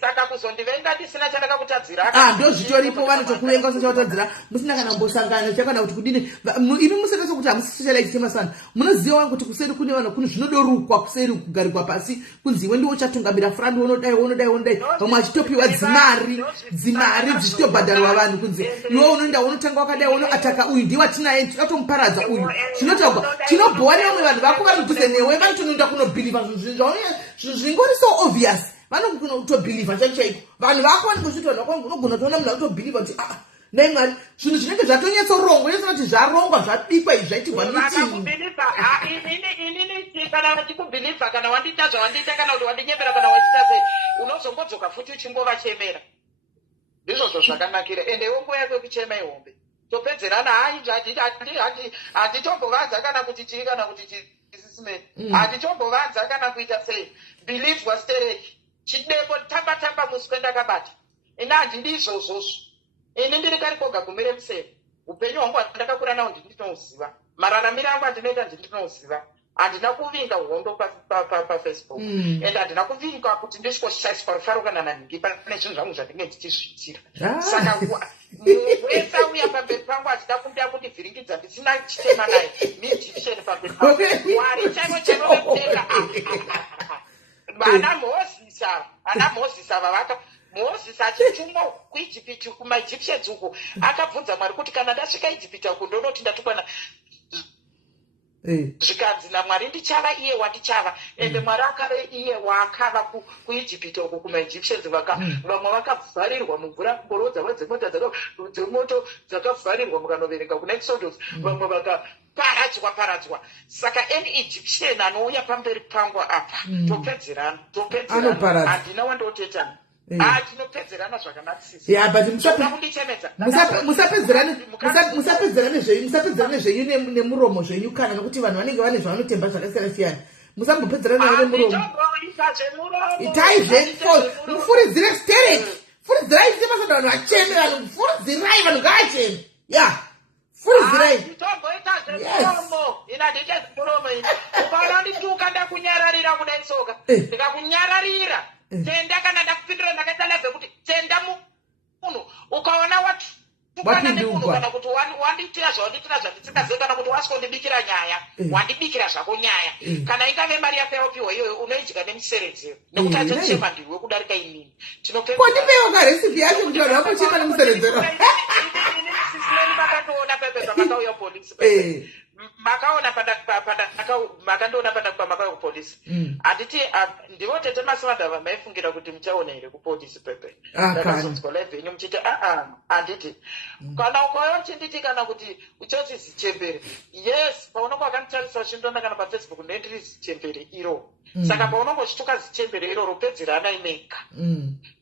Saka kuzondivenga ndisina chandakakutadzira. Ndo zvitoripo vanotokuvenga usati watadzira musina kana mbosangana chakana kuti kudini. Imi musatasa kuti hamusi socialite chemasana. Munoziva kuti kuseri kune vanhu kune zvinodorukwa kuseri kugarikwa pasi kunzi iwe ndiwo uchatungamira frandi unodai. Vamwe vachitopiwa dzimari dzichitobhadharwa vanhu kunzi iwe unoenda unotanga wakadai unoataka uyu ndiye watinaye tikatomuparadza uyu. Zvinotagwa tinobhowa nevamwe vanhu vako vari kudhuze newe vanotonoenda kunobhilivha zvinhu zvingori so obvious. Vanogona kutobhilivha chaiko vanhu vako vanongozviti vanhu vako unogona kutoona munhu akutobhilivha kuti nai mwari zvinhu zvinenge zvatonyatsorongwa yesina kuti zvarongwa zvabikwa izvi zvaitirwa inini kana vachikubhilivha kana wandiita zvawandiita kana kuti wandinyemera kana wachita sei unozongodzoka futi uchingovachemera. Ndizvozvo zvakanakira ende nguva yako yekuchema ihombe topedzerana handitombovanza kana kuti chii kana kuti chisisime handitombovanza kana kuita sei. Believe wastereki chidepo tamba musi kwendakabata ina handindi izvozvozvo ini ndiri kari koga gumire museve upenyu hwangu handakakura nawo ndinoziva mararamiro angu andinoita ndinoziva handina kuvinga hondo pafacebook and handina kuvinga kuti ndisvikoshaswa rufaro kana nanhingi pane zvinhu zvangu zvandinge ndichizviitira. Saka wese auya pamberi pangu achida kumbira kuti vhiringidza ndisina chitema naye miegyptian pamberi pangu mwari chaivo vekutenga ana mozisi ava vaka Moses achitumwa kuIjipiti kumaEgyptians uko akabvunza Mwari kuti kana ndasvika Egypiti uko ndonoti ndatukwana zvikanzi naMwari ndichava iye wandichava ende Mwari akave iye waakava kuIjipiti uko kumaEgyptians vamwe vakavharirwa mumvura ngoro dzavo dzemoto dzakavharirwa mukanoverenga kuna Exodus vamwe vakaparadzwa. Saka any Egyptian anouya pamberi pangu apa topedzerana handina wandotetana tinopedzerana zvakanakisisa. Yeah, but musapedzerane zvenyu nemuromo zvenyu kana nokuti vanhu vanenge vane zvavanotemba zvakasiyana siyana. Musambopedzerana nemuromo. Itai zvenyu mufuridzire stereki. Furidzirai semasada vanhu vacheme vanhu furidzirai vanhu ngavacheme. Yeah. Furidzirai. Nditomboita zvemuromo. Ina ndiite zvemuromo ina. Ukaona ndituka ndakunyararira kudai tsoka. Ndikakunyararira. Tenda kana ndakupindura ndakaita live kuti tenda munhu ukaona watukana nemunhu kana kuti wandiitira zvandisingazii kana kuti wasingondibikira nyaya wandibikira zvako nyaya kana ingave mari yako yawopiwa iyoyo unoidya nemuseredzero nekuti atochema ndiwe kudarika inini tinopewaka recipe yacho kuti vanhu vakochema nemuseredzero makatoona pepe pamakauya polisi makaona makandiona pamakauya kupolisi handiti ndivo tete masimandava maifungira kuti muchaona here kupolisi pepe ndakazonzwa live yenyu muchiti handiti kana ukauya uchinditi kana kuti uchoti zichembere yes paunonge wakanditarisa uchindona kana pafacebook ndendiri zichembere iro saka paunonge uchituka zichembere iroro pedzerana ineka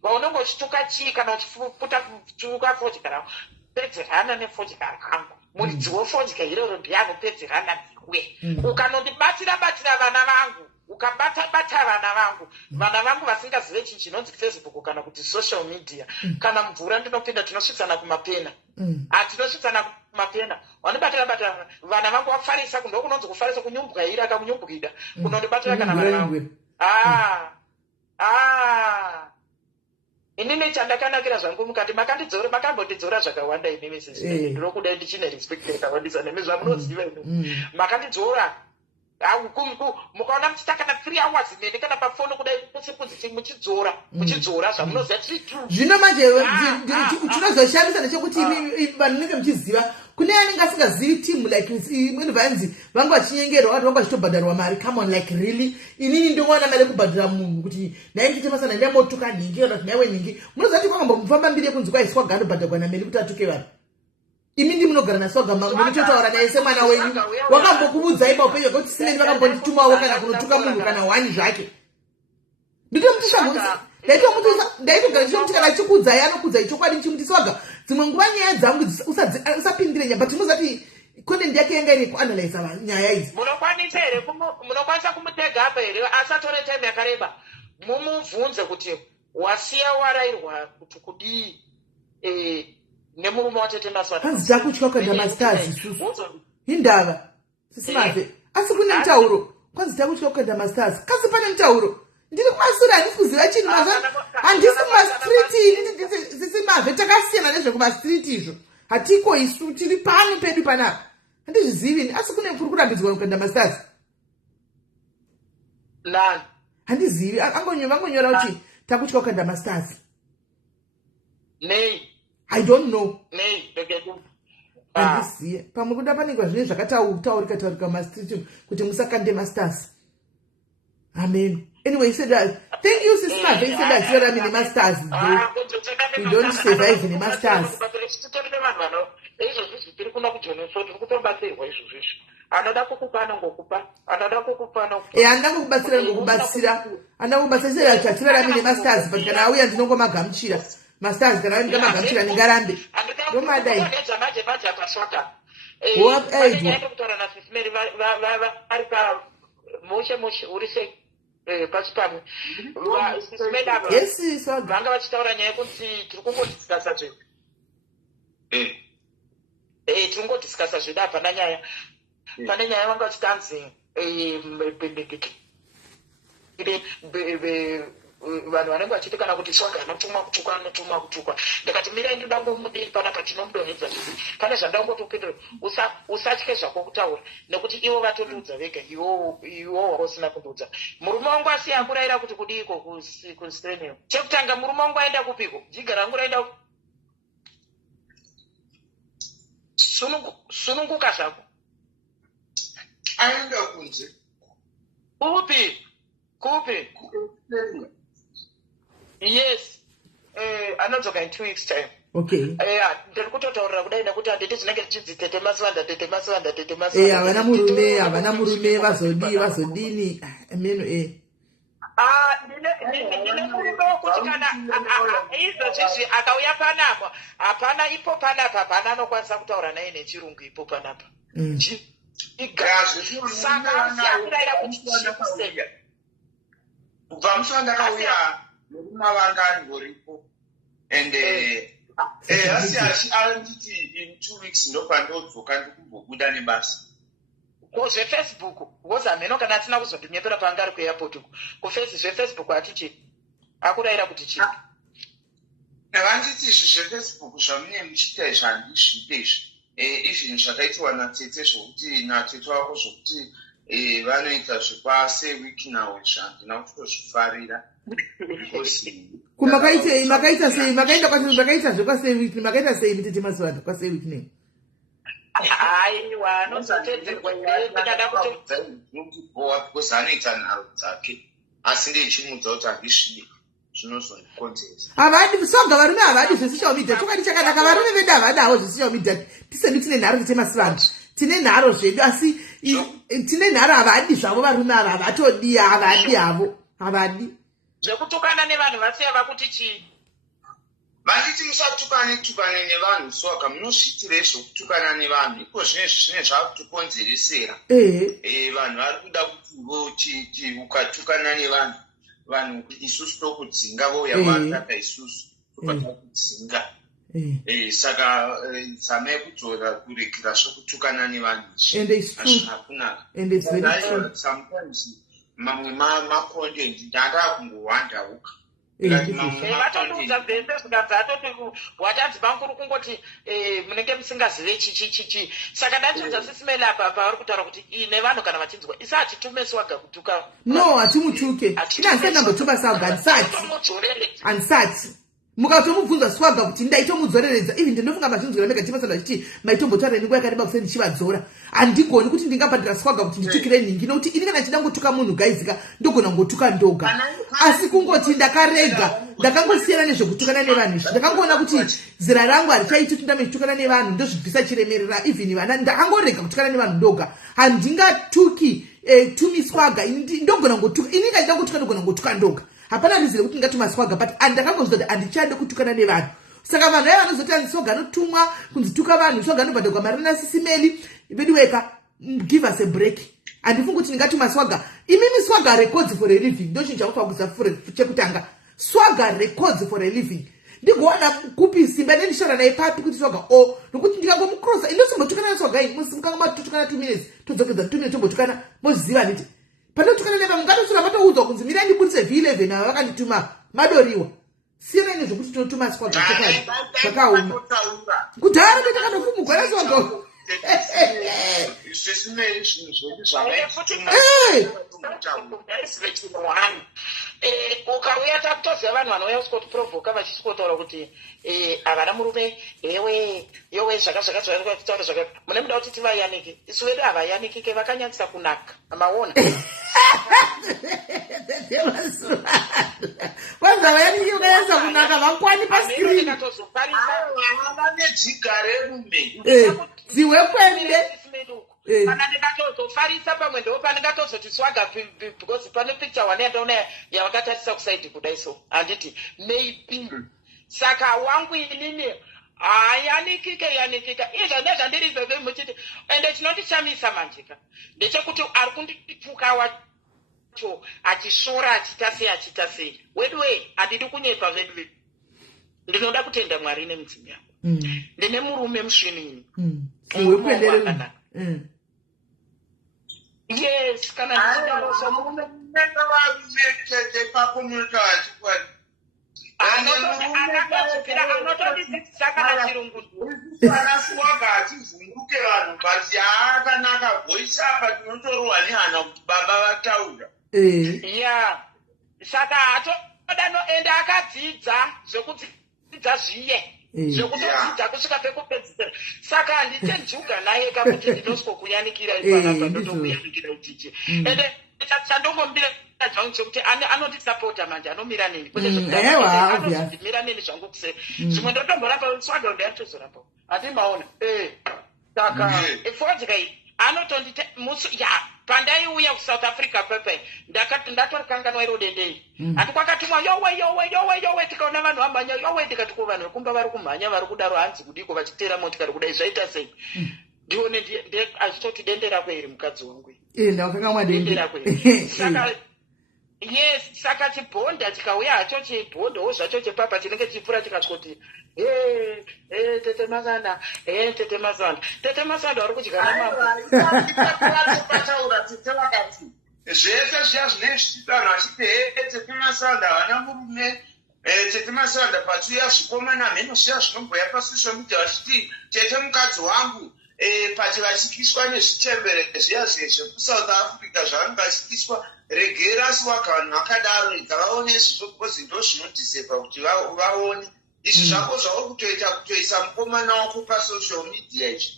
paunonge uchituka chii kana uchiputa kutuka fodyara pedzerana nefodyara kangu muridzi wefodya iroro ndianopedzerana ndiwe ukanondibatira vana vangu ukabata vana vangu vasingazive chinhu chinonzi Facebook kana kuti social media kana mvura ndinopinda tinosvitsana kumapena tinosvitsana kumapena wanibatira vana vangu vafarisa kundo kunonzi kufarisa kunyumbwaira kakunyumbwida kunondibatira kana vana vangu inini chandakanakira zvangu mukati makambondidzora zvakawanda inini ndinokuda ndichine respect yakawandisa nemi zvamunoziva imi makandidzora mukaona muchitakana 3 hours nene kana pafoni kudai kusikunzi muchidzora zvamunoziva tiri true. Zvino manje chinozoshamisa ndechekuti vanhu nenge muchiziva kune anenge asingazivi timu like imweni vanzi vangu vachinyengerwa vanhu vangu vachitobhadharwa mari. Come on, like really inini ndinowana mari yekubhadhara munhu kuti naye ndiite masana ndiyamotuka ningi kana kuti naiwe ningi munoziva kuti kwangambomufamba mbiri yekunzi kwaiswaga anobhadharwa nameri kuti atuke vanhu imi ndi munogara naswaga munototaura naye semwana wenyu wakambokuudzai paupenyu kuti simeni vakambonditumawo kana kunotuka munhu kana wani zvake nditomutishamusa ndaitogara ndichomuti kana chikuudzai anokuudzai chokwadi ndichimutisaga dzimwe nguva nyaya dzangu usapindire nyaya but munozati content yake yanga ine kuanalyza nyaya idzi munokwanisa here munokwanisa kumutega apa here asatore time yakareba mumubvunze kuti wasiya warayirwa kuti kudii nemurume watete maswata kwanzi takutya kuenda masters isusu indava sisimave asi kune mutauro kwanzi takutya kuenda masters kasi pane mutauro ndiri kumasure handisi kuziva chinhu handisi kumastriti sisi mavhe takasiyana nezvekumastriti izvo hatiko isu tiri pano pedu panapa handizvizivi asi kune kuri kurambidzwa kuenda masters nani handizivi vangonyora kuti takutya kuenda masters nei I don't know nei handizive pamwe kuda panengwa zvine zvakataurika mastriti kuti musakande masters. Amen. Anyway, he said that. Thank you, Sister. He said that you're in the masters. We don't survive in the masters. Anda kukubatsira ngokubatsira. Anda kubatsira chatira mine masters but kana auya ndinongomagamuchira. Masters kana ndingamagamchira ningarambe. Ndomadai. What age? Moshe urise pachipamwe yes vanga vachitaura nyaya yekuti tiri kungodiscasa zvedu tiri kungodiscasa zvedu hapana nyaya pane nyaya vanga vachitanzi vanhu vanenge vachiti kana kuti swaga anotumwa kutukwa ndikati mirai ndoda ngomudii panapa tinomudonhedza zvii pane zvandangotopindura usatye zvako kutaura nekuti ivo vatondiudza vega iwo usina kundiudza. Murume wangu asiya kurayira kuti kudiko kustrenium chekutanga murume wangu aenda kupiko jigara rangu raenda sununguka zvako aenda kunze kupi yes anodzoka in 2 weeks time. Okay. Ndiri kutotaurira kudai nekuti handiti zvinenge zvichidzi tete masivanda havana murume vazodini ameno ndine murume wokuti kana izvozvizvi akauya panapa hapana ipo panapa hapana anokwanisa kutaura naye nechirungu ipo panapa saka asiyakurayira kuti chikusenya kubva musi vandakauya murume vanga angoripo and asi anditi in 2 weeks ndopandodzoka ndikumbobuda nebasa zvefacebook because hameno kana atina kuzondinyepera panga ari kuairport uku zvefacebook hatichi akurayira kuti chii vanditi izvi zvefacebook zvamune muchiita izvi handizviite izvi even zvakaitwa natete zvokuti natete wako zvokuti vanoita zvepasewiki nawo zvandina kutozvifarira makaita sei makaita zvepasewiki makaita sei mitete mazivando pasewiki nei haiwa anozotedzerwa ndikada kutiboa because anoita nharo dzake asi ndechimudza kuti handisvidi zvinozondikonzesa havadi soga varume havadi zvesocial media chokati chakanaka varume vedu havadawo zvesocial media tisedu tine nharo tetemasivando tine nharo zvedu asi tine nharo havadi zvavo varume ava havatodi havadi havo havadi zvekutukana nevanhu vasiya vakuti chii vanditi musatukane nevanhu soga munozviitirei zvokutukana nevanhu iko zvine zvakutokonzeresera vanhu vari kuda kuti ukatukana nevanhu isusu tokudzinga vouya vataka isusu tokada kudzinga saka zama yekudzora kurekera zvokutukana nevanhu hazvina kunaka sometimes mamwe makondendi ndanga kungohwandauka vatondiudza zvefacebook dzatoti watadzi vankuru kungoti munenge musingazive chichichichi saka ndatiudza sisimeli apa pavari kutaura kuti nevanhu kana vachinzwa isi hatitume swaga kutuka no hatimutuke ina handisati ndambotuma swaga handisati mukatomubvunza swaga kuti ndaitomudzorereza even ndinofunga machinzwira mega timasana achiti maitombotaura nenguva yakareba kuseni ndichivadzora handigoni kuti ndingabhadhira swaga kuti nditukire nhingi nokuti ini kana chida ngotuka munhu gaizika ndogona ngotuka ndoga asi kungoti ndakarega ndakangosiyana nezvekutukana nevanhu izvi ndakangoona kuti zera rangu harichaiti kuti ndamechitukana nevanhu ndozvibvisa chiremerera even vana ndakangorega kutukana nevanhu ndoga handingatuki tumi swaga ndogona ngotuka ini kachida ngotuka ndogona ngotuka ndoga hapana rizire kuti ngatuma swaga but andakangozoti handichade kutukana nevanhu saka vanhu aya vanozoti andisoga anotumwa kunzituka vanhu soga anobhadhirwa mari nasisimeli veduweka give us a break handifungi kuti ndingatuma swaga imimi swaga records for a living ndochinja kufambisa chekutanga swaga records for a living ndigoona kupi simba ndendishara naye papi kuti swaga nokuti ndikangomukrosa indosimbotukana naswaga musikanga matutukana 2 minutes todzokedza 2 minutes tombotukana moziva niti panotukananeva mungatosura matoudzwa kunzi mira ndibudise V11 ava vakandituma madoriwa siyanai nezvokuti tinotuma squadra zvakaoma kudhara ndotakandofumugwara sogo ukauya takutoziva vanhu vanouya kusikotiprovoka vachisikotaura kuti havana murume yewe zvakazvakataura zvaka mune muda kuti tivayanike isu vedu havayanikike vakanyatsisa kunaka amaona kwanza vayanike vakanyatsa kunaka vakwani paskrini dziwe kwende kana ndikatozofarisa pamwe ndo pandingatozoti swaga because pane picture one yandaona yavakatarisa kusaidi kudai so handiti maybe saka wangu inini yanikika izvo ndezvandiri veve muchiti ende chinondishamisa manjika ndechekuti ari kundituka wacho achishora achita sei wedwe handidi kunyepa vedu ndinoda kutenda Mwari nemudzimai yangu ndine murume musvinini yes kana ndichidaro anotodisisa kana chirungu anaswaga achivhunduke vanhu but akanaka voice apa tinotorohwa nehana kuti baba vataura ya saka atoda noenda akadzidza zvekudzidza zviye zvekutodzidza kusvika pekupedzisira saka handitenjuga naye kakuti ndinosiko kuyanikira ipanapa ndotokuyanikira ichichi ende chandongombira zvangu chekuti anotisapota manje anomira neni kwete zvekutimira neni zvangu kusei zvimwe ndotomborapa swaga ndeyatozorapa handimaona saka fodya iyi anotondite musi ya pandaiuya kuSouth Africa pepe ndatorikanganwa iro dendei handi kwakatumwa yowe tikaona vanhu vamhanya yowe tikati ko vanhu vekumba vari kumhanya vari kudaro hanzi kudiko vachitera motikari kudai zvaita sei ndione azvitoti dende rako iri mukadzi wangu ndakakamwa dende rako iri saka yes saka chibhonda chikauya hacho chibhondawo zvacho chepapa chinenge chipfuura chikati tete masanda vari kudya namamboataura tete vakati zvese zviya zvinenge zvichidanwa achiti tete masanda havana murume tete masanda pachiuya zvikomana mheno zviya zvinomboya pasocial media vachiti tete mukadzi wangu pati vachikiswa nezvichembere zviya zvekuSouth Africa zvavanenge vachikiswa regerasi wakavanhu vakadaro ngavaone izvizvo because ndo zvinodhisepa kuti vaone izvi zvako zvavo kutoisa mukomana wako pasocial media izvi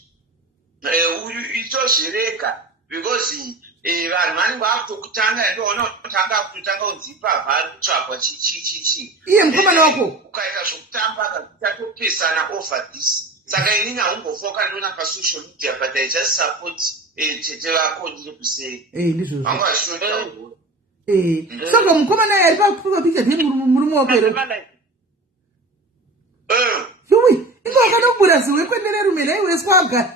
itozvireka because vanhu vanenge vakutokutanga ndoona kutanga kutotanga kunzi ipabva ari kutsvakwa chichichichi iye mukomana wako ukaita zvokutamba tatopesana over this saka inini haumbofoka ndoona pasocial media but I just support tete vako ndiri kusei vangu vachitotaura saka mukomana aye ari papicha murume wako here iwi inge wakanobura ziwe kwendere rume naiwe swaga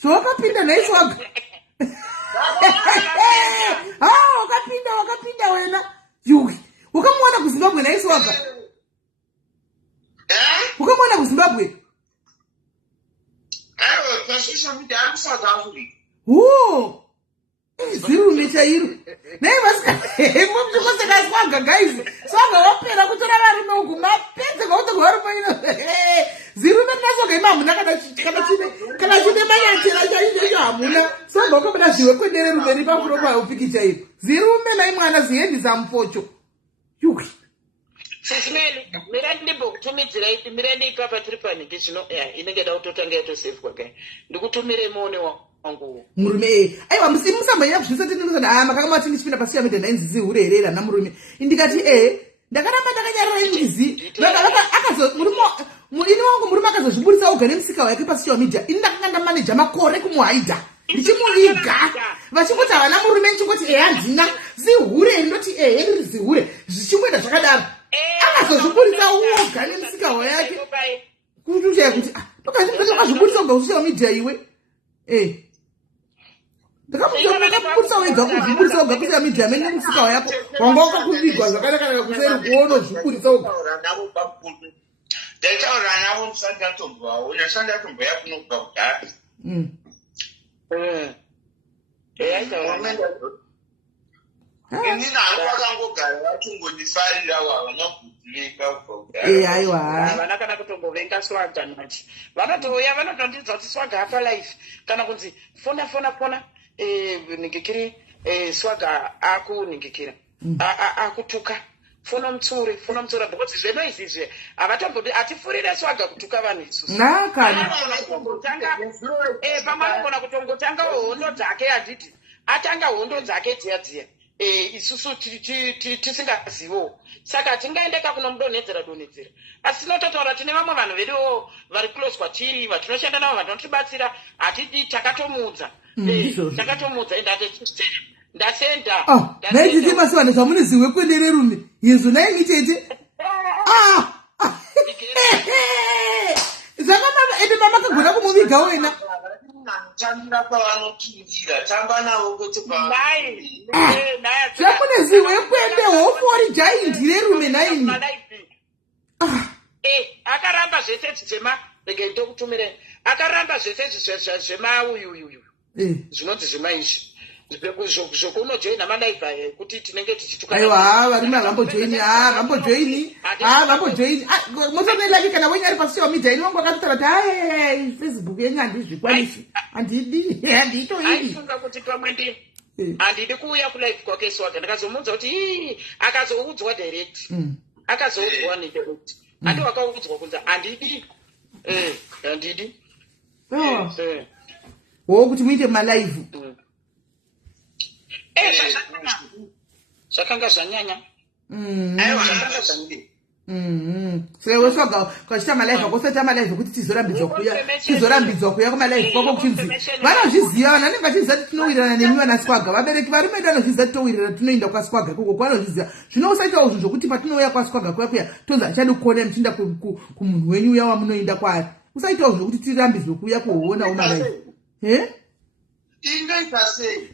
zvawakapinda nhai swaga wakapinda wena yuwi wakamuwana kuZimbabwe nhai swaga wakamuwana kuZimbabwe pasocial media ari kuSouth Africa zirume chairo nai vasikaasekaswaga guys swaga wapera kutora varume uku mapedze kautoga varume ino zirume rinasoga imamuna kana chine manyachera chaicho hamuna swaga wakabada zviwe kwendere rume ripapuropa upiki chaipo zirume nai mwana zihendi zampocho yuki sisimeli mira ndimbokutumidzira ipi mira ndiipapa tiri panike zvino inenge da kutotanga yatosefwa kai ndikutumire muone wangu murume aiwa musambanya kuzvisa tinoona makanga mati ndichipinda pasi yamide ndainzizi urerera na murume indikati ndakaramba ndakanyarara ingizi akazo murini wangu murume akazozvibudisa oga nemusika wake pasi yamide ini ndakanga ndamaneja makore kumuhaidha ndichimuviga vachingoti havana murume ndichingoti handina zihure ndoti ndiri zihure zvichingwenda zvakadaro akazozvibudisa oga nemusika wake kutuchaya kuti ndokazvibudisa oga kusocial media iwe ndakabudisa wega kuzvibudisa oga kusocial media mene musika wako wanga wakakuvigwa zvakanaka kuseri kuona zvibudisa oga ndaitaura navo musati ndatombovaona sati ndatomboya kunobva kudhara ini nalo vakangogara vatongondifarira wavana kutiveka aiwa vana kana kutombovenga swaga nachi vanotouya vanotondidza kuti swaga apa life kana kunzi fona ningikiri swaga akuningikira akutuka fona mutsure because zveno izvizve havatombodi atifurire swaga kutuka vanhu isusu pamwe anogona kutongotanga hondo dzake handiti atanga hondo dzake dziya isusu tisingazivo saka tingaendeka kunomudonhedzera asi tinototaura tine vamwe vanhu veduwo vari close kwatiri vatinoshanda navo vanotibatsira hatidi takatomuudza ndasenda naitete masiwana zvamunoziwe kwendere rume yezo naimi tete zvakanaka ende mamakagona kumuviga wena tambira pavanotungira tamba navo kuti zvamunoziwe kwende hofori jaindi rerume naimi akaramba zvese zvema rege ndokutumire akaramba zvese zvemauyuyuyu zvinonzi zvemaizvi zvokunojoina malaiva kuti tinenge tichitukaaiwa varume havambojoini motomelaki kana wenyari pasocial media ini wangu akatotaura kuti Facebook yenyu handizvikwanisi handitoifunga kuti pamwe handidi kuuya kulaive kwake swaga ndakazomunza kuti akazoudzwa direct akazoudzwa nedirect handi wakaudzwa kunzi handidi kuti muite malaive zvakanga zvanyanya saka ukachita malaive akosaita malaive kuti tizorambidzwa kuya kumalaive kwako kuchinzi vanozviziva vanenge vachiziva kuti tinowirirana nemi vanaswaga vabereki varume edu vanozviziva titowirirana tinoenda kwaswaga koko kwanozviziva zvino usaitawo zvinhu zvokuti patinouya kwaswaga kuya tonzi hachadi kuona muchienda kumunhu wenyu uya wamunoenda kwaari usaitawo zvokuti tirambidzwe kuya kuonawo malaive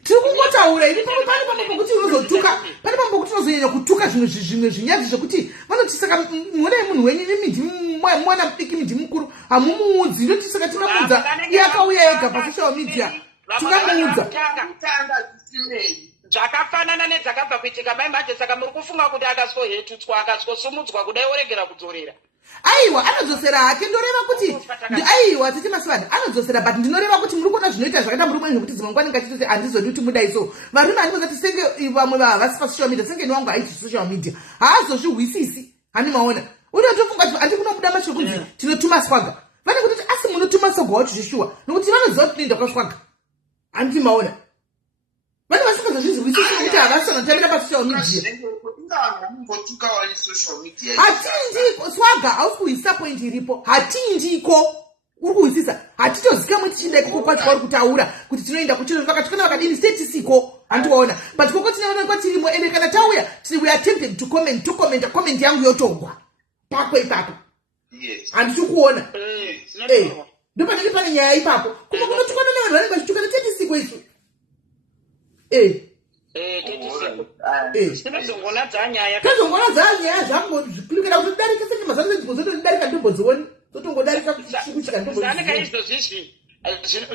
tiri kungotaura ini pane pamwe pokuti unozotuka pane pamwe pokuti unozonyanya kutuka zvimwe zvinyazi zvokuti vanotisaka muonai munhu wenyu nemindi mwana mudiki mindi mukuru hamumuudzi ndotisaka tinamuudza iye akauya ega pasocial media tinamuudza zvakafanana nedzakabva kuitika mai manje saka muri kufunga kuti akazohetutswa akazosumudzwa kudai oregera kudzorera aiwa anodzosera hake ndoreva kuti aiwa tete masivana anodzosera but ndinoreva kuti muri kuona zvinoita zvakaita muri mwenyu kuti dzimwe nguva ningachitoti handizodi kuti mudai so varume handimozati senge vamwe havasi pasocial media senge ni wangu haiti social media haazozvihwisisi handimaona unotofunga kuti handi kunobuda masho kunzi tinotuma swaga vane kutoti asi munotuma swaga wacho zvishuwa nokuti vanoziva kuti tinoenda kwaswaga handimaona vane vasingazozvizwisisi kuti havasanotamira pasocial media hatindiko swaga hausi kuhwisisa pointi iripo hatindiko uri kuhwisisa hatitozikamwe tichinda ikoko kwacho kwauri kutaura kuti tinoenda kuchino vakatokana vakadini setisiko handiwaona but koko tinaonekwa tirimo ende kana tauya tiri we attempted to comment yangu yotongwa pako ipapo handisi kuona ndopanenge pane nyaya ipapo kuma kunotukana nevanhu vanenge vachitukana tetisiko isu tazongona dzanyaya zvambozvikurikira kuti darike senge mazano edzimbo zotondidarika ndombo dzioni zotongodarika kuchika ndomboizvizvi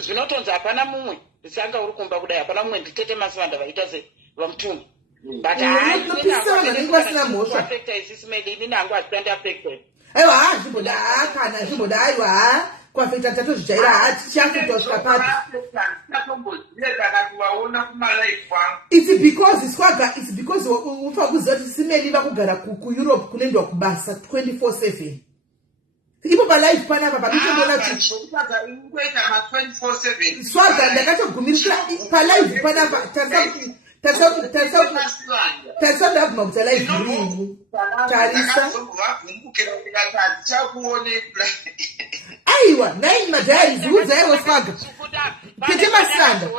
zvinotonzi hapana mumwe sanga uri kumba kudai hapana mumwe nditete masivanda vaita sevamutumbi but vanenge vasina mhosva inini hangu hasitandiafected aiwa zvimboda kana zvimboda aiwa kwafecta tatozvichaira tichafectasvika papi it's because ufa kuziva kuti simeli vakugara kueurope kunoendwa kubasa 24/7 ipo palive panapa panotombona swaga ndakatogumirisira palive panapa tarisa ndaguma kuta live ringu tarisa aiwa naini madhari ziudzaiwo swaga tete masanda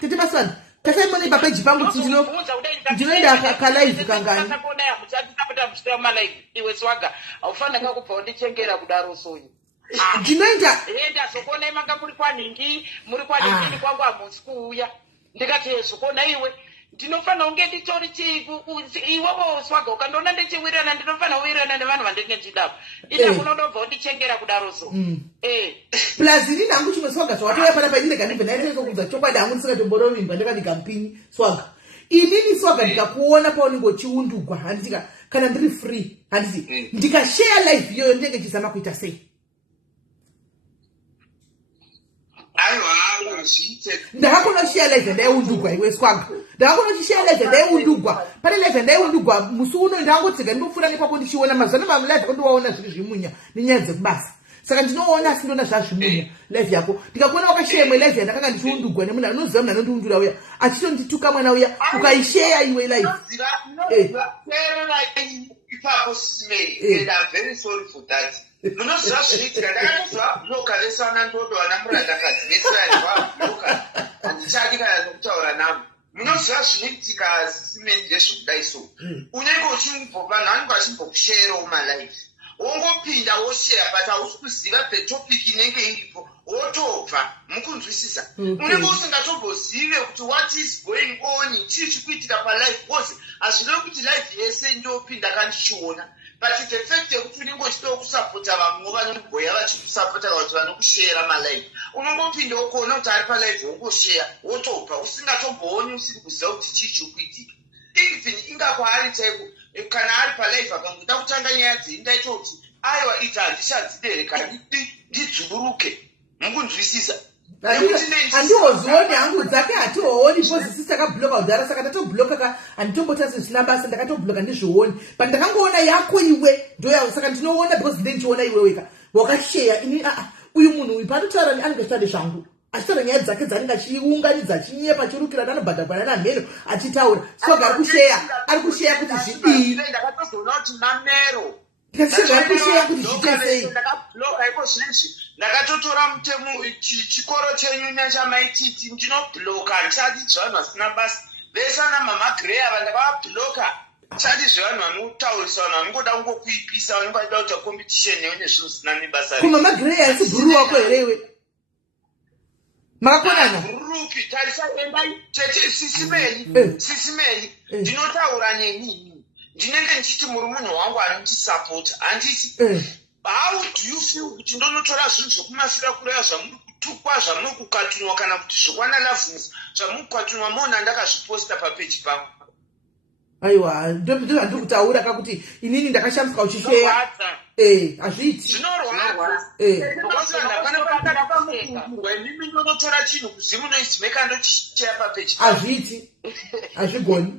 tete masanda tasaimone papeji pangu kuti ndinoenda kalive kangani iwe swaga haufanira kubva undichengera kudaro sonyi ndinoenda zvokuona manga muri kwaningi ndi kwangu hamusi kuuya ndikati zvokuona iwe ndinofanira kunge nditori iwovo Swaga ukandoona ndichiwirirana ndinofanira kuwirirana nevanhu vandenge ndidavo ina munodobva undichengera kudaro so plus ini nangu chimwe Swaga zvawatoya pana painenge ndibva ndaitokudza chokwadi hangu ndisingatombororimba ndakandikampini Swaga inini Swaga ndikakuona paunenge uchiundugwa handitika kana ndiri free handiti ndikashare life iyoyo ndenge chizama kuita sei ndakakona kushare life ndaiundugwa iwe Swaga ndakakona kushare life ndaiundugwa pane life ndaiundugwa musi uno ndangotsika ndofura nepako ndichiona mazana mamwe life kondowaona zviri zvimunya nenyaya dzekubasa saka ndinoona asi ndona zvazvimunya life yako ndikakuona wakashare mwe life yandakanga ndichiundugwa nemunhu anoziva munhu anondiundura uya achitondituka mwana uya ukaishare iwe life ipapo Sisimei, and I'm very sorry for that. Munozva zvinoitika ndakatozva bloka vesana ndodo vana murandakadzi vesirani vabloka handichadi kana nokutaura navo munozva zvinoitika Sisimei ndezvokudai so unenge uchimbopa vanhu vanenge vachimbokusherawo malife wongopinda wosheya but hausi kuziva petopic inenge iripo wotobva mukunzwisisa unenge usingatombozive kuti what is going on chii chikuitika palife because hazvirevi kuti life yese ndopinda kandichiona but the fact yekuti unenge uchida kusapota vamwe vanongoya vachikusapota kuti vanokushera malife unongopinda wokuona kuti ari palife wongosheya wotobva usingatombooni usiri kuziva kuti chii chikuitika even ingakwaari chaiko kana ari palife akangoda kutanga nyaya dzei ndaita kuti aiwa ita handichadzibereka ndidzururuke mukunzwisisa handihozioni hangu dzake hatihooni pozisi takabloka kudhara saka ndatobloka handitombota zvisina basa ndakatobloka ndizvioni but ndakangoona yako iwe ndoya saka ndinoona because ndendichiona iwe weka wakasheya ini uyu munhu uyu panotaura anenge achitaura zvangu achitaura nyaya dzake dzanenge achiunganidza achinyepa achirukira nanobhadhakwana namheno achitaura Swaga ari kusheya kuti zvidii ndakatozoona kuti mamero ndakasheya kuti zvitesei ndakabloka iko zvinezvi ndakatotora mutemo chikoro chenyu nechamaititi ndinobloka ndichati zvevanhu vasina basa vesana mama grey ava ndakavabloka chati zvevanhu vanotaurisa vanhu vanongoda kungokuipisa vanenge vachida kuita competition newe nezvinhu zvisina nebasa kumama grey haisi guru wako here iwe makakonana ruki tarisaendai chete Sisimei ndinotaura nenini ndinenge ndichiti muri munhu wangu anondisapota handisi how do you feel kuti ndonotora zvinhu zvokumasira kureva zvamuri kutukwa zvamuri kukatunwa kana kuti zvokwana lavhunzi zvamuri kukatunwa mona ndakazviposta papeji pangu aiwa ndozvandiri kutaura kakuti inini ndakashambuka uchisheya hazviiti zvinorwadza ndakanapaaaamukungurwa ndonotora chinhu kuzimu noizimeka ndochicheya papeji hazviiti hazvigoni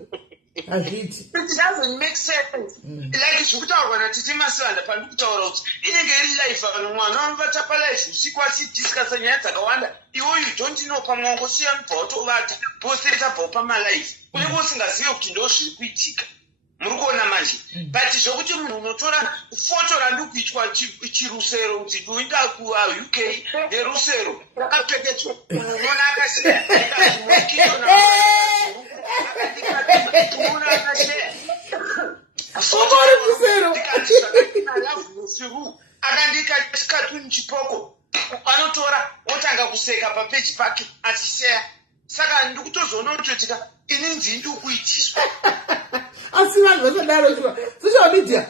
hazviiti it doesn't make sense like zvokutaurwa natete Masivanda pandiri kutaura kuti inenge iri life vanhu mwana vamuvata palife usiku vachidhiskasa nyaya dzakawanda iwoyu don't know pamwe wangosiya mubva watovata posetabvawo pamalife unenge usingazive kuti ndo zviri kuitika muri kuona manje but zvokuti munhu unotora foto randiri kuitwa chirusero kuti ndoinda kuuk nerusero rakapfekedzwa unoona akasiya akandika chikatuni chipoko anotora otanga kuseka papeji pake achisheya saka ndikutozoona kutoitika ini ndii ndikuitiswa asi vanhu vasadaro social media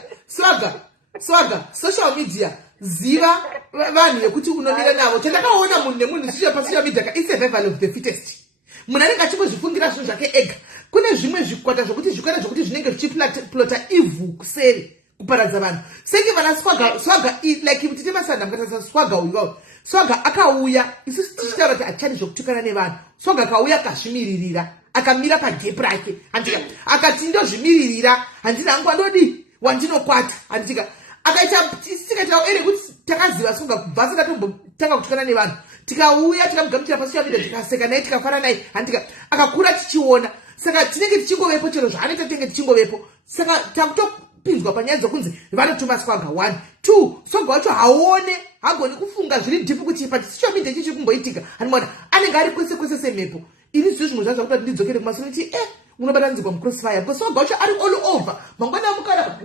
Swaga social media ziva vanhu vekuti unomira navo chandakaona munhu nemunhu social media is survival of the fittest munhu anenge achimbozvifungira zvinhu zvake ega kune zvimwe zvikwata zvokuti zvikwata zvokuti zvinenge zvichiplota ivhu kuseri kuparadza vanhu senge vana Swaga like tite Masivanda mukatarisa Swaga uyu Swaga akauya isusu tichitaura kuti hatichadi zvokutukana nevanhu Swaga akauya akazvimiririra akamira pagepu rake handika akati ndozvimiririra handina hangu andodi wandinokwata handika akaita ere kuti takaziva Swaga kubva singatombotanga kutukana nevanhu tikauya tikamugamuchira pasocial media tikaseka naye tikafara naye handika akakura tichiona saka tinenge tichingovepo chero zvaanoita tinenge tichingovepo saka takutopinzwa panyaya dzokunzi vanotuma Swaga 1 2 Swaga wacho haone hagoni kufunga zviri dhipu kuti pa social media chichi kumboitika hanimona anenge ari kwese semhepo ini zviro zvimwe zvaza kuti ndidzokere kumasoro kuti unobatanzirwa mucrossfire because Swaga wacho ari all over mangwana mukara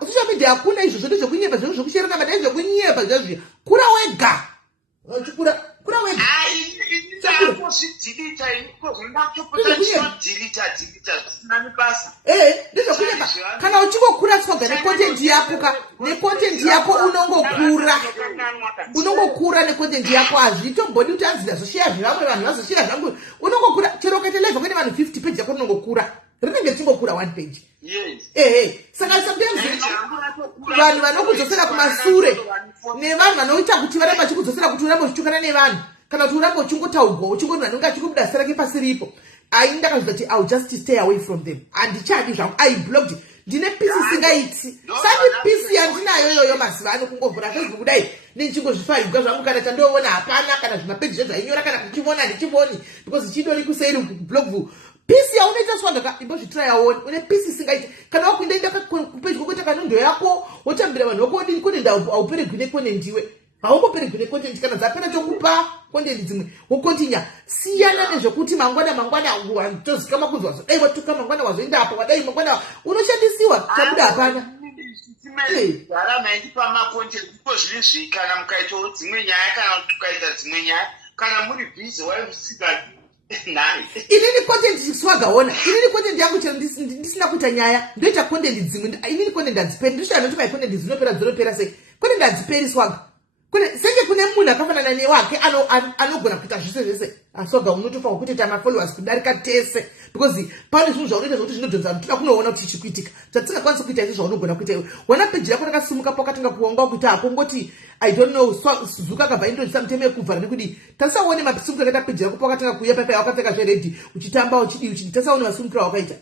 social media hakuna izvo zvoto zvokunyepa zviro zvokusherana madai zvokunyepa zvazviya kura wega kura wega zvidzidita ndezvokuneka kana uchingokura swaga necontent yako unongokura necontent yako hazvitombodi kuti anzi ndazoshiya zvevamwe vanhu vazoshiya zvangu unongokura chero ukaitelevha kune vanhu 50 page yako rinongokura rinenge richingokura 1 page saka sometimes vanhu vanokudzosera kumasure nevanhu vanoita kuti varamba vachikudzosera kuti urambe uchitukana nevanhu kana kuti urambe uchingotaurwa uchingoti vanonge achikubuda serake pasi ripo ndakazviza kuti I'll just stay away from them handichadi zvangu blocked ndine pisi singaiti sandi pisi yandinayo iyoyo mazuva ano kungovhura Facebook kudai ndichingozvifarigwa zvangu kana chandoona hapana kana zvimapeji zvezvainyora kana kuchivona ndichivoni because chidori kuseiri blog pisi yaunoita swaga imbozvitira yaoni une pisi singaiti kana wakuindaenda kupeji kokuita kanondo yako wotambira vanhu vakodini kondendi hauperegwi nekondendiwe haungoperegwi nekondendi kana dzapera tokupa kondendi dzimwe wokontinya siyana nezvekuti mangwana tozikama kunzi dai watuka mangwana wazoenda apa wadai mangwana unoshandisiwa chabuda hapana kana mukaitawo dzimwe nyaya kana kuti ukaita dzimwe nyaya kana muri bhizi waiusika inini content swagaona inini content yangu chero ndisina kuita nyaya ndoita content dzimwe inini content adziperi ndishana kuti content dzinopera sei content adziperi swaga senge kune munhu akafanana newake anogona kuita zvese aswaga unotofanwa kutoita mafollowers kudarika tese because pane zvinhu zvaunoita zvokuti zvinodhonza toda kunoona kuti chichikuitika zvatisingakwanisi kuita izvo zvaunogona kuita iwe wana peji rako rakasimuka pakatanga kuonga kuti akongoti I don't know zuka kabva indonzisa mutemo yekuvhara nekudi tasaone masimukiro akaita peji rako pakatanga kuuya paipai wakapfeka zveredhi uchitamba uchidi tasaone masimukiro wakaita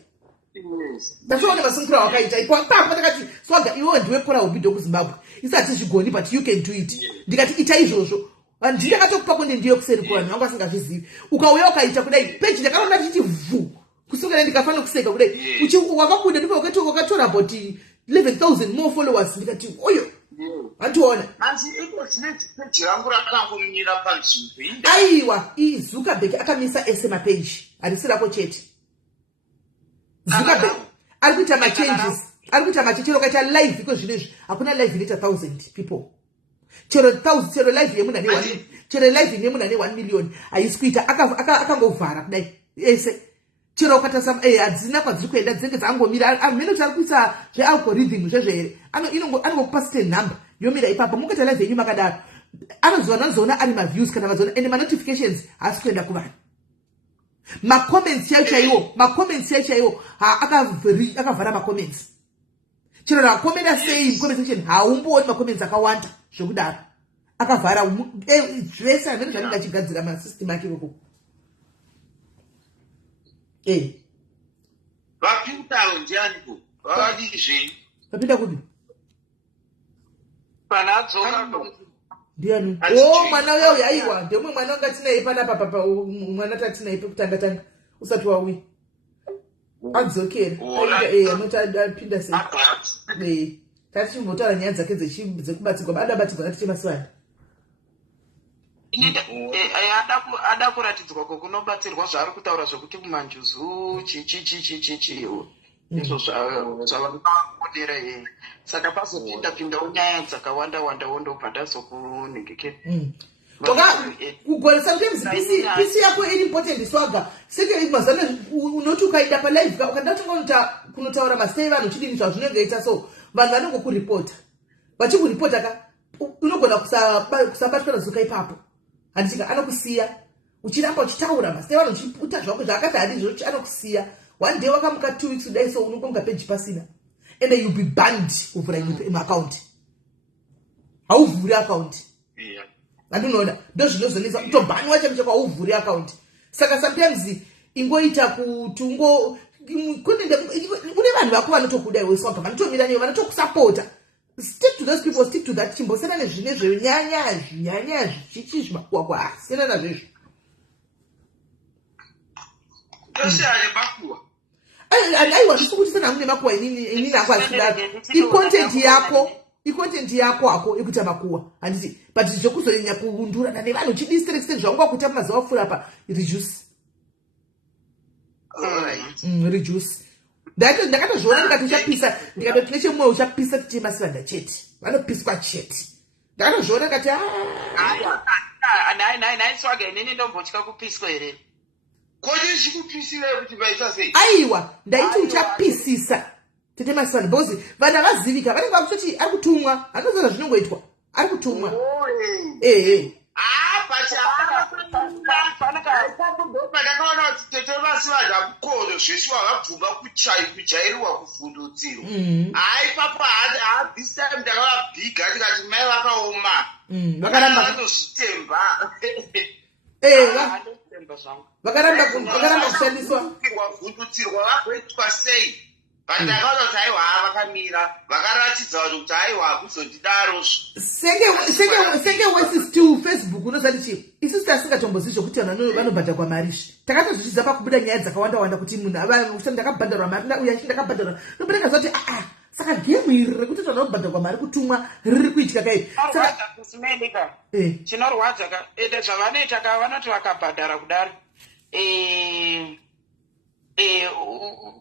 tasaone masimukiro wakaita ipapo takati swaga iwewo ndiwe kora ubido kuzimbabwe isati zvigoni but you can do it ndikati ita izvozvo ndakatokupa konde ndiyo kuseri kuvanhu vangu vasingazvizivi ukauya ukaita kudai peji ndakaona tichiti vhu kusungana ndikafanira kuseka kudai wakabuda ndipo wakatora about 11,000 more followers ndikati oyo antiona peji rangu rakangomira panzvimbo aiwa Zuckerberg akamisa ese mapeji harisirako chete Zuckerberg ari kuita machanges chero kaita live iko zvinezvi hakuna live inoita 1,000 people chero live yemuna ne 1 million haisi kuita akangovhara kudai ese chero ukatasa hadzina kwadziri kuenda dzinenge dzangomira mhene kuti ari kuisa zvealgorithm zvezvere anongokupa certain number yomira ipapo mukaita live yenyu makadaro anozoona ari maviews kana mazoona ende manotifications haasi kuenda kuvanhu macomments yacho chaiwo akavhara macomments chero rakomenda sei comment section haumbooni macomments akawanda zvokudaro akavhara zvese hamene zvanenge achigadzira masystem ake koko vapindawo ndianiko vavadi zvenyu vapinda kupi pana adzoka ndiani mwana uyo aiwa ndemwe mwana wanga tinai panapa mwana tatinai pekutanga usati wauya adzokera anoti apinda sei tatichimbotaura nyaya dzake dzekubatsirwa adabatsirwa natichemaswanda ada kuratidzwa kokunobatsirwa zvaari kutaura zvokuti kumanjuzu chichichichichichiwo izvo zvavakodera yeye saka pazopinda-pindawo nyaya dzakawanda wondobva ndazokunhengekera kugona sometimes pisi yako iri important swaga seke mazana unoti ukaenda palive ukaenda kunotaura masei vanhu chidini zvazvinenge ita so vanhu vanongokuripota vachikuripota unogona kusabatwa nazuka ipapo handichika anokusiya uchiramba uchitaura masei vanhu uchiputa zvako zvaakati hadizvo anokusiya one day wakamuka 2 weeks kudai so unongonga peji pasina and you'll be banned kuvhura imwe account hauvhuri account andinoona ndozvinozonesa kutobhaniwa chamicho kwauvhuri account saka sometimes ingoita kuti une vanhu vako vanotokuda iwe swaga vanotomira newe vanotokusapota stick to those people, stick to that chimbosiyana nezvine zvenyanya zvichichi zvimakwakwa asiyana nazvezvo aiwa ndisi kuti sana hamune makuwa inini ako asikudaro icontent yako ako ekuita makuwa handiti but zvekuzonyanya kuundurana nevanhu chidistrect zvangu wakuita mazuva afura apa reduce ndakatozviona ndikati uchapisa ndikatoti nechemumwe uchapisa tichemasivanda chete vanopiswa chete ndakatozviona ndikati nai swaga inini ndombotya kupiswa here Kodi chikupisira kuti vaita sei? Aiwa, ndaiti uchapisisa. Tete masana bosi, vana vazivika, vanenge vakutoti ari kutumwa, anozoona zvinongoitwa. Ari kutumwa. Pandakaona kuti tete vasi vanhu vakukono zvese wavabvuma kujairiwa kuvhundutsirwa. Ipapo haabvisi time ndakavabhiga tikati mai vakaoma. Vakaramba vanozvitemba. Vakaramba kushandiswa. Vavhundutsirwa vagoitwa sei? Pandakaona kuti aiwa vakamira vakaratidza kuti aiwa kuzondidaro. Senge wesi still Facebook unozati chii? Isusu tasingatombozivi zvokuti vanhu vanobhadharwa mari. Takatozviziva pakubuda nyaya dzakawanda kuti munhu ndakabhadharwa mari uya ndakabhadharwa. Nobereka zoti saka gemu iri rekuti vanhu vanobhadharwa mari kutumwa riri kuitika kai. Chinorwadza ka ende zvavanoita ka vanoti vakabhadhara kudari.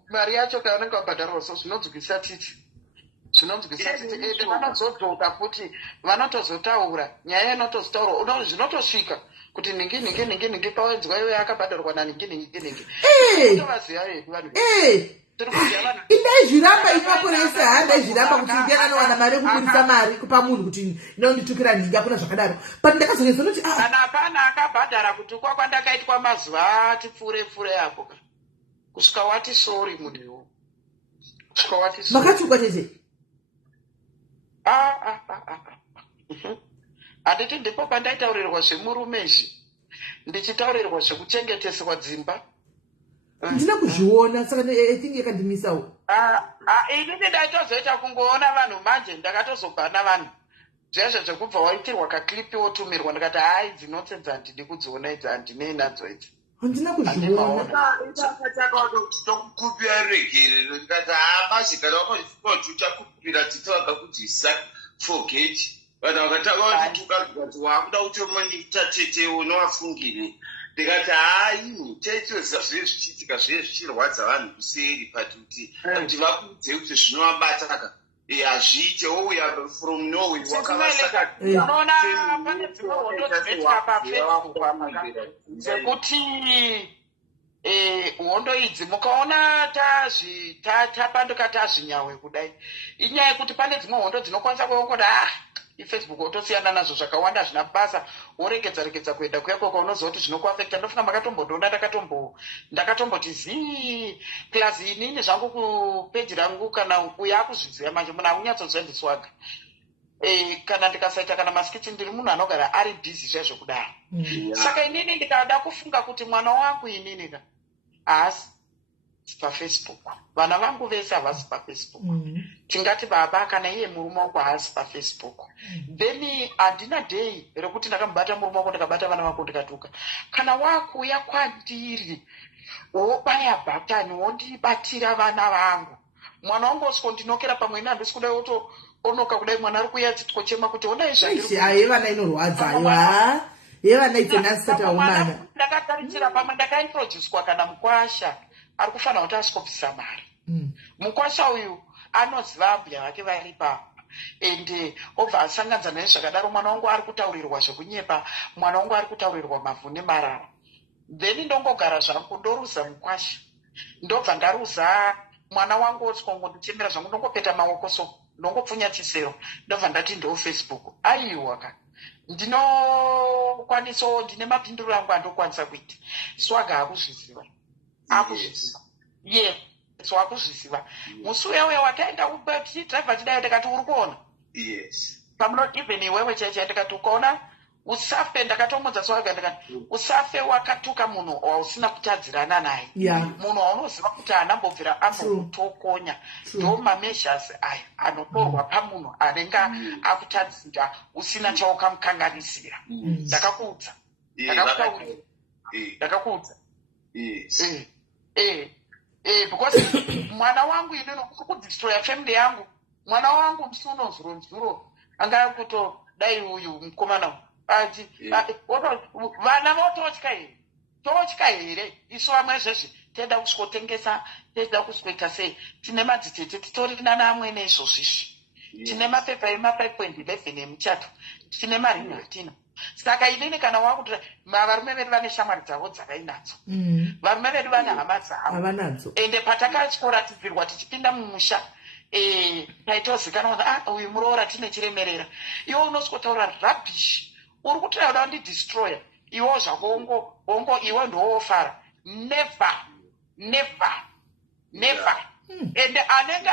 Mari yacho kavanenge vabhadharwa so zvinodzwisa titi. Ende vanozodzoka futi vanotozotaura nyaya inotozotaurwa zvinotosvika kuti ningi pawedzwa iwe akabhadharwa naningi. Tovaziva hedu vanhu. Indaizviramba ipaporesa handaizviramba kuti ndiyakanowana mari yekubudisa mari kupa munhu kuti inonditukira ningi akuna zvakadaro. But ndakazonesa kuti kana hapana akabhadhara kuti kwandakaitwa mazuva ati pfuure apo kusvika wati sorry munhuwo. Kusvika wati sorry. Makatukwa tete. Handiti ndipo pandaitaurirwa zvemurume izvi. Ndichitaurirwa zvekuchengeteswa dzimba. Ndina kuzviona saka I think yakandimisawo. Inini ndaitozoita kungoona vanhu manje ndakatozobhana vanhu. Zveshe zvekubva waitirwa kaklipi wotumirwa ndikati hai dzinotsedza handidi kudziona idzi handinei nadzo idzi. Handina kuzviona. Tokukupira regere ndikati basi kana wakazvifika uchakupira tite vakakudzisa forget. Vanhu vakatanga kuti wakuda kutomonita tete unovafungire. Ndikati chaitoziva zvive zvichiitika zvive zvichirwadza vanhu kuseri patuti kuti vakudze kuti zvinovabata hazviite wouya from Norway wakavasaka. Unoona pane dzimwe hondo dzinoitika paFacebook dzekuti hondo idzi mukaona tapanduka tazvinyawe kudai inyaya yekuti pane dzimwe hondo dzinokwanisa kuongoda iFacebook otosiyana nazvo zvakawanda zvina basa woregedza kuenda kuyako kaunoziva kuti zvinokuafekta. Ndofunga makatomboona ndakatomboti zii plus inini zvangu kupeji rangu kana uya akuzviziva manje munhu haunyatsozvendiswaga. Kana ndikasaita kana masikiti ndiri munhu anogara ari bhizi zvezvo kudaro. Saka inini ndikada kufunga kuti mwana wangu inini haasi paFacebook. Vana vangu vese havasi paFacebook. Tingati baba kana iye murume wangu haasi paFacebook. Then handina dei rekuti ndakamubata murume wangu ndikabata vana vangu ndikatuka. Kana wakuuya kwandiri wobaya bhatani wondibatira vana vangu. Mwana wangu osikondinokera pamwe ina handisi kudai onoka kudai mwana ari kuuya titikochema kuti onai zvandiri. Vana inorwadza aiwa. Yevana itsenasitaumana. Ndakatarisira pamwe ndakaintroducwa kana mukwasha ari kufanira kuti asvikopisa mari. Mukwasha uyu anoziva abhuya vake vari papa ende obva asanganza nezvakadaro. Mwana wangu ari kutaurirwa zvekunyepa, mwana wangu ari kutaurirwa mavhu nemarara. Then ndongogara zvangu ndoruza mukwasha, ndobva ndaruza mwana wangu oskongo ndichemera zvangu ndongopeta maoko so ndongopfunya chisero ndobva ndati ndo Facebook. Aiwa ka ndinokwanisawo ndine mapinduro angu andokwanisa kuita. Swaga akuzviziva so akuzviziva. Musi uya wataenda kudriver chidayo ndikati uri kuona pamunoti even iwewe chaicha ndikati ukaona usafe. Ndakatomudza Swaga ndikati usafe wakatuka munhu wausina kutadzirana naye. Munhu waunoziva kuti anambobvira ambokutokonya. Ndo mameshasi aya anotorwa pamunhu anenge akutadzira usina chaukamukanganisira. Ndakakuudza because mwana wangu inini kudistroya family yangu. Mwana wangu musuno nzuro anga kutodai uyu mukomana ati vana vototya here isu vamwe zvezvi tenda kusvikotengesa tenda kusvikoita sei. Tine madzitete titorina neamwe neizvozvizvi. Tine mapepa ema5.11 emuchato. Tine maringi hatina. saka inini kana wakuti varume vedu vane shamwari dzavo dzavainadzo, varume vedu vane hama dzavo, ende patakatyoratidzirwa tichipinda mumusha taitozikanwa kuti uyu muroora tine chiremerera, iwe unosikotaura rubbish, uri kutoda kundidestroya iwo zvako iwe ndoofara. Never. Ende anenge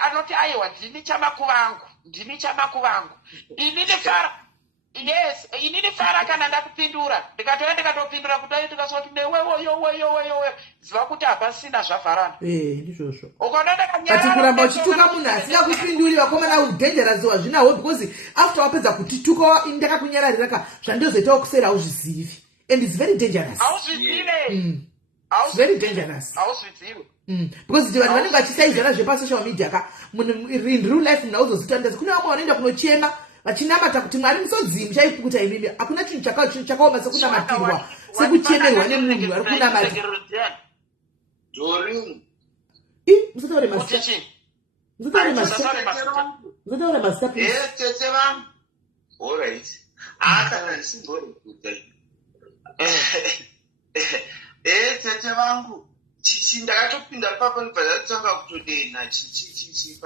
anoti aiwa ndini chamakuvangu inini fara kana ndakupindura ndikatoenda ndikatopindura kudai tikazoti newewe ziva kuti hapasina zvavharana ndizvozvo kati kuramba uchituka munhu asingakupinduri vakomana udengerasi wazvinawo because after wapedza kutituka ndakakunyararira zvandozoitawo kusera auzvizivi and it's very dangerous. Very dangerous. Because vanhu vanenge vachisaizana zvepasocial media in real life munhu auzozvitandazi. Kune vamwe vanoenda kunochema vachinamata kuti Mwari musodzimu chaipukuta imimi. Hakuna chinhu chakaoma sekunamatirwa, sekuchemerwa nemunhu ari kunamata. Musataure mazita. Musataure mazita please. Tete vangu. All right. Kana ndisimbori kutai. Tete vangu chichi ndakatopinda papo ndibva kutodena chichi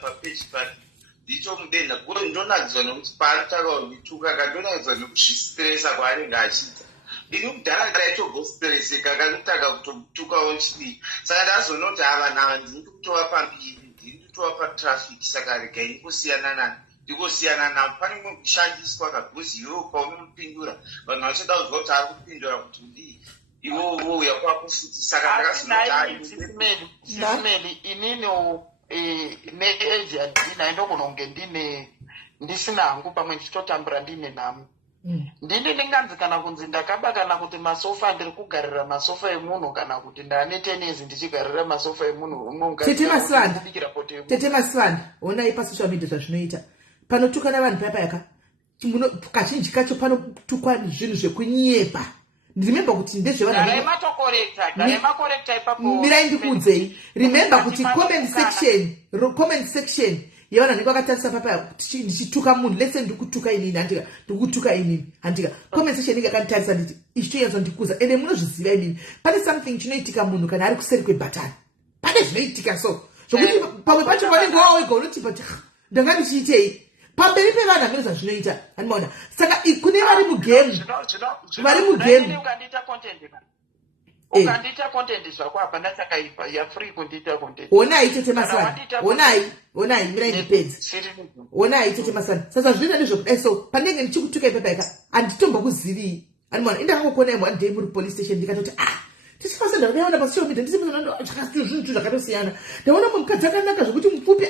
papeji pake nditomudena gore ndonadzwa nokuti paanotaka kundituka kandonadzwa nekuzvistresa kwaanenge achiita. Ini kudhara ndaitogostreseka kanotaka kutomutukawo chidii, saka ndazonoti vanhu ava ndiri kutova pambiri, ndiri kutova patrafiki, saka regai ndingosiyana navo. Pane mwe kushandiswa kabhuzi iwewo paunomupindura vanhu vachida kuzwa kuti ari kupindura kuti ndii iwowo uya kwakufuti, saka ndakasisimeli inini neeji handina ndogona kunge ndisina hangu pamwe ndichitotambura ndine nhamo. Ndini ndinganzi kana kunzi ndakaba kana kuti masofa ndiri kugarira masofa emunhu kana kuti ndane tenezi ndichigarira masofa emunhu. Tete Masvanda onai pasocial media zvazvinoita panotukana vanhu payapayaka kazhinji kacho panotukwa zvinhu zvekunyepa. Remember kuti ndezvevanhu mirai ndikuudzei. Remember kuti comment section yevanhu vanenge vakatarisa papaya ndichituka munhu, let's say ndikutuka inini handika comment section inenge akanditarisa nditi ichi choyanzondikuza ende munozviziva inini pane something chinoitika munhu kana ari kuseri kwebhatani, pane zvinoitika so zvokuti pamwe pacho vanenge wawega unoti but ndanga ndichiitei pamberi pevanhu amene zvazvinoita hanimaona. Saka kune vari mugame ukandiita content zvako hapana chakaipa, free kundiita content. Onai Tete Masvanda, onai mirai ndipedzi. Onai Tete Masvanda, sasa zvinoita ndezvokudai so panenge ndichikutuka ipapaika handitombokuzivi hanimaona. Indakangokuonai one day muri police station ndikatoti tisifasa ndakaona pasocial media ndisizvinhu zvakatosiyana ndaona mukadzi akanaka zvokuti mupfupi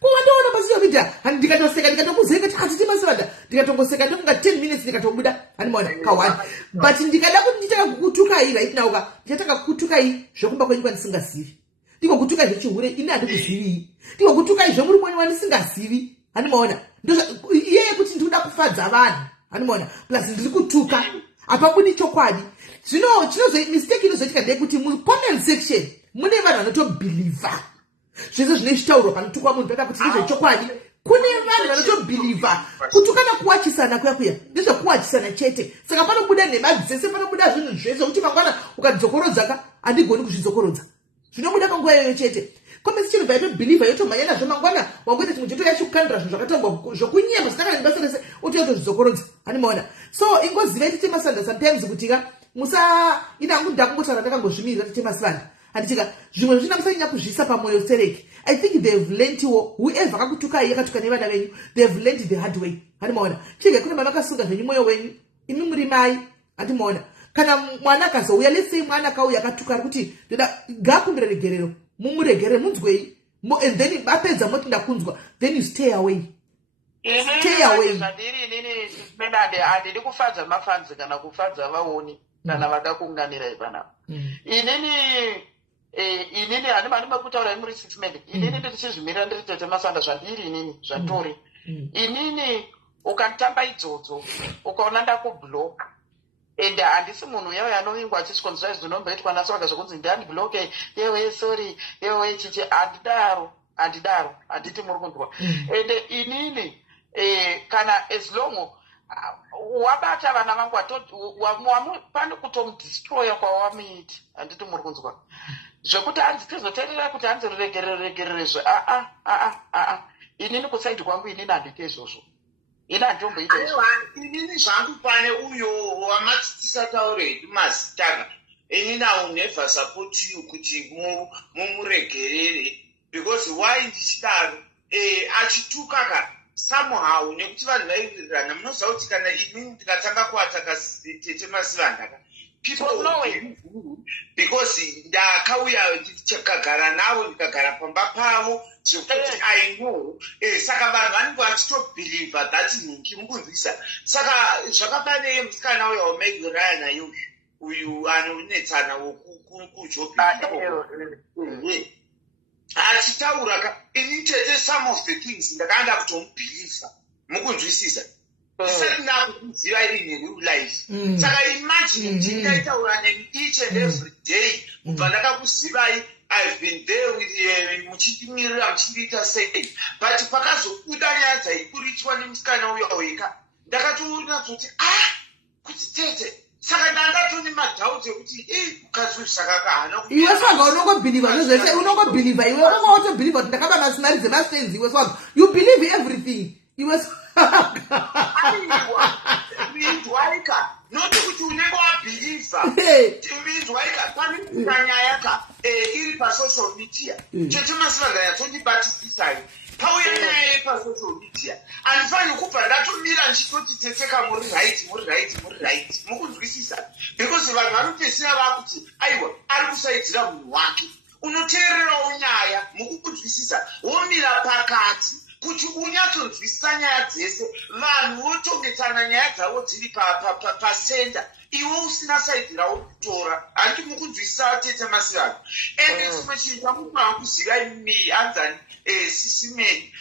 kuwandaona pasocial media ndikatoseka ndikatokuzeka Tete Masvanda ndikatongoseka ndokunga 10 minutes ndikatobuda hanimaona kawani. But ndikada kuti nditaka kukutukai right now ndichataka kukutukai zvokumba kwenyika ndisingazivi, ndikokutukai zvechihure ini handikuzivi, ndikokutukai zvomuri mwenyu wandisingazivi hanimaona. Iyeye kuti ndikuda kufadza vanhu hanimaona plus ndiri kutuka hapabudi chokwadi. Mistake inozoitika ndeyekuti mucomment section mune vanhu vanotobhilivha zvese zvinoitaurwa panotukwa munhu peka kuti ndezvechokwadi. Kune vanhu vanotobhilivha kutukana kuwachisana kuya ndezvekuwachisana chete, saka panobuda nhema dzese, panobuda zvinhu zvese kuti mangwana ukadzokorodzaka handigoni kuzvidzokorodza, zvinobuda panguva iyoyo chete. Comment section bva yatobhilivha yotomhanya nazvo mangwana wangoita chimwe cheto yachikukandira zvinhu zvakatongwa zvokunyema zvisakana nebasa rese utiyotozvidzokorodza hanimaona. So ingozivai Tete Masvanda sometimes kutika inangu ndakungotaura ndakangozvimirira Tete Masvanda handitika zvimwe zvina musanyanya kuzvisa pamwoyo sereki. I think they've learned whoever akakutukai yakatuka nevana venyu they've learned the hard way hanimaona. Chege kune mavakasunga zvenyu mwoyo wenyu imi muri mai handimaona. Kana mwana akazouya let's say mwana akauya akatuka ari kuti ndoda ngaakumbire regerero mumuregere munzwei and then apedza moti ndakunzwa then you stay away. Zvandiri inini handidi kufadza mafanzi kana kufadza vaoni kana vakakunganirai panapa. Inini handima kutaura muri 6 minutes. Inini ndichizvimirira ndiri Tete Masvanda zvandiri inini zvatori. Inini ukatamba idzodzo ukaona ndakublock ende handisi munhu uya anovingwa achisvikonzwa zvinomboitwa naso vaka zvokunzi ndiandibloke yewe sorry yewe chichi handidaro handiti muri kunzwa. Ende inini kana as long wabata vana vangu pane kutomudestroya kwawamuita. Handiti muri kunzwa zvekuti hanzi tizoteerera kuti hanzi regererezve inini kusaidi kwangu inini handite izvozvo. Ini handitomboita izvo. Inini zvangu pane uyo wamati tisataure mazitana, inini I will never support you kuti mumuregerere, because why ndichidaro achituka somehow nekuti vanhu vaiwirirana. Munoziva kuti kana inini ndikatanga kuataka Tete Masivandaka, people know it, because ndakauya ndikagara navo ndikagara pamba pavo zvekuti I know. Saka vanhu vanenge vachitobhilivha that nhingi mukunzwisa. Saka zvakafana musikana uyo waMeg Ryan nayo uyu anonetsana wokujobi achitaura ini Tete some of the things ndakanda kutomubhilivha mukunzwisisa. Isati ndakuziva iri nereal life. Saka imagine ndingaitaura nemi each and every day kubva ndakakuzivai. I've been there with muchimirira muchiita sei, but pakazobuda nyaya dzaikuritwa nemusikana uya weka ndakatoona kuti kuti Tete. Saka ndangatone madhauti ekuti mukadzi uyu zvakakahana. Iwe swaga unongobhilivha nezvese, unongobhilivha iwe unongotobhilivha kuti ndakaba nasinari dzemastenzi iwe swaga. You believe everything. Iwe swaga. Mindwaika. Noti kuti unenge wabhilivha. Mindwaika pane nyaya iri pasocial media. Tete Masivandaka yatondibatisisai. Pauya nyaya pasocial media. Handifani kubva ndatomira ndichitoti Tete muri right. Mukunzwisisa. Because vanhu vanopedzisira vakuti aiwa ari kusaidzira munhu wake. Unoteererawo nyaya mukunzwisisa. Womira pakati kuti unyatsonzwisisa nyaya dzese. Vanhu votongetsana nyaya dzavo dziri pasenda. Iwe usina saidzirawo kutora. Handiti mukunzwisisa Tete Masivandaka. Ende chimwe chinhu chamufana kuziva imi anzani Sisimeni.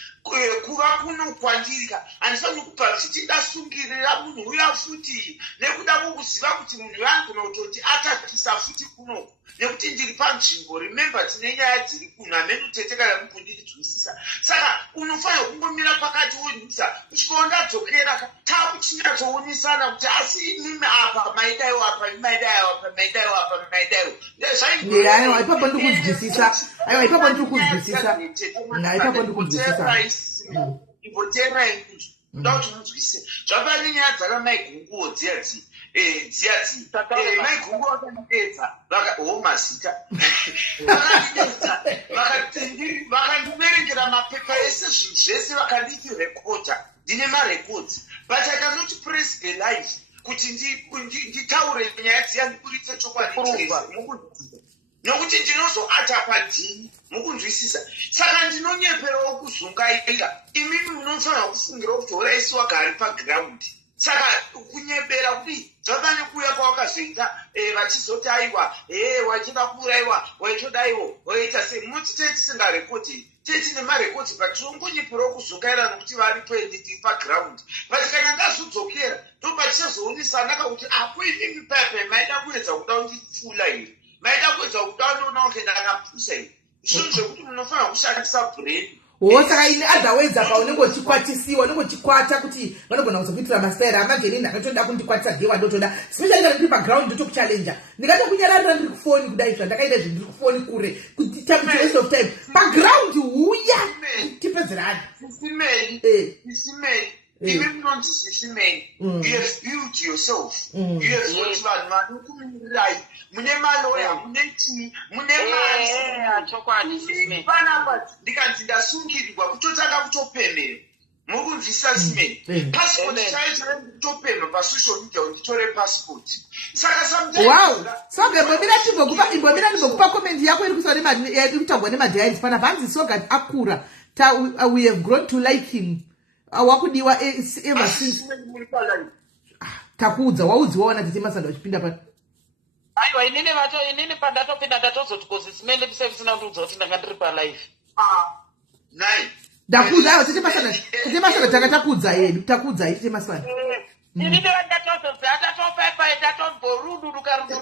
Kuva kuno kwandika handifani kubva kuti ndasungirira munhu uya futi nekuda kwokuziva kuti munhu anogona kutoti atakisa futi kuno nekuti ndiri panzvimbo. Remember tine nyaya dziri kuno hamene Tete kana mukundinzwisisa. Saka unofanira kungomira pakati wonzisa uchikondadzokera takuchinyatsowonesana kuti asi inimi apa maidaiwo apa aiwa ipapo ndikuzwisisa. Aiwa ipapo ndikuzwisisa. Ipapo ndikuzwisisa. Ibotera ikuti ndoda kuti munzwisise. Zvapane nyaya dzakamaigumboo dziyadzi maigungu vakandidedza mazita vakandiverengera mapepa ese zvinhu zvese vakanditi rekoda. Ndine marekodzi but I cannot press the live kuti nditaure nyaya dziya ndikuritse chokwadi nokuti ndinozoata padini. Mukunzwisisa. Saka ndinonyeperawo kuzungaira. Imimi munofanira kufungira kuti uraisi wagari paground. Saka kunyepera kuti zvakane kuuya kwawakazoita vachizoti aiwa wachida kuuraiwa waitodaiwo waita sei. Muti Tete tisingarekodi. Tete nemarekodzi patirongonyeperawo kuzungaira nokuti varipo nditi paground. But kana ndazodzokera ndopatichazoonesana kuti apo inimi pepe maida kuedza kuda kundifula here. Maida kuedza kuda kundiona kuti ndakapusa here. Zvinhu zvekuti munofanira kushandisa brain. Saka ini otherwise apa unenge uchikwatisiwa, unenge uchikwata kuti vanogona kuzokuitira mastaira amageni ndakatoda kundikwatisa gewa ndotoda. Especially kana ndiri paground ndotokuchallenge. Ndingatokunyararira ndiri kufoni kudai zvandakaita zvindiri kufoni kure kuti time to waste of time. Paground huya tipedzerani. Sisimeni. Imi munonzi Sisimeni. You have built yourself. You have got vanhu vanokumirirai. Mune maloya, mune tii, mune mari. Panapa ndikanzi ndasungirirwa kutotanga kutopemera. Mukunzwisisa Sisimeni. Passport chaicho nditopemera pasocial media nditore passport. Saka sometimes wow. Soga imbobira ndimbokupa comment yako iri kutagwa nemadhiaini fana vanzi Soga akura. We have grown to like him. Wakudiwa ever since. Takuudza waudziwaona Tete Masivandaka uchipinda pa. Aiwa inini pandatopinda ndatozoti kozi simene bisina ndudza kuti ndanga ndiri palive. Nai. Ndakuudza aiwa Tete Masivandaka takudza yedu takudza Tete Masivandaka. Inini ndatozoti atatopepa ndatomboruduruka. Ende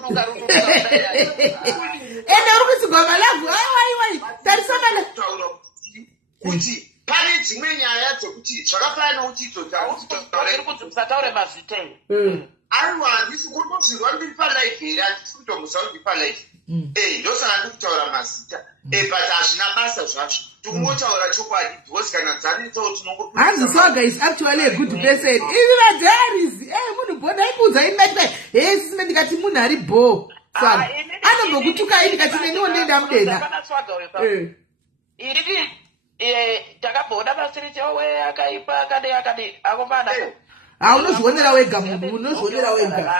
uri kusigwa malavu aiwa tarisana kuti pane dzimwe nyaya dzekuti zvakafanana usataure mazita aiwa handisi kutozirwa ndiri palive here handisi kutomutsa kuti palive ndosaka ndiri kutaura mazita but hazvina basa zvazvo tingotaura chokwadi because kana dzanetsawo tinongo Hanzi Swaga is actually a good person. Ivi vajairisi munhu bho ndaikuudza imati sisime ndikati munhu ari bho Swaga anombokutukai ndikati neniwo ndoenda mudenga iriti takabhoda pasirichewe akaipa akade akomana unozvionera wega munhu unozvionera wega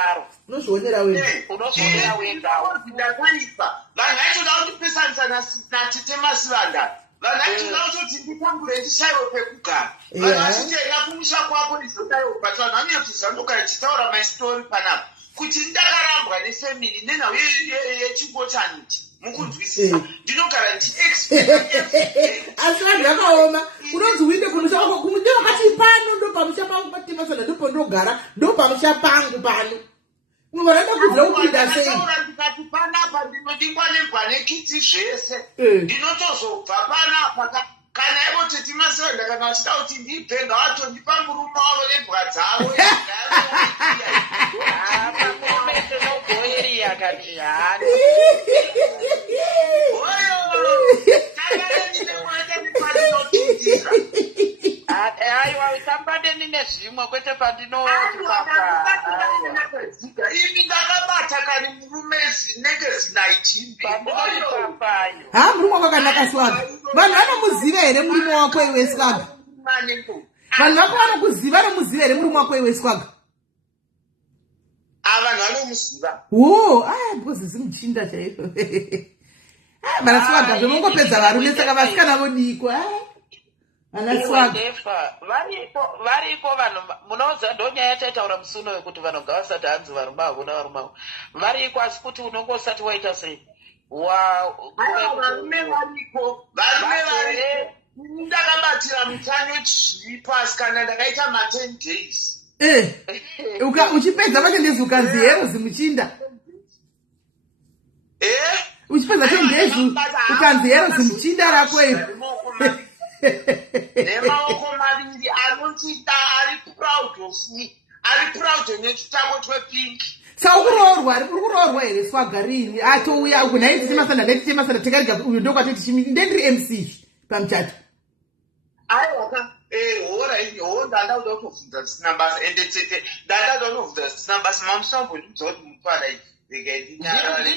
ndakaipa vanhu vaitoda kundipesanisa natitemasivanda vanhu vaitoda kutoti ndipambure ndishaiwe pekugara vanhu vachitenga kumusha kwako ndizodaiwo but vanhu vanyakuziva ndichitaura maistori panapa kuti ndakarambwa nefamily nenhau yechimbotaniti mukunzwisisa ndinogara asi vanhu vakaoma unonzi uinde kumusha kwako kumunde wakati pano ndo pamusha pangu patemasana ndipo ndogara ndo pamusha pangu pano vanadakudzira kupinda sei ndikati panapa ndinodingwanirwa nekiti zvese ndinotozobva panapa kana ivo tetimasenda kana vachida kuti ndibve ngavatondipa murume wavo nebwa dzavo aiwa tambadeni nezvimwe kwete pandinoimi ndakabata kani murume zinenge zinaitimbi murume wako akanaka Swaga vanhu vanomuziva here murume wako iwe Swaga vanhu vako vanomuziva here murume wako iwe Swaga vanhu vanomuziva because zimuchinda chaizvo mana Swaga zvomongopedza varume saka vasikana vodikwa variko vanhu munoudza ndonyaya yataitaura musuno wekuti vanhu ngavasati hanzi varume avo navarumeavo variko asi kuti unonge usati waita sei varume variko ndakabatira mutanyo chizviri pasi kana ndakaita ma10 days uchipedza vacho ndezi ukanzi hero zimuchinda uchipedza 10 days ukanzi hero zimuchinda rako iri nemaoko maviri anotida ari proud of me ari proud nechitango twepinki saukuroorwa uri kuroorwa here Swaga rini atouya uku naititemasana tekarega uyu ndokwatoti ndendiri MC pamuchato ndandauda kutobvunza zvisina basa ende tete ndandauda kunobvunza zvisina basa mamusambondibvisa kuti muparaii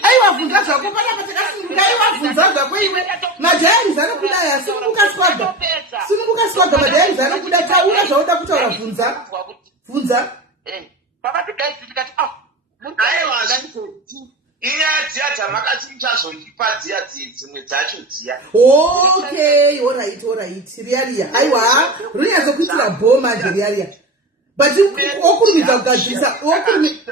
aiwa bvunza zvako panapa takasunduka aiwa bvunza zvako iwe madhayarizi anokudaya sununguka Swaga madhayarizi anokuda taura zvauda kutaura bvunza aiwa iya dziya dzamakati muchazondipa dziya dzimwe dzacho dziya okay alright riya aiwa rinyazokuitira bho manje riya but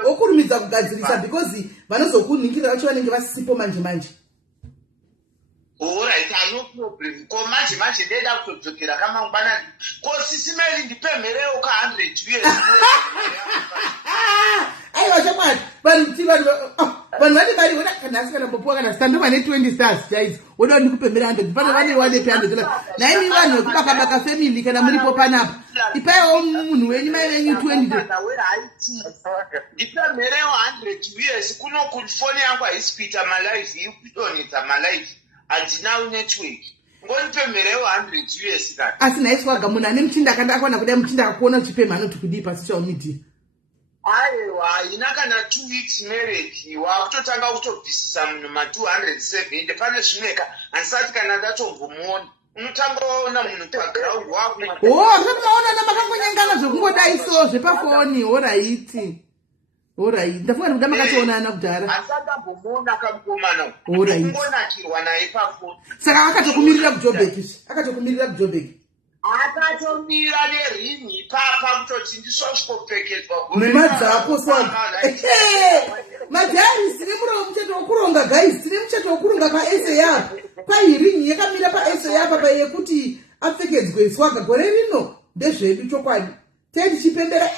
okurumidza kugadzirisa because vanozokuningirira vacho vanenge vasisipo manje alright no problem ko manje ndeda kutodzokera kamangwanani ko sisimeli ndipemherewo ka100 years aiwa chakwadi vanhu vane mari wona kana asikana mbopuwa kana stando vane 20 stars chaidzo woda ndikupemhera 100 pane vane 100 naimi vanhu vekubakabaka family kana muripo panapa ipaiwo munhu wenyu mai venyu 20 ndipemherewo 100 years kuno kufoni yangu haisipita malive ikudonedza malive handinawo network ngonipemherewo 100 years kana asi naiswaga munhu ane muchinda akandakaona kudai muchinda akuona uchipemha anoti kudii pasocial media aiwa haina kana 2 weeks marriage wakutotanga kutobvisisa munhu ma270 pane zvimweka handisati kana ndatombomuona unotangaona munhu paground wako zvamaona makangonyangana zvekungodai so zvepafoni alright ndafunga ndikuda makatoonana kudhara handisati ndambomuona kamukomana kungonakirwa naye pafoni saka akatokumirira kujobek akatomira nerini papa kutoti ndisosvopfekedzwa nemadzako Swaga madhayarisi tine muchato wokuronga guys tine muchato wokuronga paSAP pairinyi yakamira paSAP apa yekuti apfekedzwe Swaga gore rino ndezvedu chokwadi tichipembera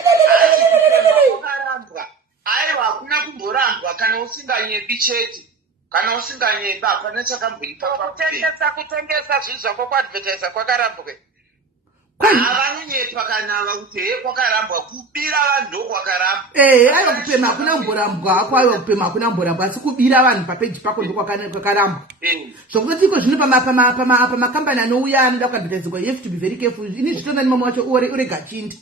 aiwa hakuna kumborambwa kana usinganyebi chete kana usinganyeba hapana chakamboipa kutengesa zvinhu zvako kuadvertisa kwakarambwe Avanonyepa kana kuti kwakarambwa kubira vanhu ndokwakaramba. Aiwa kupema hakuna mborambwa hako, aiwa kupema hakuna mborambwa, asi kubira vanhu papeji pako ndokwakarambwa. Zvokutoti iko zvino pamakambani anouya anoda kuadvertisingwa, you have to be very careful. Ini zvitona ni mama wacho urega chindi.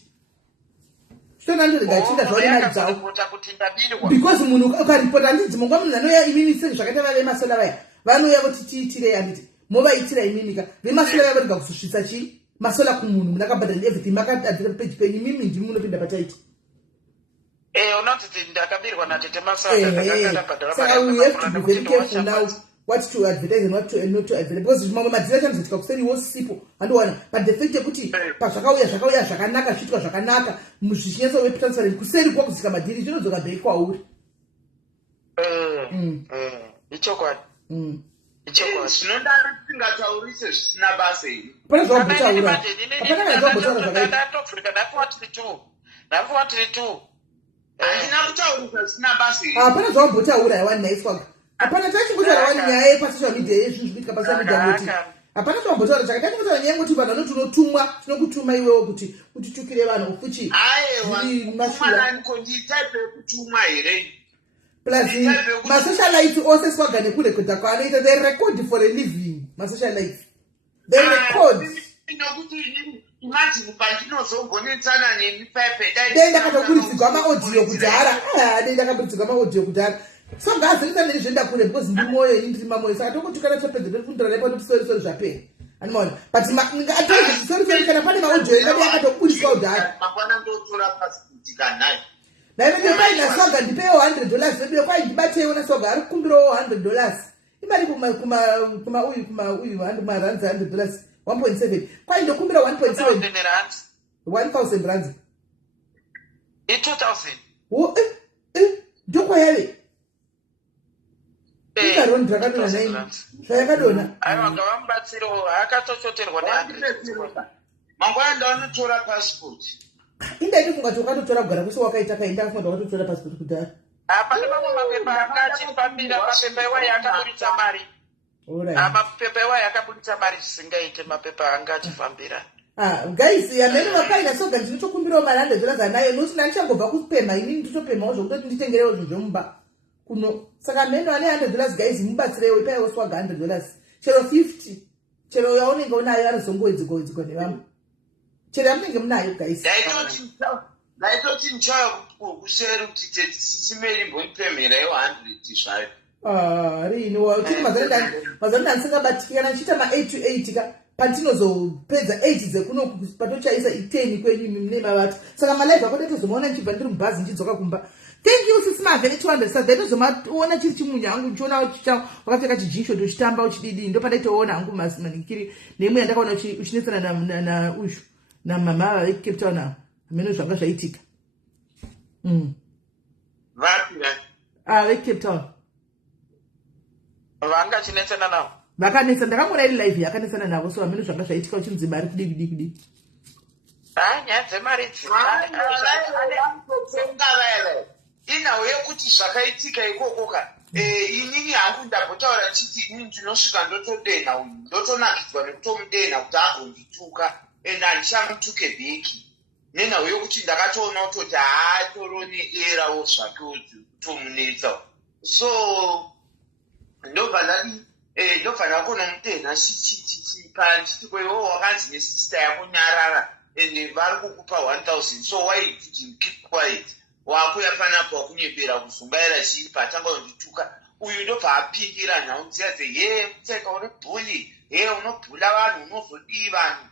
Zvitona ndorega chinda zvauri mari dzavo. Because munhu ukaripota ndidzi mongwa munhu anoya imini seri zvakaita vave masola vaya. Vanouya voti tiitirei handiti. Movaitira imimika. Vemasola vaya varega kusvitsa chii? Masola kumunhu munakabhadhara everything makatadzira page penyu mimi ndimi munopinda pataiti. Unoti ndakabirwa natete masola ndakabhadhara. So we have to be very careful now what to advertise and what to not advertise, because mamwe madzira chanozotika kuseri wosipo handowana, but the fact yekuti pazvakauya zvakanaka zviitwa zvakanaka muzvichinetsa web transferring kuseri kwakuzika madhiri zvinodzoka mberi kwauri. Ichokwadi. Zvinodaro tisingataurisi zvisina basa iri. Pana zvawambotaura. Hapana kana zvawambotaura zvakaita. Handina kutaurisa zvisina basa iri. Hapana zvawambotaura yawani naiswaga. Hapana tachimbotaura wani nyaya yepasocial media yezvinhu zvinoitika pasocial media ngoti. Hapana zvawambotaura chakati tachimbotaura nyaya ngoti vanhu vanotunotumwa tinokutuma iwewo kuti utitukire vanhu fuchi. Aiwa, kutumwa nditaipe kutumwa here. Plus, masocialites also swaga nekurekodha kwaanoita, they record for a living. Masocialites, they record. Imagine pandinozogonetsana nemipepe denda katokuridzigwa maaudio kudhara, denda kabudzigwa maaudio kudhara. So ngazviita nezvenda kure because ndimoyo ini ndiri mamoyo, saka tokutukana chapedza tokundira nepo nokusori zvapera. Animona, but ngatozi sori kana pane maaudio engadi akatoburiswa kudhara. Mangwana ndotora pasikutika nayo. Naivete paina swaga ndipewo $100 vebiyo kwai ndibatewo naswaga ari kukumbirawo $100. Imari kuma uyu rands $100 1.7 kwai ndokumbira 1.7 1,000 rands. 2,000 ndokwayave ikaroni ndakadona naini zvayakadona aiwanga vamubatsiro akatochoterwa mangwana ndavanotora passport. Indaiti funga tokatotora kugara kwese wakaita kaenda funga wakatotora passport kudhara. Pane mamwe mapepa akachifambira mapepa iwayo akaburitsa mari. Mapepa iwayo akaburitsa mari zvisingaite mapepa anga achifambira. Guys, yamene makaina soga ndinotokumbirawo mari $100 anayo nosina ndichangobva kupema ini nditopemawo zvokutoti nditengerewo zvinhu zvomumba kuno. Saka meno ane $100 guys mubatsirewo ipaiwo swaga $100 chero 50 chero yaunenge unayo anozongoedzigwa nevamwe. Chero yamunenge munayo guys. Ndaitoti nchaya kuseri kuti tisimeri mboipemera yo 100 zvayo. Rini wachiti mazana ndisingabatiki kana ndichita ma8 to 8 ka patinozopedza 8 dzekuno patochaisa 10 kwenyu mune mavatu. Saka malive ako ndatozomaona ndichibva ndiri mubhazi ndichidzoka kumba. Thank you Sis Mavhele 200 sasa ndatozomaona chiri chimunya hangu ndichiona chicha wakapfeka chijisho ndochitamba uchididi ndopandaitoona hangu manikiri nemwe yandakaona uchinetsana na ushu na mama Cape Town ameno zvanga zvaitika. Vapi Cape Town vanga chinetsana navo vakanetsa ndakamona iri live yakanetsana navo, so ameno zvanga zvaitika uchinzi mari kudiki nyaya dzemari inawo yekuti zvakaitika ikokoka. Inini hangu ndambotaura chiti ini ndinosvika ndotodena uyu ndotonakidzwa nekutomudena kuti agondituka and handichamutuke bheki nenhau yokuti ndakatoona kutoti haatoroni erawo zvakewo kutomunetsa. So ndobva ndakona mudena chiti kweiwo wakanzi nesista yako nyarara and vari kukupa 1,000, so why did you keep quiet? Wakuya panapo wakunyebera kuzungaira chii patanga undituka. Uyu ndobva apindira nhau dziya kutseka uri bhuli unobhula vanhu unozodii vanhu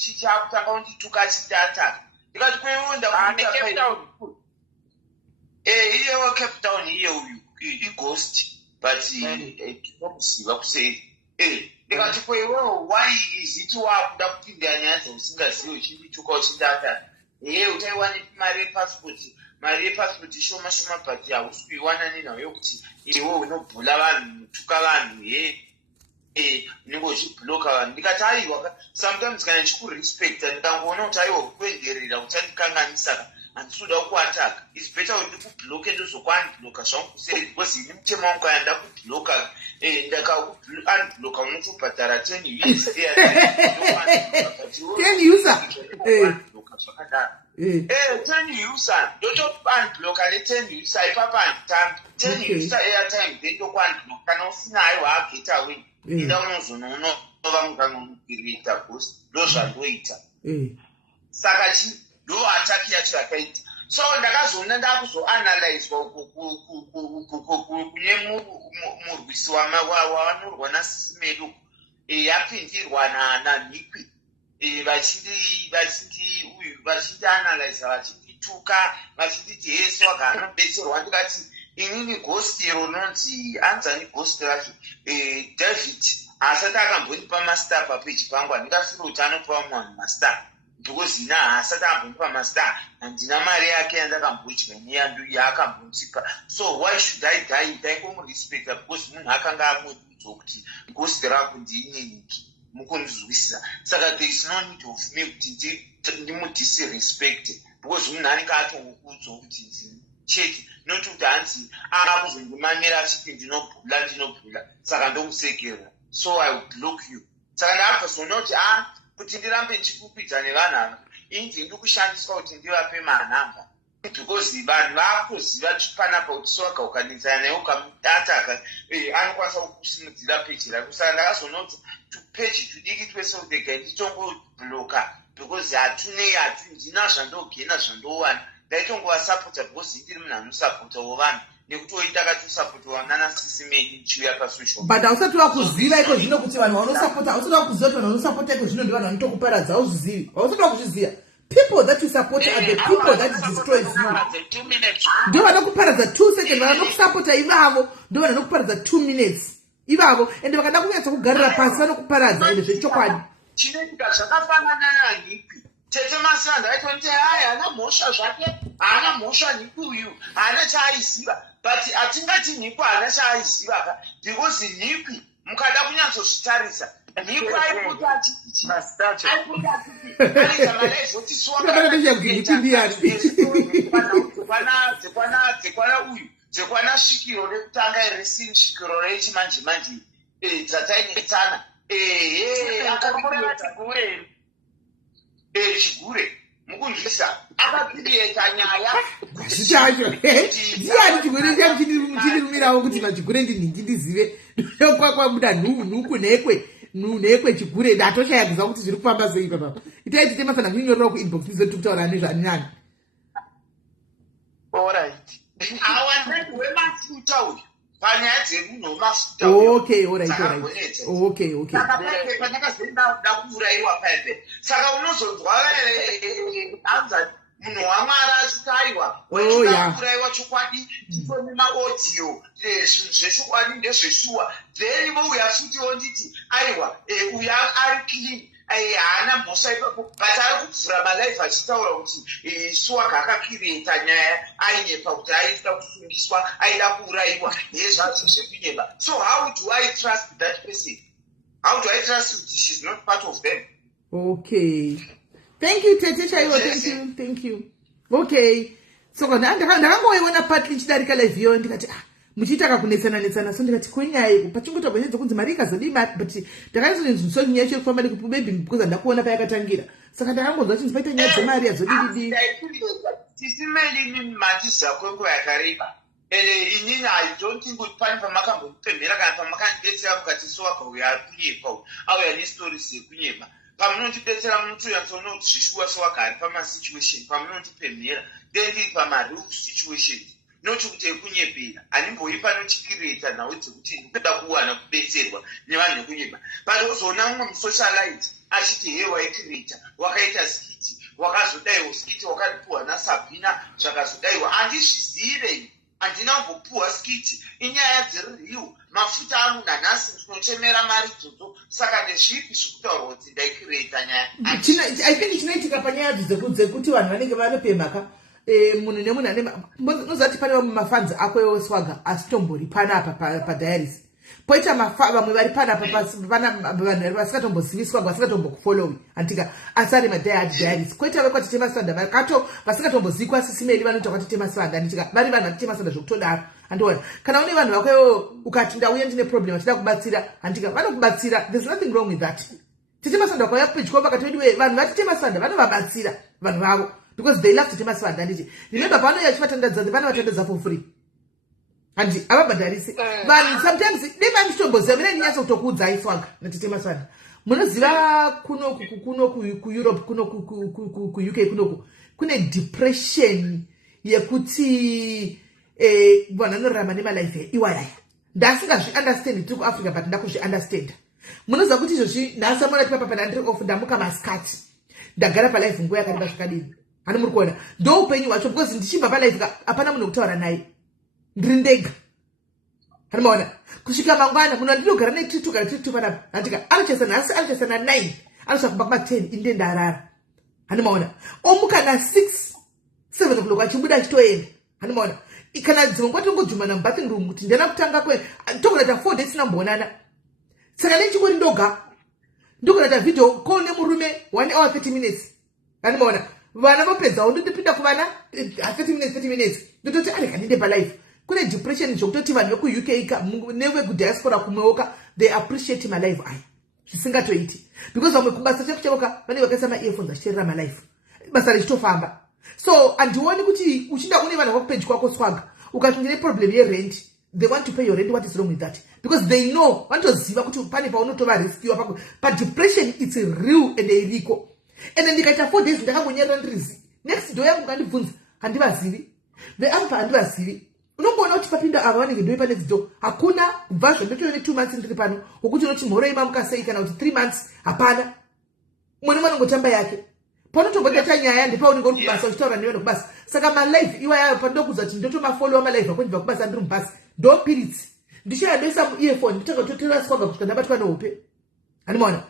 chichakutanga undituka chitata. Ndikati kweiwo iyewo Cape Town iye uyu ighost but tinomuziva kuseri. Ndikati kweiwo why is it wakuda kupindira nyaya dzausingazivi uchindituka uchitata. Utaiwane mari yepasipoti shoma but hausi kuiwana nenhau yokuti iwe unobhula vanhu unotuka vanhu unenge uchibhuloka vanhu. Ndikati aiwa sometimes kana ndichikurespecta ndikangoona kuti aiwa kuenderera uchandikanganisaka handisuda kuataka. It's better kuti kublock ndozokwanibloka zvangu kuseri because ini mutema wangu yanda kubloka ndakaunbloka unotobhadhara 10 years 10 user 10 user ndotounbloka ne10 user ipapa handitambi 10 user airtime then ndokuunbloka kana usina aiwa ageta away ida unozonova mukanomucreata ghost ndozvandoita saka ndo ataki yacho yakaita. So ndakazoona ndakuzoanalyzwa kune murwisi wanorwa nasisi medu yapindirwa nanhikwi vachitianalyza vachitituka vachititi yesu waga anobetserwa. Ndikati inini ghosti rononzi anzani ghosti racho David asati akambondipa mastar papeji pangu handingasiri kuti anopa vamwe vanhu mastar because ina haasati ambondipa mastar handina mari yake yandakambodya neyandu yaakambondipa. So why should I die? Ndaingomurespecta because munhu akanga amududza kuti ghosti rangu ndiineniki mukundizwisisa. Saka there is no need of me kuti ndimudisrespect because munhu anenge atongokuudzwa kuti cheki noti kuti hanzi akuzondimanyira achiti ndinobhula saka ndomusekerera. So I will block you. Saka ndakazona kuti kuti ndirambe ndichikupidza nevanhu ava inzi ndikushandiswa kuti ndivape manhamba because vanhu vakutoziva panapa kuti soga ukanetsana naye ukamutata anokwanisa kukusimudzira peji rako. Saka ndakazona kuti tupeji tudiki twese udega nditongobloka because handina zvandogena zvandowana ndaitongovasapota because ndiri munhu anosapotawo vanhu nekuti oitakatiusapotwa nanasisi medi ndichiuya pasocial. But hausati wakuziva iko zvino kuti vanhu vanosapota, hausati wakuziva kuti vanhu vanosapota iko zvino ndivanhu vanotokuparadza, hauzvizivi, hausati wakuzviziva. People that you support are the people that destroys you. Ndio vanokuparadza 2 seconds, vanokusapota ivavo ndio vanokuparadza 2 minutes ivavo, ende vakada kunyatsa kugarira pasi vanokuparadza ende zvechokwadi. Chinoitika zvakafanana nanhipi tete masanda aitonti haana mhosva zvake, haana mhosva nhipi uyu, haana chaaiziva. But atingati nhipi haana chaaiziva because nhipi mukada kunyatsozvitarisa nhipi aipota achiti dzekwana uyu dzekwana svikiro rekutanga irisini svikiro rechimanje manje dzatainetsana chigure mukunzvisa akapirieta nyaya zvichacho ndiani chigure chirimiravo kuti machigure ndinhingi ndizive kwakwabuda nhuku nhekwe chigure ndatoshaya kuziva kuti zviri kufamba sei papapa. Itai titemasana kuinyorera kuinbox ndizotu kutaura nezvaninani. Alright. Awandwemafuta uyu panyaya dzemunhu wemafuta. Okay. Pandakazoenda kuuraiwa paipe saka unozonzwa anza munhu wamwari achitaiwa uraiwa chokwadi tifone maaudio zvechokwadi ndezveshuwa then vouya futi onditi aiwa uyu ari clean haana mhosva ipapo but ari kubvura malife achitaura kuti shuwaga akakirieta nyaya ainyepa kuti aida kusungiswa aida kuuraiwa nezvazvo zvekunyeba. So how do I trust that person? How do I trust that she's not part of them? Okay. Thank you, Tete Chaiwo. Thank you. Okay. So ndakangoiona partly chidarika live yo ndikati muchitaka kunetsana so ndikati kwenyaya pachingotobvenyedza kunzi mari ikazodi but ndakazonzwa nyaya chekufamba nekubaby because ndakuona payakatangira saka ndakangonzva kuti paita nyaya dzemari yazodididi tisimeli mati zvako nguva yakareba inini I don't think kuti pane pamakambomupemhera kana pamakandidetsera mukati sowaga uya kunyepa auya nestori dzekunyeba pamunondidetsera munotoyanzona kuti zvishuwa sowaga ari pamasituation pamunondipemhera then ndiri pamareal situation noti kuti ekunyepera handimbori panochikireta nhau dzekuti ndikuda kuwana kubetserwa nevanhu vekunyeba. But uzoona mumwe musocialite achiti he waikireta wakaita skiti wakazodaiwa skiti wakadipuwa nasabhina zvakazodaiwa handizvizive handina kumbopuwa skiti inyaya dziririu mafuta angu nanhasi ndinotemera mari dzodzo saka ndezvipi zvekutaurwa kuti ndaikireta nyaya. I think chinoitika panyaya dzekuti vanhu vanenge vanopemhaka munhu nemunhu nozati pane vamwe mafanzi ako eswaga asitombori panapa padiaris poita vamwe vari panapa vanhu vasingatomboziviswa vasingatombokufollowi antika asari madayadiaris koita vekwati temaswanda vasingatombozivi kwasisimeli vanoita kwati temaswanda anditika vari vanhu vati temaswanda zvokutodaro andiona kana une vanhu vakwewo ukati ndauya ndine problem achida kubatsira antika vanokubatsira there's nothing wrong with that temaswanda kwauya kupedyo vakatodiwe vanhu vati temaswanda vanovabatsira vanhu vavo because they love temaswanda anditi remember pavanouya vachivatandadza vanovatandadza for free and avabhadharisi vanhu sometimes devanditomboziva mina ndinyatsa kutokuudzai swaga natitemaswanda munoziva kunoku kueurope kunoku kuuk kunoku kune depression yekuti vanhu vanorarama nemalife iwayaya ndasingazviunderstand tiri kuafrica but ndakuzviunderstand munoziva kuti izvozvi nhasi amona tipapa pana ndiri off ndamuka masikati ndagara palife nguva yakareba zvakadini hani muri kuona ndo upenyu hwacho because ndichibva palife hapana munhu wekutaura naye ndiri ndega harimaona kusvika mangwana munhu andinogara ne2 kana 3 panapa andika anochesa nhasi anochesa na9 anosvika kumba kuma10 inde ndarara hanimaona omuka na6 7 o'clock achibuda achitoenda hanimaona kana dzimwe nguva tongodhumana mubathing room kuti ndena kutanga togonaita 4 days tinamboonana saka nechingori ndogonaita video call nemurume 1 hour 30 minutes hanimaona vana vapedzawo ndotopinda kuvana 30 minutes ndototi areka ndinde palife kune depression zvokutoti vanhu vekuuk nevekudiaspora kumwewoka they appreciate malife aya zvisingatoiti because vamwe kubasa chekuchevoka vane vakaisa maearphones achiterera malife basa richitofamba so handioni kuti uchinda une vanhu vakupedyi kwako swaga ukati ndine problem yerent they want to pay your rent. What is wrong with that? Because they know vantoziva kuti pane paunotova rescue pako but depression it's real and iriko and then ndikaita 4 days ndakangonyerera ndirizi next door yangu ngandibvunza handivazivi veapa handivazivi unomboona kuti papinda ava vanenge ndoi panext door hakuna kubva zvondotoone 2 months ndiri pano wokuti unoti mhoro imamuka sei kana kuti 3 months hapana mwene manongotamba yake panotombotata nyaya ndipaunenge uri kubasa uchitaura nevanhu kubasa saka malife iwayayo pandokuza kuti ndotomafolowa malife akondibva kubasa ndiri mubhasi ndopiritsi ndichayandoisa muearphone nditanga kutotora swaga kusvika ndabatwa nehope hanimaona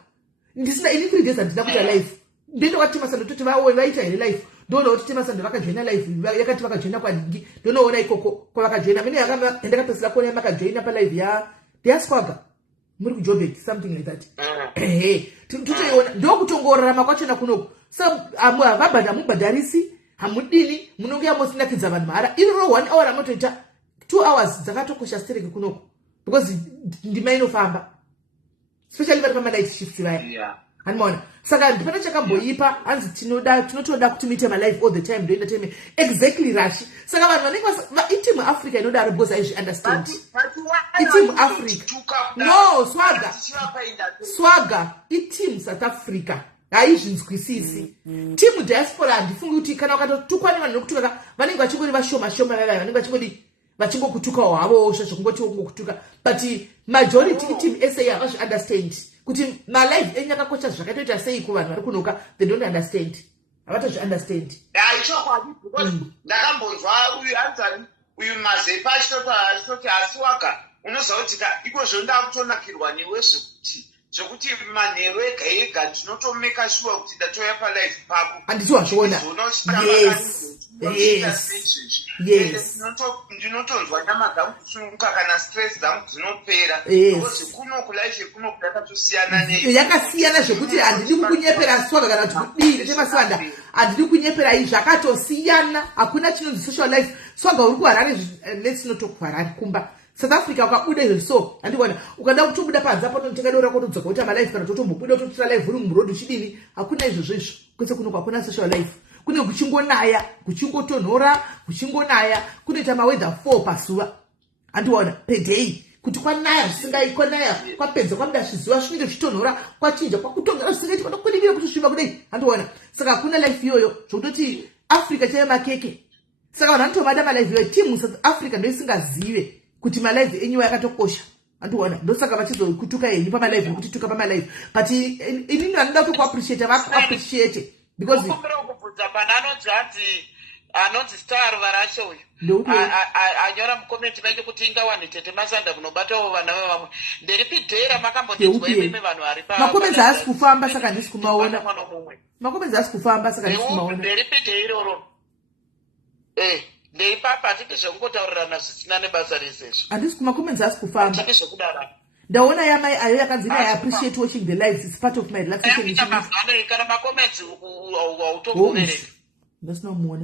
ndisina ini 3 days handina kuita life ndinoka temasando toti vaita here life ndoona kuti temasando vakajoina life yakati vakajoina kwadingi ndonoona ikoko kwavakajoina mine ndakapedzisira kuona makajoina palive yaswaga muri kujobek something like that totoiona ndokutongorarama kwachona kunoku sa hamubhadharisi hamudini munonge yamosinakidza vanhu mhara iroro 1 hour amotoita 2 hours dzakatokosha stereki kunoku because ndima inofamba especially vari pamanight shifts vaya hanimaona saka ndipana chakamboipa hanzi tinotoda kuti muite malife all the time ndoenda teme exactly rashi saka vanhu vanenge itimu africa inodaro because aizviunderstand itimu africa no swaga itimu south africa haizvinzwisisi timu diaspora handifungi kuti kana ukatotukwa nevanhu nokutuka vanenge vachingori vashoma vavaya vanenge vachingori vachingokutukawo havo zvokungoti kungokutuka but majority itimu sa havazviunderstand kuti malife enyu akakosha zvakatoita sei kuvanhu vari kunoka they don't understand havatozviunderstand aichokwadi because ndakambonzwa uyu anzani uyu mazepa achitoti asiwaka unoziva kuti ikozvo ndakutonakirwa newe zvekuti manheru ega ega ndinotomeka shuwa kuti ndatoya palife pako handiti wazviona ndinotonzwa nyama dzangu kusununguka kana stress dzangu dzinopera because kuno kulife kuno kudakatosiyana yakasiyana zvekuti handidi kukunyepera swaga kana kuti kudii temaswanda handidi kunyepera izvi zvakatosiyana hakuna chinonzi social life swaga uri kuharare let's not talk kuharare kumba South Africa ukabuda izvo so handikuona ukada kutobuda panze apo tonotenga dora kotodzoka kuita malife kana totombobuda utotora life uri mumroad uchidini hakuna izvo zvezvo kwese kuno hakuna social life kune kuchingonaya kuchingotonhora kuchingonaya kunoita maweather 4 pazuva handikuona per day kuti kwanaya zvisingaikwanaya kwapedza kwamuda zvizuva zvinenge zvitonhora kwachinja kwakutongera zvisingaiti kwatokuningira kuti sviba kudai handikuona saka hakuna life iyoyo zvokutoti Africa chaive makeke saka vanhu vanotomada malife iyoyo timu South Africa ndoisingazive kuti malife enyu yakatokosha handikuona ndosaka vachizokutuka henyu pamalife nokutituka pamalife but inini vanoda kutokuappreciate vakuappreciate because kubvunza pana anonzi star varasho uyu anyora mukomenti make kuti ingawani tete masanda kunobatawo vana vevamwe nderipi dhera makambodedzwa imeme vanhu vari makomenzi haasi kufamba saka handisi kumaona makomenzi haasi kufamba saka handisi kumaona nderipi dhera iroro ndeipapa hatidi zvekungotaurirana zvisina nebasa resezvo. Handisi kumakomenzi asi kufamba. Hatidi zvekudarana. Ndaona yamai ayo yakanzi I appreciate watching the lives. It's part of my relaxation. Kana makomenzi autogovereka. That's not more.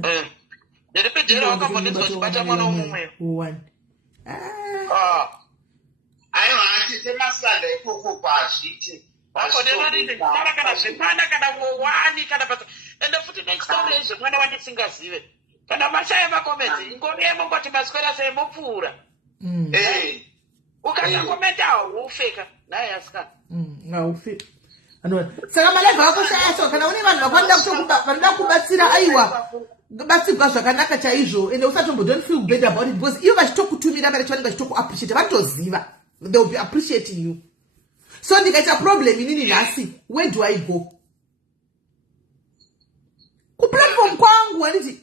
Nderipedzera wakambonetswa chibata mwana umwe. One. Aiwa hatite masanda ikoko kwazviti. Wakoderarinde kana zvemwana kana wowani kana basa. Ende futi next time zvemwana wandisingazive. Kana mashaya makomenzi ingomemo ngoti maswera sei mopfuura. Ukasakomenta haufeka naye asikana. Haufeka. Saka malive ako shayacho kana une vanhu vanoda kubatsira aiwa batsirwa zvakanaka chaizvo ende usatombo don't feel bad about it because ivo vachitokutumira mari chavanenge vachitokuappreciate vanotoziva they will be appreciating you. So ndikaita problem inini nhasi where do I go? Kuplatform kwangu handiti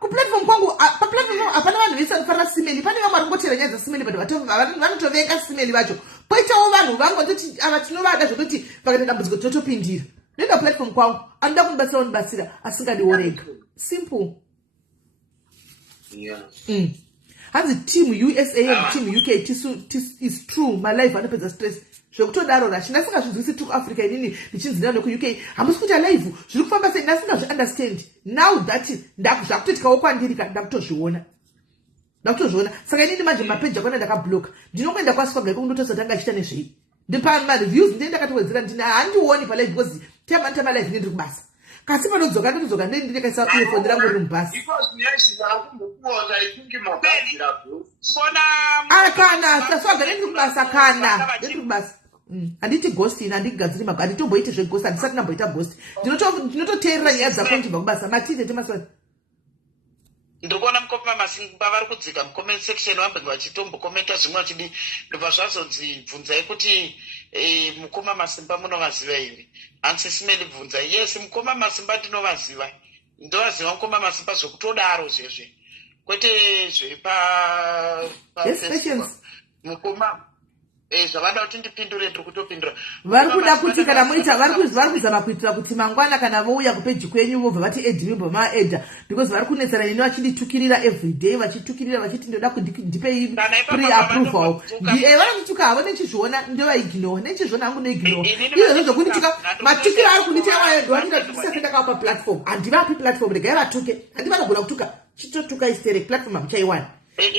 kuplatform kwangu paplatform hapana vanhu vese vanofanira simeli. Pane vamwe varikungotera nyaya dzasimeli but vanotoveka simeli vacho. Poitawo vanhu vangototi ava tinovada zvekuti pakaita dambudziko totopindira. Nenda platform kwangu anoda kunibatsira unibatsira asingadiwo rega. Simple. Hanzi team USA and team UK is true. My life anopedza stress. Zvekutodaro rashi ndasingazvinzwisi tiri kuafrica inini ndichinzina neku-UK hamusi kuita live zviri kufamba sei ndasingazviunderstand. Now that zvakutoitikawo kwandiri ndakutozviona saka inini manje mapeji akona ndakabloka ndinongoenda kwaSwagga kundotozotanga achita nezvei ndipa mareviews ndini ndakatowedzera ndini handioni palive because tema live ndiri kubasa kasi panodzoka ndinekaisa earphone rangu riri mubhasi kana SWAGGA ndiri kubasa kana ndiri kubasa. Handiti ghost ina handigadziri magari handitomboiti zveghost handisati ndamboita ghost ndinototeerera nyaya dzako ndichibva kubasa matine temaswani. Ndikuona mukoma masimba vari kudzika mucomment section vambe vachitombokomenta zvimwe vachidi ndobva zvazonzi bvunzai kuti mukoma masimba munovaziva here. Hansi simeli bvunzai. Yes, mukoma masimba ndinovaziva. Ndovaziva mukoma masimba zvekutodaro zvezve kwete zvepa mukoma zvavada kuti ndipindure ndiri kutopindura. Vari kuda kuti kana muita vari kuzama kuitira kuti mangwana kana vouya kupeji kwenyu vobva vati edhi vobva maedha because vari kunetsana ini vachinditukirira everyday vachitukirira vachiti ndoda ndipei pre-approval. Vari kutuka havo nechizviona ndovaignore nechizviona hangu noignore izvozvo zvokunditika matukiro ari kunditaiwaandingaisa sendakavapa platform handivapi platform regai vatuke handi vanogona kutuka chitotuka istere platform hamuchaiwana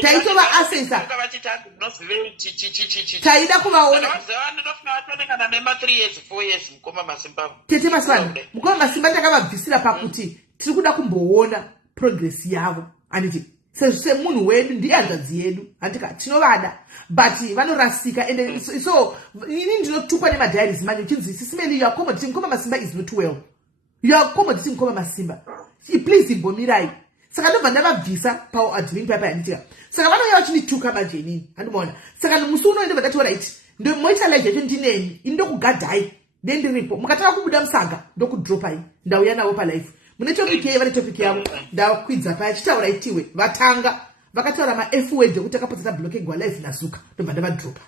taitova asesa taida kuvaona tete maswana mukoma masimba takavabvisira pakuti tiri kuda kumboona progress yavo handiti semunhu wedu ndiye hanzvadzi yedu handika tinovada but vanorasika ende so ini ndinotukwa nemadiaries manje uchinzi sisimeli yakomoditi mukoma masimba is not well yakomoditi mukoma masimba please imbomirai saka ndobva ndavabvisa paadmin papa yanditika saka vanouya vachindituka manje inini handimaona saka musi unoenda vandati right moita live yacho ndineni ini ndokugadhai ndendiripo mukataka kubuda musaga ndokudropai ndauya navo palive mune topic yei vane topic yavo ndakwidza paya chitaura itiwe vatanga vakataura maF word ekuti akapotsa blocking walive nazuka ndobva ndavadropa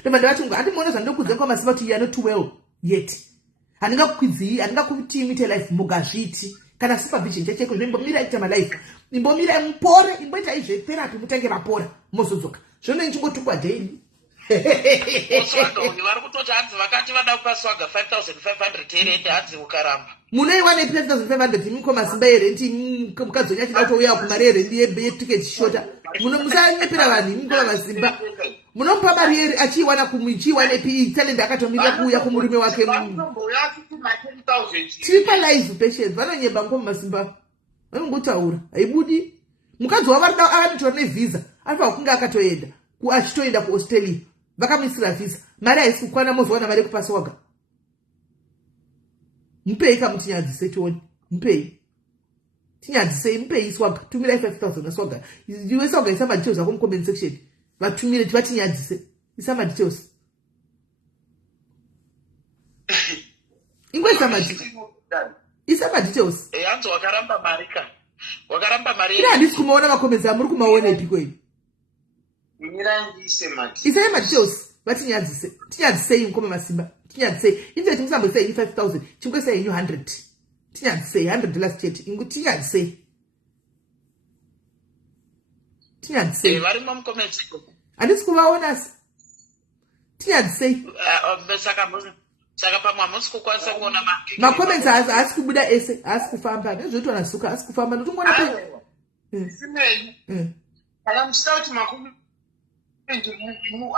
ndobva ndavati handimoona zvandokudza kwamasimba kuti you are not well yet handingakukwidzii handingakuti muite live mugazviti kana supervision chacheko zvimbomira ita malife imbomira mupore imboita izve therapy mutange vapora mozodzoka zvino nichingotukwa daily. Vari kutoti hanzi vakati vada kupa SWAGGA 5,500 yerenti hanzi ukaramba munoiwana 5,500 imikoma simba yerenti mukadzonya achida kutouya kumari yerendi yetiketi shota musanyepera vanhu imikoma masimba munomupa mari yeri achiiwana kumuchiiwana ipi talende akatomirira kuuya kumurume wake tiri palive patient vanonyemba mukoma masimba vanongotaura haibudi mukadzi wavo akanotora nevhisa anofanira kunge akatoenda achitoenda kuaustralia vakamuisira vhisa mari haisi kukwana mozowana mari yekupa SWAGGA mupei kamutinyadzise tione mupei tinyadzisei mupei SWAGGA tumirai 5,000 naSWAGGA iwe SWAGGA isa madetails ako mucomment section vatumire tivatinyadzise isa madetails ingwe isa madetails hanzi wakaramba mari ka wakaramba mari ina handisi kumaona makomenzi amuri kumaona epikweni isai madetails vatinyadzise tinyadzisei mukoma masimba tinyadzisei inzeti musamboisai 5,000 chingosai inyu 100 tinyadzisei $100 chete ingu tinyadzisei Tinyadisei. Varimo mukomenti. Handisi kuvaona. Tinyadisei. Saka pamwe hamusi kukwanisa kuona makomenti haasi kubuda ese, haasi kufamba. Nezvekuti vanasuka haasi kufamba. Notongona Simeni. Kana muchita kuti makomenti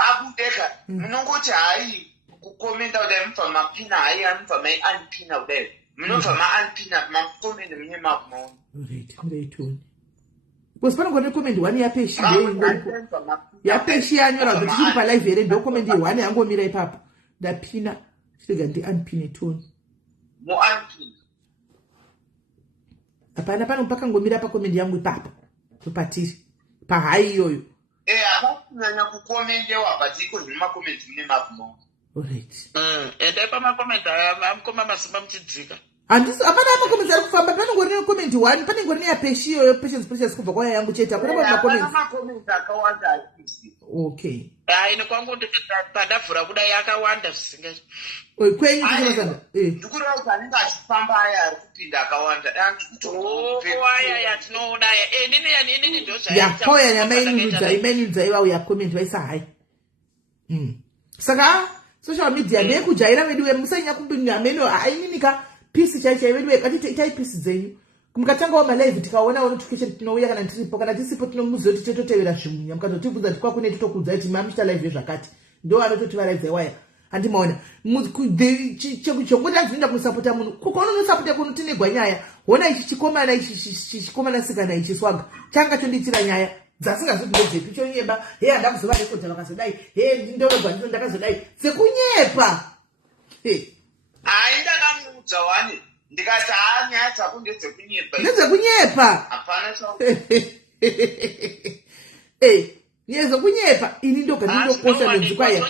abudeka, munongoti hai kukomenta kudai mubva mapina hai anobva mai-unpina kudai. Munobva ma-unpina makomenti mune makumaona. Muraitoni. Because panongona nekomenti 1 yapeshi ndeingoripo. Yapeshi yanyora kuti tiri palive here ndokomenti ye1 yangomira ipapo. Ndapina. Chirega ndi-unpine toni. Mu-unpina. Hapana pakangomira pakomenti yangu ipapo. Topatiri. Pahai iyoyo. Hapakunyanya kukomendewa but iko zvine makomenti mune makumaona. Alright. Endai pamakomenti amukoma masimba muchidzika. Hapana makomenti ari kufamba. Panongori nekomenti 1. Panongori neyapeshi iyoyo Patience kubva kwaya yangu chete. Hakuna makomenti. Hapana makomenti akawanda ari. Okay. Nekwangu padavhura kudai akawanda zvisingaiti. Kwenyu kuchimasana. Ndikureva kuti anenge achifamba aya ari kupinda akawanda. Aya yatinoona aya. Inini ndozvaita. Yakoya yamainyudza ivauya komenti vaisa hai. Saka social media ndeyekujaira vedu musanya kumbinameno haininika pisi chaichai vedu itai pisi dzenyu. Mukatangawo malive tikaona notification tinouya kana tiripo kana tisipo tinomuziva kuti tototevera zvimunya mukazotibvunza kuti kwakune totokudza kuti mamuchita live zvakati ndo anototivaradza waya handimaona chekuti azvinda kusapota munhu kukaona unosapota kuno tinegwa nyaya hona ichi chikomana sikana ichi swaga changa chondiitira nyaya dzasingazoti ndedzepi chonyepa handa kuzova rekodha vakazodai ndorogwa ndiro ndakazodai sekunyepa hai ndakamuudza wani ndikati nyaya dzako ndedzekunyepa. Ndedzekunyepa. Hapana Nyezokunyepa ini ndokosha nenzikwaye.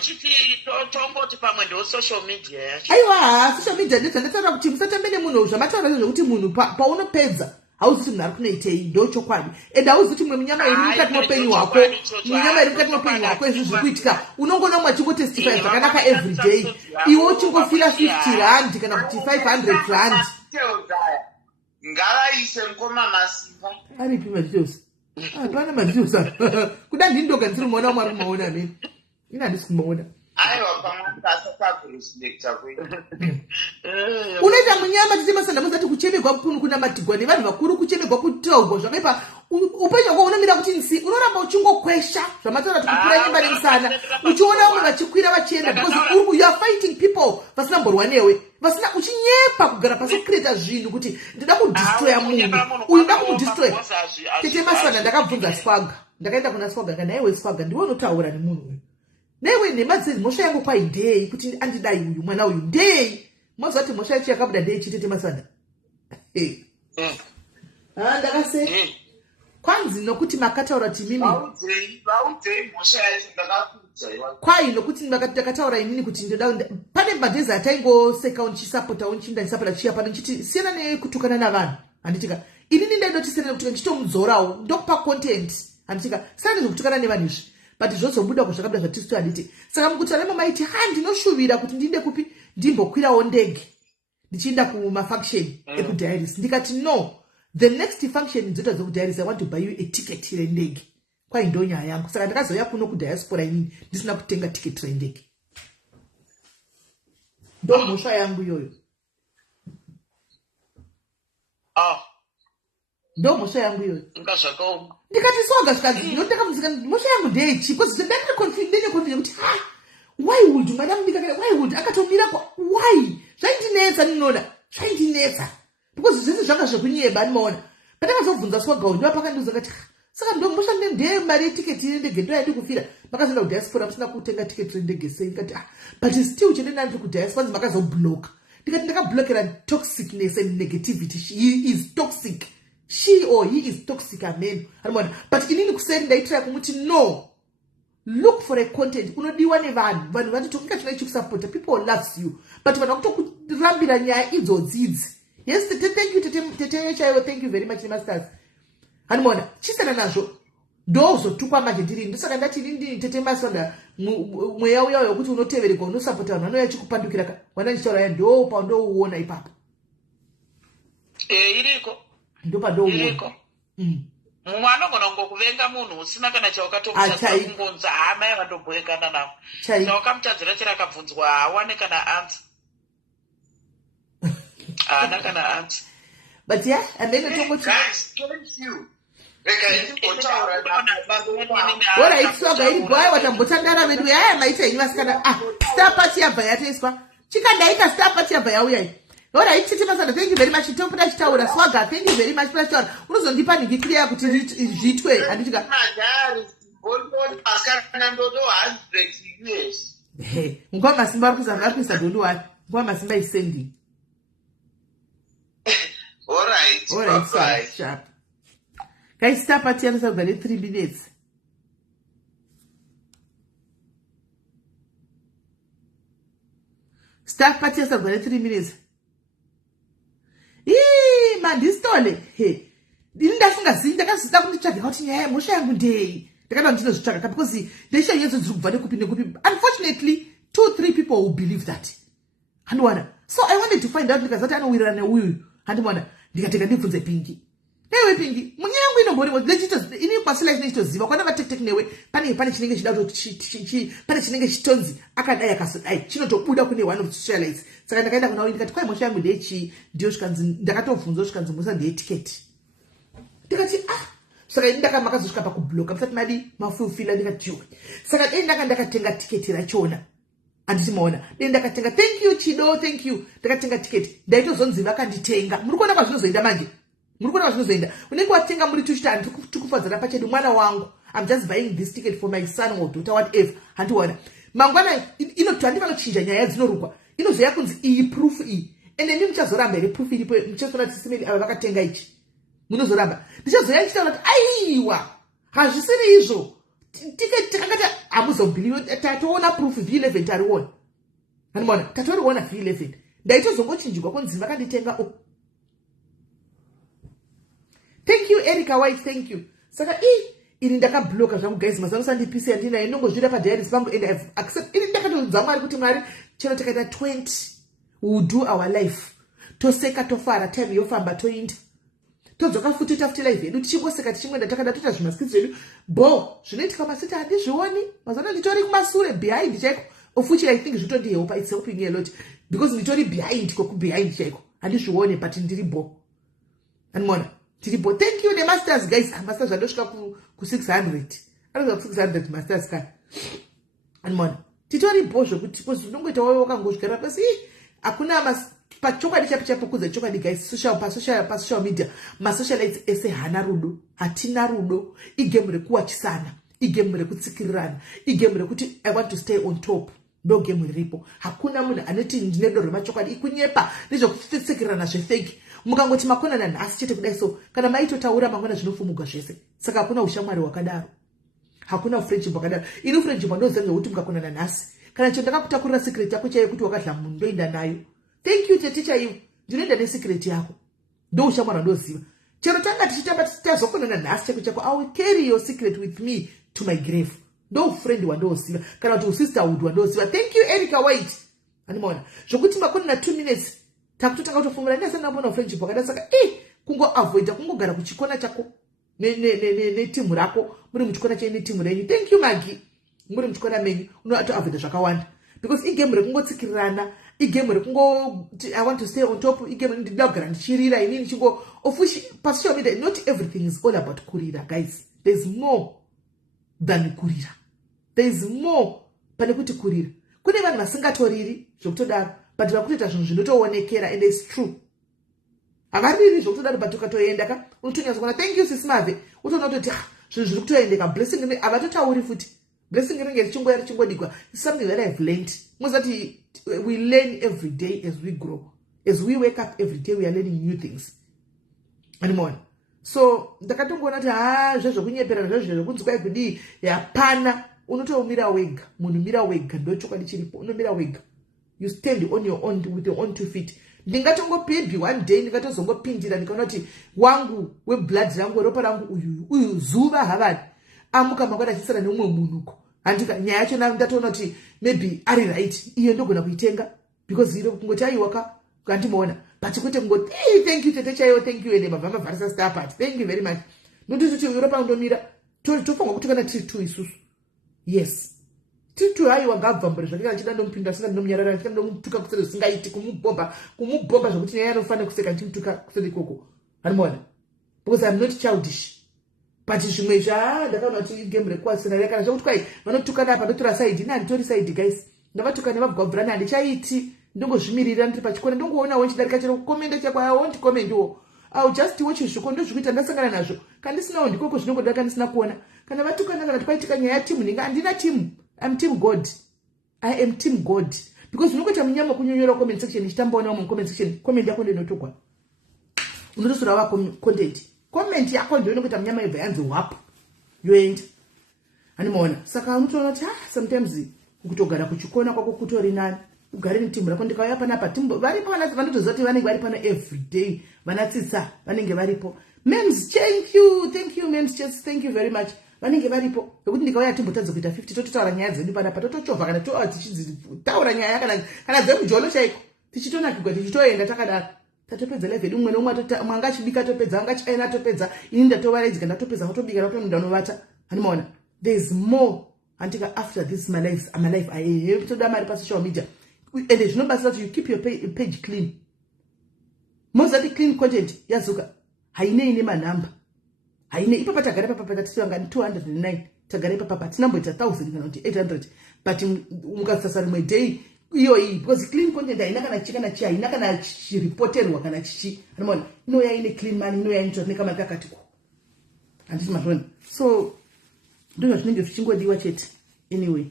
Tongoti pamwe ndo social media yacho. Aiwa, social media ndetandataura kuti musatambene munhu zvamataura zvokuti munhu paunopedza hauzivi munhu ari kunoitei ndo chokwadi. Ende hauzivi kuti mwe munyama iri mukati moupenyu hwako, munyama iri mukati moupenyu hwako izvi zviri kuitika. Unongona mwachingotestify zvakanaka every day. Iwe uchingofira 50 rand kana kuti 500 rand. Ngavaise mukoma masimba. Aripi madhidhosi? Hapana madhidhosi. Kuda ndindoga ndisiri muona umwe ari kumaona amene. Ina handisi kumaona. Aiwa pamwe pasapakurespekta kwenyu. Unoita munyama tisemasana muzati kuchemegwa kunamatigwa nevanhu vakuru kuchemegwa kutaurwa zvakaipa upenyu hwako unomira kuti nsi unoramba uchingokwesha zvamataura tikupura nyemba nemusana uchiona umwe vachikwira vachienda because you are fighting people vasina mborwa newe vasina uchinyepa kugara pasi kukreta zvinhu kuti ndida kudistroya munhu uyu nda kumudistroya tete masana ndakabvunza swaga ndakaenda kuna swaga kana iwe swaga ndiwe unotaura nemunhu uyu newe nemadziri mhosva yangu kwai ndei kuti andidai uyu mwana uyu ndei mwazati mhosva yacho yakabuda ndei chitete masana ndakase kwanzi nokuti makataura kuti mimi vaudzei mhosva yacho ndakakuudza kwai nokuti ndakataura inini kuti ndoda pane madhezi ataingoseka unichisapota unichinda ndisapota chiya pano nchiti siyana nekutukana navanhu handitika inini ndaidoti siyana nekutukana nchitomudzorawo ndokupa content handitika siyana nezvokutukana nevanhu izvi but zvozobuda kuzvakabuda zvatisu handiti saka mukutarama maiti ndinoshuvira kuti ndiende kupi ndimbokwirawo ndege ndichienda kumafunction ekudiaris ndikati no the next function nzoita dzekudiaris I want to buy you a ticket rendege kwai ndo nyaya yangu saka ndakazouya kuno kudiaspora inini ndisina kutenga ticket rendege ndo mhosva yangu iyoyo ndo mhosva yangu iyoyo ndikati soga zvikazi ndinotakamuzika mhosva yangu ndechipo ndandine confident kuti why would madam why would akatomira why zvaindinetsa ndinoda zvaindinetsa because zvese zvanga zvekunyeba ndinoona pandakazobvunza swaga ndiwa pakandiuza ngati saka ndomhosva ndeye mari yetiketi yendege ndo yaidi kufira makazoenda kudiaspora musina kutenga tiketi rendege sei ngati but still chendenda ndiri kudiaspora makazobloka ndikati ndakablokera toxicness and negativity he is toxic she or he is toxic amen anoona but inini kuseri ndaitira kumuti no look for a content unodiwa nevanhu vati tokinga chino ichikusapota people loves you but vanhu vakutokurambira nyaya idzodzidzi yes thank you tete chaiwo thank you very much masters anoona chisana nazvo ndozotukwa manje ndiri ndosaka ndati ndini tete masonda mweya uya wekuti unotevereka unosapota vanhu vanouya chikupandukira wanda ndichauraya ndo pandouona ipapo iriko ndo pandouona mumwe anogona kungokuvenga munhu usina kana chaukatomutadzira kungonza hama yavandobhoekana navo chawakamutadzira chirakabvunzwa hawane kana anza haana kana anza but yeah guys, thank you. Alright, so gairi gwai watambotandara vedu yaya maita yenyu vasikana star party yabva yatoiswa chikandaika star party yabva yauya. Alright, Chiti Masada, thank you very much. Chitompura chitaura Swaga, thank you very much for chitaura. Unozondipa ndikiclear kuti zvitwe anditika. Ngwa masimba ari kuisa dondo wani. Ngwa masimba is sending. Alright, bye. Sharp. Guys, star party yanosa kugare 3 minutes. Star party yanosa kugare 3 minutes. Mandistole ndafungazivi ndakazida kunditsvaga kuti nyaya yemhosva yangu ndei ndakada ndinozvitsvaga because ndesha yedzo dziri kubva nekupi nekupi. Unfortunately 2-3 people will believe that handiwana. So I wanted to find out ndikazati anowirirana neuyu handiwana ndikatenga ndibvunze Pingi newe Pingi munyaya yangu inombori ini kwasila chinochitoziva kwana vatektek newe pane chinenge chida pane chinenge chitonzi akadai akasodai chinotobuda kune one of the socialites. Saka ndakaenda kuna ndikati kwai mhosva yangu ndechi ndio zvikanzi ndakatobvunza zvikanzi musa ndiye tiketi ndikati saka ndakamakazoshika pakubloka msati madi mafulfila ndikati yo saka dei ndakatenga tiketi rachona anditi maona dei ndakatenga thank you Chido thank you ndakatenga tiketi ndaitozonzi vakanditenga muri kuona kwazvinozoenda manje muri kuona kwazvinozoenda unenge watenga muri tuchita tikufadzana pachedu mwana wangu I'm just buying this ticket for my son or daughter whatever handiona mangwana inoti handivanochinja nyaya dzinorukwa inozoya kunzi iyi proof iyi ende ndi muchazoramba iri proof iripo muchazona tisimeli ava vakatenga ichi munozoramba ndichazoya ndichitaura kuti aiwa hazvisiri izvo tikangati hamuzobhiliwe tatoona proof V11 tariona handimaona tatoriona V11 ndaitozongochinjirwa kunzi vakanditenga thank you Erica White thank you saka ini ndakabloka zvangu guys mazamusandipisi yandinayo ndongozvira padiaries pangu and I've accept ini ndakatodza Mwari kuti Mwari chero takaita 20 we will do our life toseka tofara time yofamba toinda todzoka futi tafuti life yedu tichingoseka tichimwenda takada toita zvimaskitsi zvedu bo zvinoitika masita handizvioni mazana nditori kumasure behind chaiko of which I think zvitondihelpa it's helping me a lot because nditori behind behind chaiko handizvioni but ndiri bo andimona tiripo thank you the masters guys masters andosvika ku 600 anoza ku 600 masters ka andimona titoripo zvokuti unongoita wawe wakangosvigara pasi hakuna pachokwadi chapo kudza chokwadi guys social media masocialites ese hana rudo hatina rudo igemu rekuwachisana igemu rekutsikirirana igemu rekuti I want to stay on top ndo gemu riripo hakuna munhu anoti ndine doro remachokwadi ikunyepa nezvekutsikirana zvefeki mukangoti makonana nhasi chete kudai so kana maitotaura mangwana zvinofumuga zvese saka hakuna ushamwari hwakadaro hakuna friendship hwakadaro ini friendship ndozenga kuti mukakonana nhasi kana chero ndakakutakurira secret yako chaiyo kuti wakadla munhu ndoenda nayo thank you tete chaiyo ndinoenda nesecret yako ndo ushamwari ndoziva chero tanga tichitamba tazokonana nhasi chako I will carry your secret with me to my grave ndo friend wandoziva kana kuti usisterhood wandoziva thank you Erica White animona zvokuti makonana 2 minutes takutotanga kutofungura ndasana mbona friendship wakada saka kungoavoida kungogara kuchikona chako netimu rako muri muchikona chene timu renyu thank you Maggie muri muchikona menyu unoatoavoida zvakawanda because igame rekungotsikirirana igame rekungo I want to stay on top igame ndinogara ndichirira inini chingo of which pasocial media not everything is all about kurira guys there's more than kurira there's more pane kuti kurira kune vanhu vasingatoriri zvokutodaro but vakutoita zvinhu zvinotoonekera and it's true havariri zvokutodaro but ukatoenda ka unotonyaza kuona thank you sisimave utoona kutoti zvinhu zviri kutoendeka blessing havatotauri futi blessing ringe richingodikwa is something that I've learned mozati we learn every day as we grow as we wake up every day we are learning new things animona so ndakatongoona kuti zvezvokunyeperana zvezvokunzi kwai kudii hapana unotomira wega munhu mira wega ndo chokwadi chiripo unomira wega you stand on your own with your own 2 feet ndingatongopebhi one day ndingatozongopindira ndikaona kuti wangu weblood rangu ropa rangu uyu zuva havani amuka makwada achisara neumwe munhuko handika nyaya yacho ndatoona kuti maybe ari right iyo ndogona kuitenga because iro kungoti aiwaka kandimaona but kwete kungoti thank you tete chaiyo thank you ende mabva mavharisa star party thank you very much nokuti Europa ndomira tofanwa kuti kana tiri 2 isusu. Yes. Tiri 2 haiwa ngabvambure zvakanga achida ndompinda singa ndomnyarara achida ndomutuka kusere singaiti kumubomba zvokuti nyaya anofana kuseka ndimutuka kusere ikoko. Hanimona. Because I'm not childish. But zvimwe ndakaona kuti game request kana zvokuti kwai vanotukana apa ndotora side nani tori side guys. Ndavatukana vabvabvurana handichaiti ndongozvimirira ndiri pachikona ndongoona wenchidarika chero kukomenda chako I won't comment wo. I'll just watch zvikondo zvikuita ndasangana nazvo. Kandisinawo ndikoko zvinongoda kandisina kuona. Kana vatukana kana twaitika nyaya ya timu ndinga andina timu. I'm team God. I am team God. Because unongoita munyama kunyonyora comment section ichitambaona mu comment section comment yako ndinotogwa. Unotosura wa content. Comment yako ndio inongoita munyama ibva yanzi wap. Yoenda. Hanimona. Saka unotoona kuti sometimes ukutogara kuchikona kwako kutori nani. Ugare netimu rako ndikauya panapa timu varipo vanotozoti vanenge vari pano every day vanatsitsa vanenge varipo. Mems, thank you mems, just thank you very much. Vanenge varipo nokuti ndikauya timbotadza kuita 50 tototaura nyaya dzedu panapa totochovha kana tichitaura nyaya kana dzemujono chaiko tichitonakirwa tichitoenda takadaro tatopedza 11 umwe nomwe mwanga achibika topedza anga achiaina topedza ini ndatovaraidzika ndatopedza ngatobika ndatondanovata. Hanimona, there is more antika after this my life I have toda mari pa social media and there's no best that you keep your page clean. Most of the clean content yazuka haine manamba haine ipapa tagare papa tatisanga 209 tagare papa tinamboita 1000 kana kuti 800 but mukasasa rimwe day iyo because clean content haina kana chikana chi haina kana reporterwa kana chichi. Unaona inoya ine clean man inoya into nekama kakati ko andisi mazvoni so ndizvo zvinenge zvichingodiwa chete. Anyway,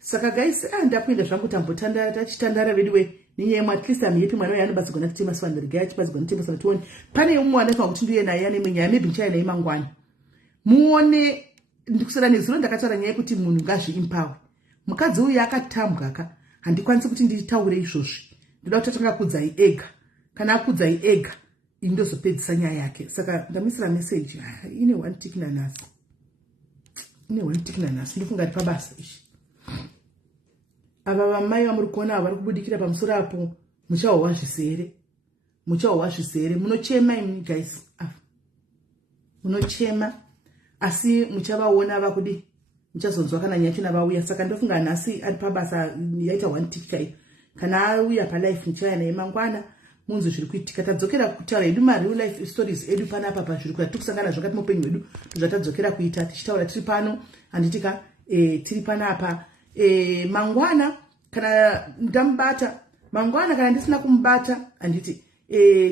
saka guys ndakuenda zvangu tambotandara tachitandara vedu ninyaya at least amuyepi mwana yaanobatsirwa natema swanderga achibatsirwa natema swanatuoni pane umwe anafa kuti ndiye naye ane mwenyaya maybe nchaya naye mangwana muone ndikusara nezuro ndakataura nyaya yekuti munhu ngazviimpawe. Mukadzi uyu akatambwa ka handikwanisi kuti nditaure izvozvi ndoda kuti atanga kudzai ega kana akudzai ega indozopedzisa nyaya yake. Saka ndamisira message ine one tick nanasi ndofunga kuti pabasa izvi ava vamai vamuri kuona vari kubudikira pamusoro apo muchahowa zvisere munochema imwe guys munochema asi muchavaona vakudi muchazonzwa kana nyaya china vauya. Saka ndofunga nhasi ari pabasa yaita one tick kai kana auya palife muchaya naye mangwana munzwe zviri kuitika. Tadzokera kutaura edu real life stories edu panapa pazviri kuita tikusangana zvakati mupenyu wedu zvatadzokera kuita tichitaura tiri pano handitika tiri panapa mangwana kana ndamubata mangwana kana ndisina kumubata handiti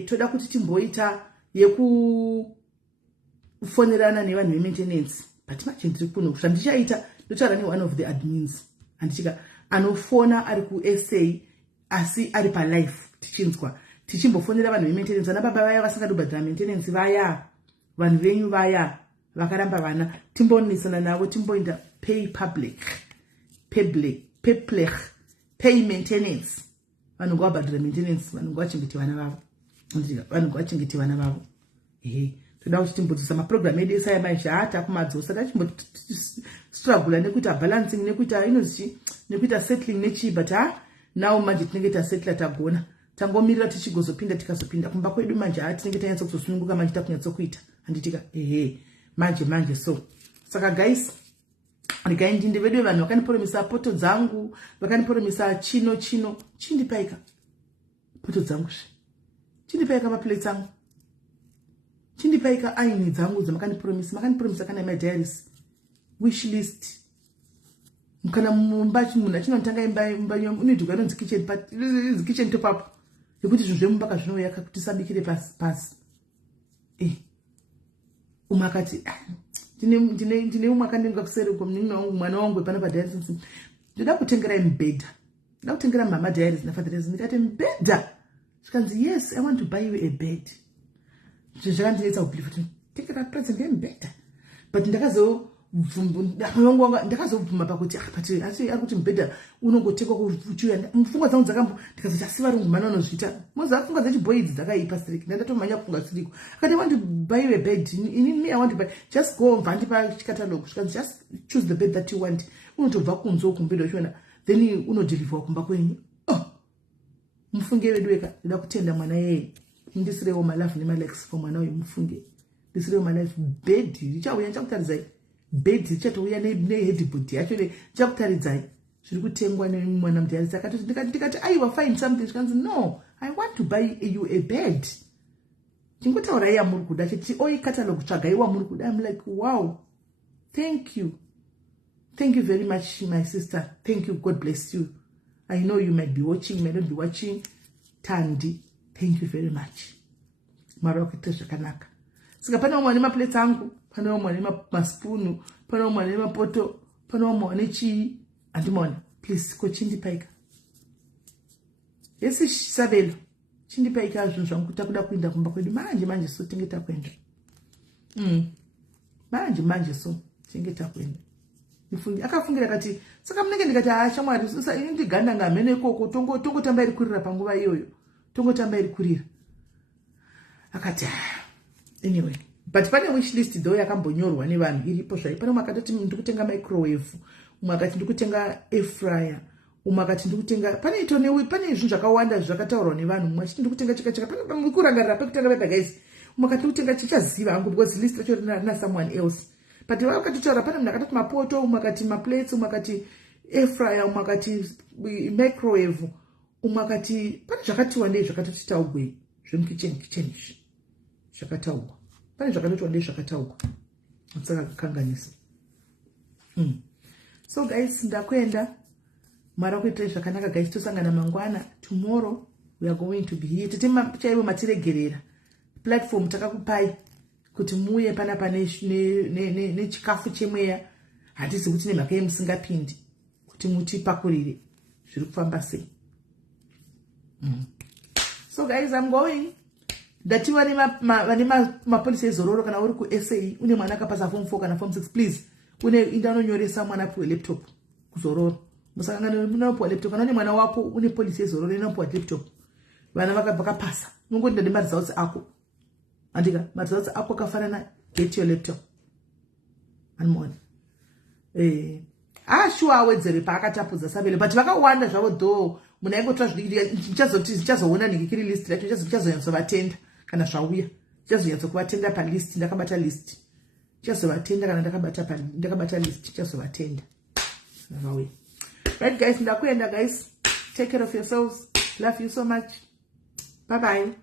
toda kuti timboita yekufonerana nevanhu vemaintenance but manje ndiri kuno zvandichaita ndotaura ne one of the admins handitika anofona ari kuSA asi ari palife tichinzwa tichimbofonera vanhu vemaintenance vana baba vaya vasingandobhadhira maintenance vaya vanhu venyu vaya vakaramba vana timbonisana navo timboenda pay maintenance vanhu ngavabhadhira maintenance vanhu ngavachengete vana vavo toda kuti timbodzisa maprogram edu esaya maizha hata kumadzosa tachimbostrugula nekuita balancing nekuita inozichi nekuita settling nechi but now manje tinenge tasetla tagona tangomirira tichigozopinda tikazopinda kumba kwedu manje tinenge tanyatsa kuzosununguka manje takunyatsokuita handitika manje so saka guys ndikaindinde vedu vanhu vakaniporomisa poto dzangu vakaniporomisa chindipaika poto dzangu chindipaika maplates angu chindipaika aini dzangu makaniporomisa kana madiaries wishlist kana mumba munhu achinotanga imba unoidhuka inonzi kitchen top up yekuti zvinhu zvemumba zvinouya kuti sabikire pasi umwe akati ndine umwe akandinga kuseri komunini wangu mwana wangu pana padiaries ndoda kutengerai mubhedha ndoda kutengera mama diaries nafathers ndikati mubhedha zvikanzi yes I want to buy you a bed zvakandinetsa kubelieve kuti tekera present yemubhedha but ndakazobvuma pakuti asi ari kuti mubhedha unongotekwa kuchiuya pfungwa dzangu dzakambo ndikazoti asi varungu mana unozviita moza pfungwa dzechiboyidzi dzakaipa strike ndatomhanya pfungwa dziriko akati I want to buy you a bed me I want to buy just go mvandipa chikatalogo zvikanzi just choose the bed that you want unotobva kunze kumbhedha uchiona then unodhilivhwa kumba kwenyu mufunge vedu weka ndoda kutenda mwana yeye ndisirewo malafu nemalex for mwana uyu mufunge this real my life bed richauya ndichakutaridzai bed richatouya neheadboard yacho ndichakutaridzai zviri kutengwa nemwana mudhiarisi akatoti ndikati aiwa find something zvikanzi no I want to buy you a bed tingotaura yamuri kuda chiti oi catalog tsvagai wamuri kuda. I'm like wow, thank you very much my sister, thank you, God bless you. I know you might be watching, you might not be watching. Tandi, thank you very much. Marokuita zvakanaka. Saka pane umwe ane maplates angu, pane umwe ane maspunu, pane umwe ane mapoto, pane umwe ane chii, andimaona. Please ko chindipaika. Yesi Sabelo, chindipaika zvinhu zvangu takuda kuenda kumba kwedu manje so tingeta kuenda. Manje so tingeta kuenda. Akafungira kati saka munenge ndikati shamwari indiganda ngamene koko tongotamba iri kurira panguva iyoyo, tongotamba iri kurira. Akati anyway, but pane wish list though yakambonyorwa nevanhu iripo zvai. Pane makatoti ndikutenga microwave, umwe akati ndikutenga air fryer, umwe akati ndikutenga pane zvinhu zvakawanda zvakataurwa nevanhu. Umwe achiti ndikutenga chika pane kurangarira pekutenga vega guys. Umwe akati ndikutenga chichaziva hangu because list racho rina someone else. But wakatitaura pane munhu akatoti mapoto, umwe akati maplates, umwe akati air fryer, umwe akati microwave, umwe akati pane zvakatiwa ndei zvakatoti taugwe zvemukitchen izvi zvakataurwa. Pane zvakatoti ndei zvakataurwa. Saka kukanganisa. So guys, ndakwenda mara kuita zvakanaka guys, tosangana mangwana. Tomorrow we are going to be here. Chaivo matiregerera platform takakupai kuti muye panapa nechikafu chemweya. Hatisi kuti nemhaka yemusingapindi kuti mutipakurire zviri kufamba sei. So guys, I'm going. Ndativa vane mapolisi ezororo kana uri kuSA une mwana akapasa form 4 kana form 6 please indanonyoresa mwana apiwe laptop kuzororo. Musangana munopuwa laptop kana une mwana wako une polisi ezororo inopuwa laptop. Vana vakapasa nongoenda neresults ako. Andika results ako kafanana, get your laptop. Anmoni. Sure awedzere paakatapudza Sabelo but vakawanda zvavo though munhu aingotora ndichazoona ndikiri list racho ndichazonyatsovatenda kana zvauya ndichazonyatsokuvatenda palist. Ndakabata list ndichazovatenda kana ndakabata list ndichazovatenda zvauya. Right guys, ndakuenda guys, take care of yourselves, love you so much, bye bye.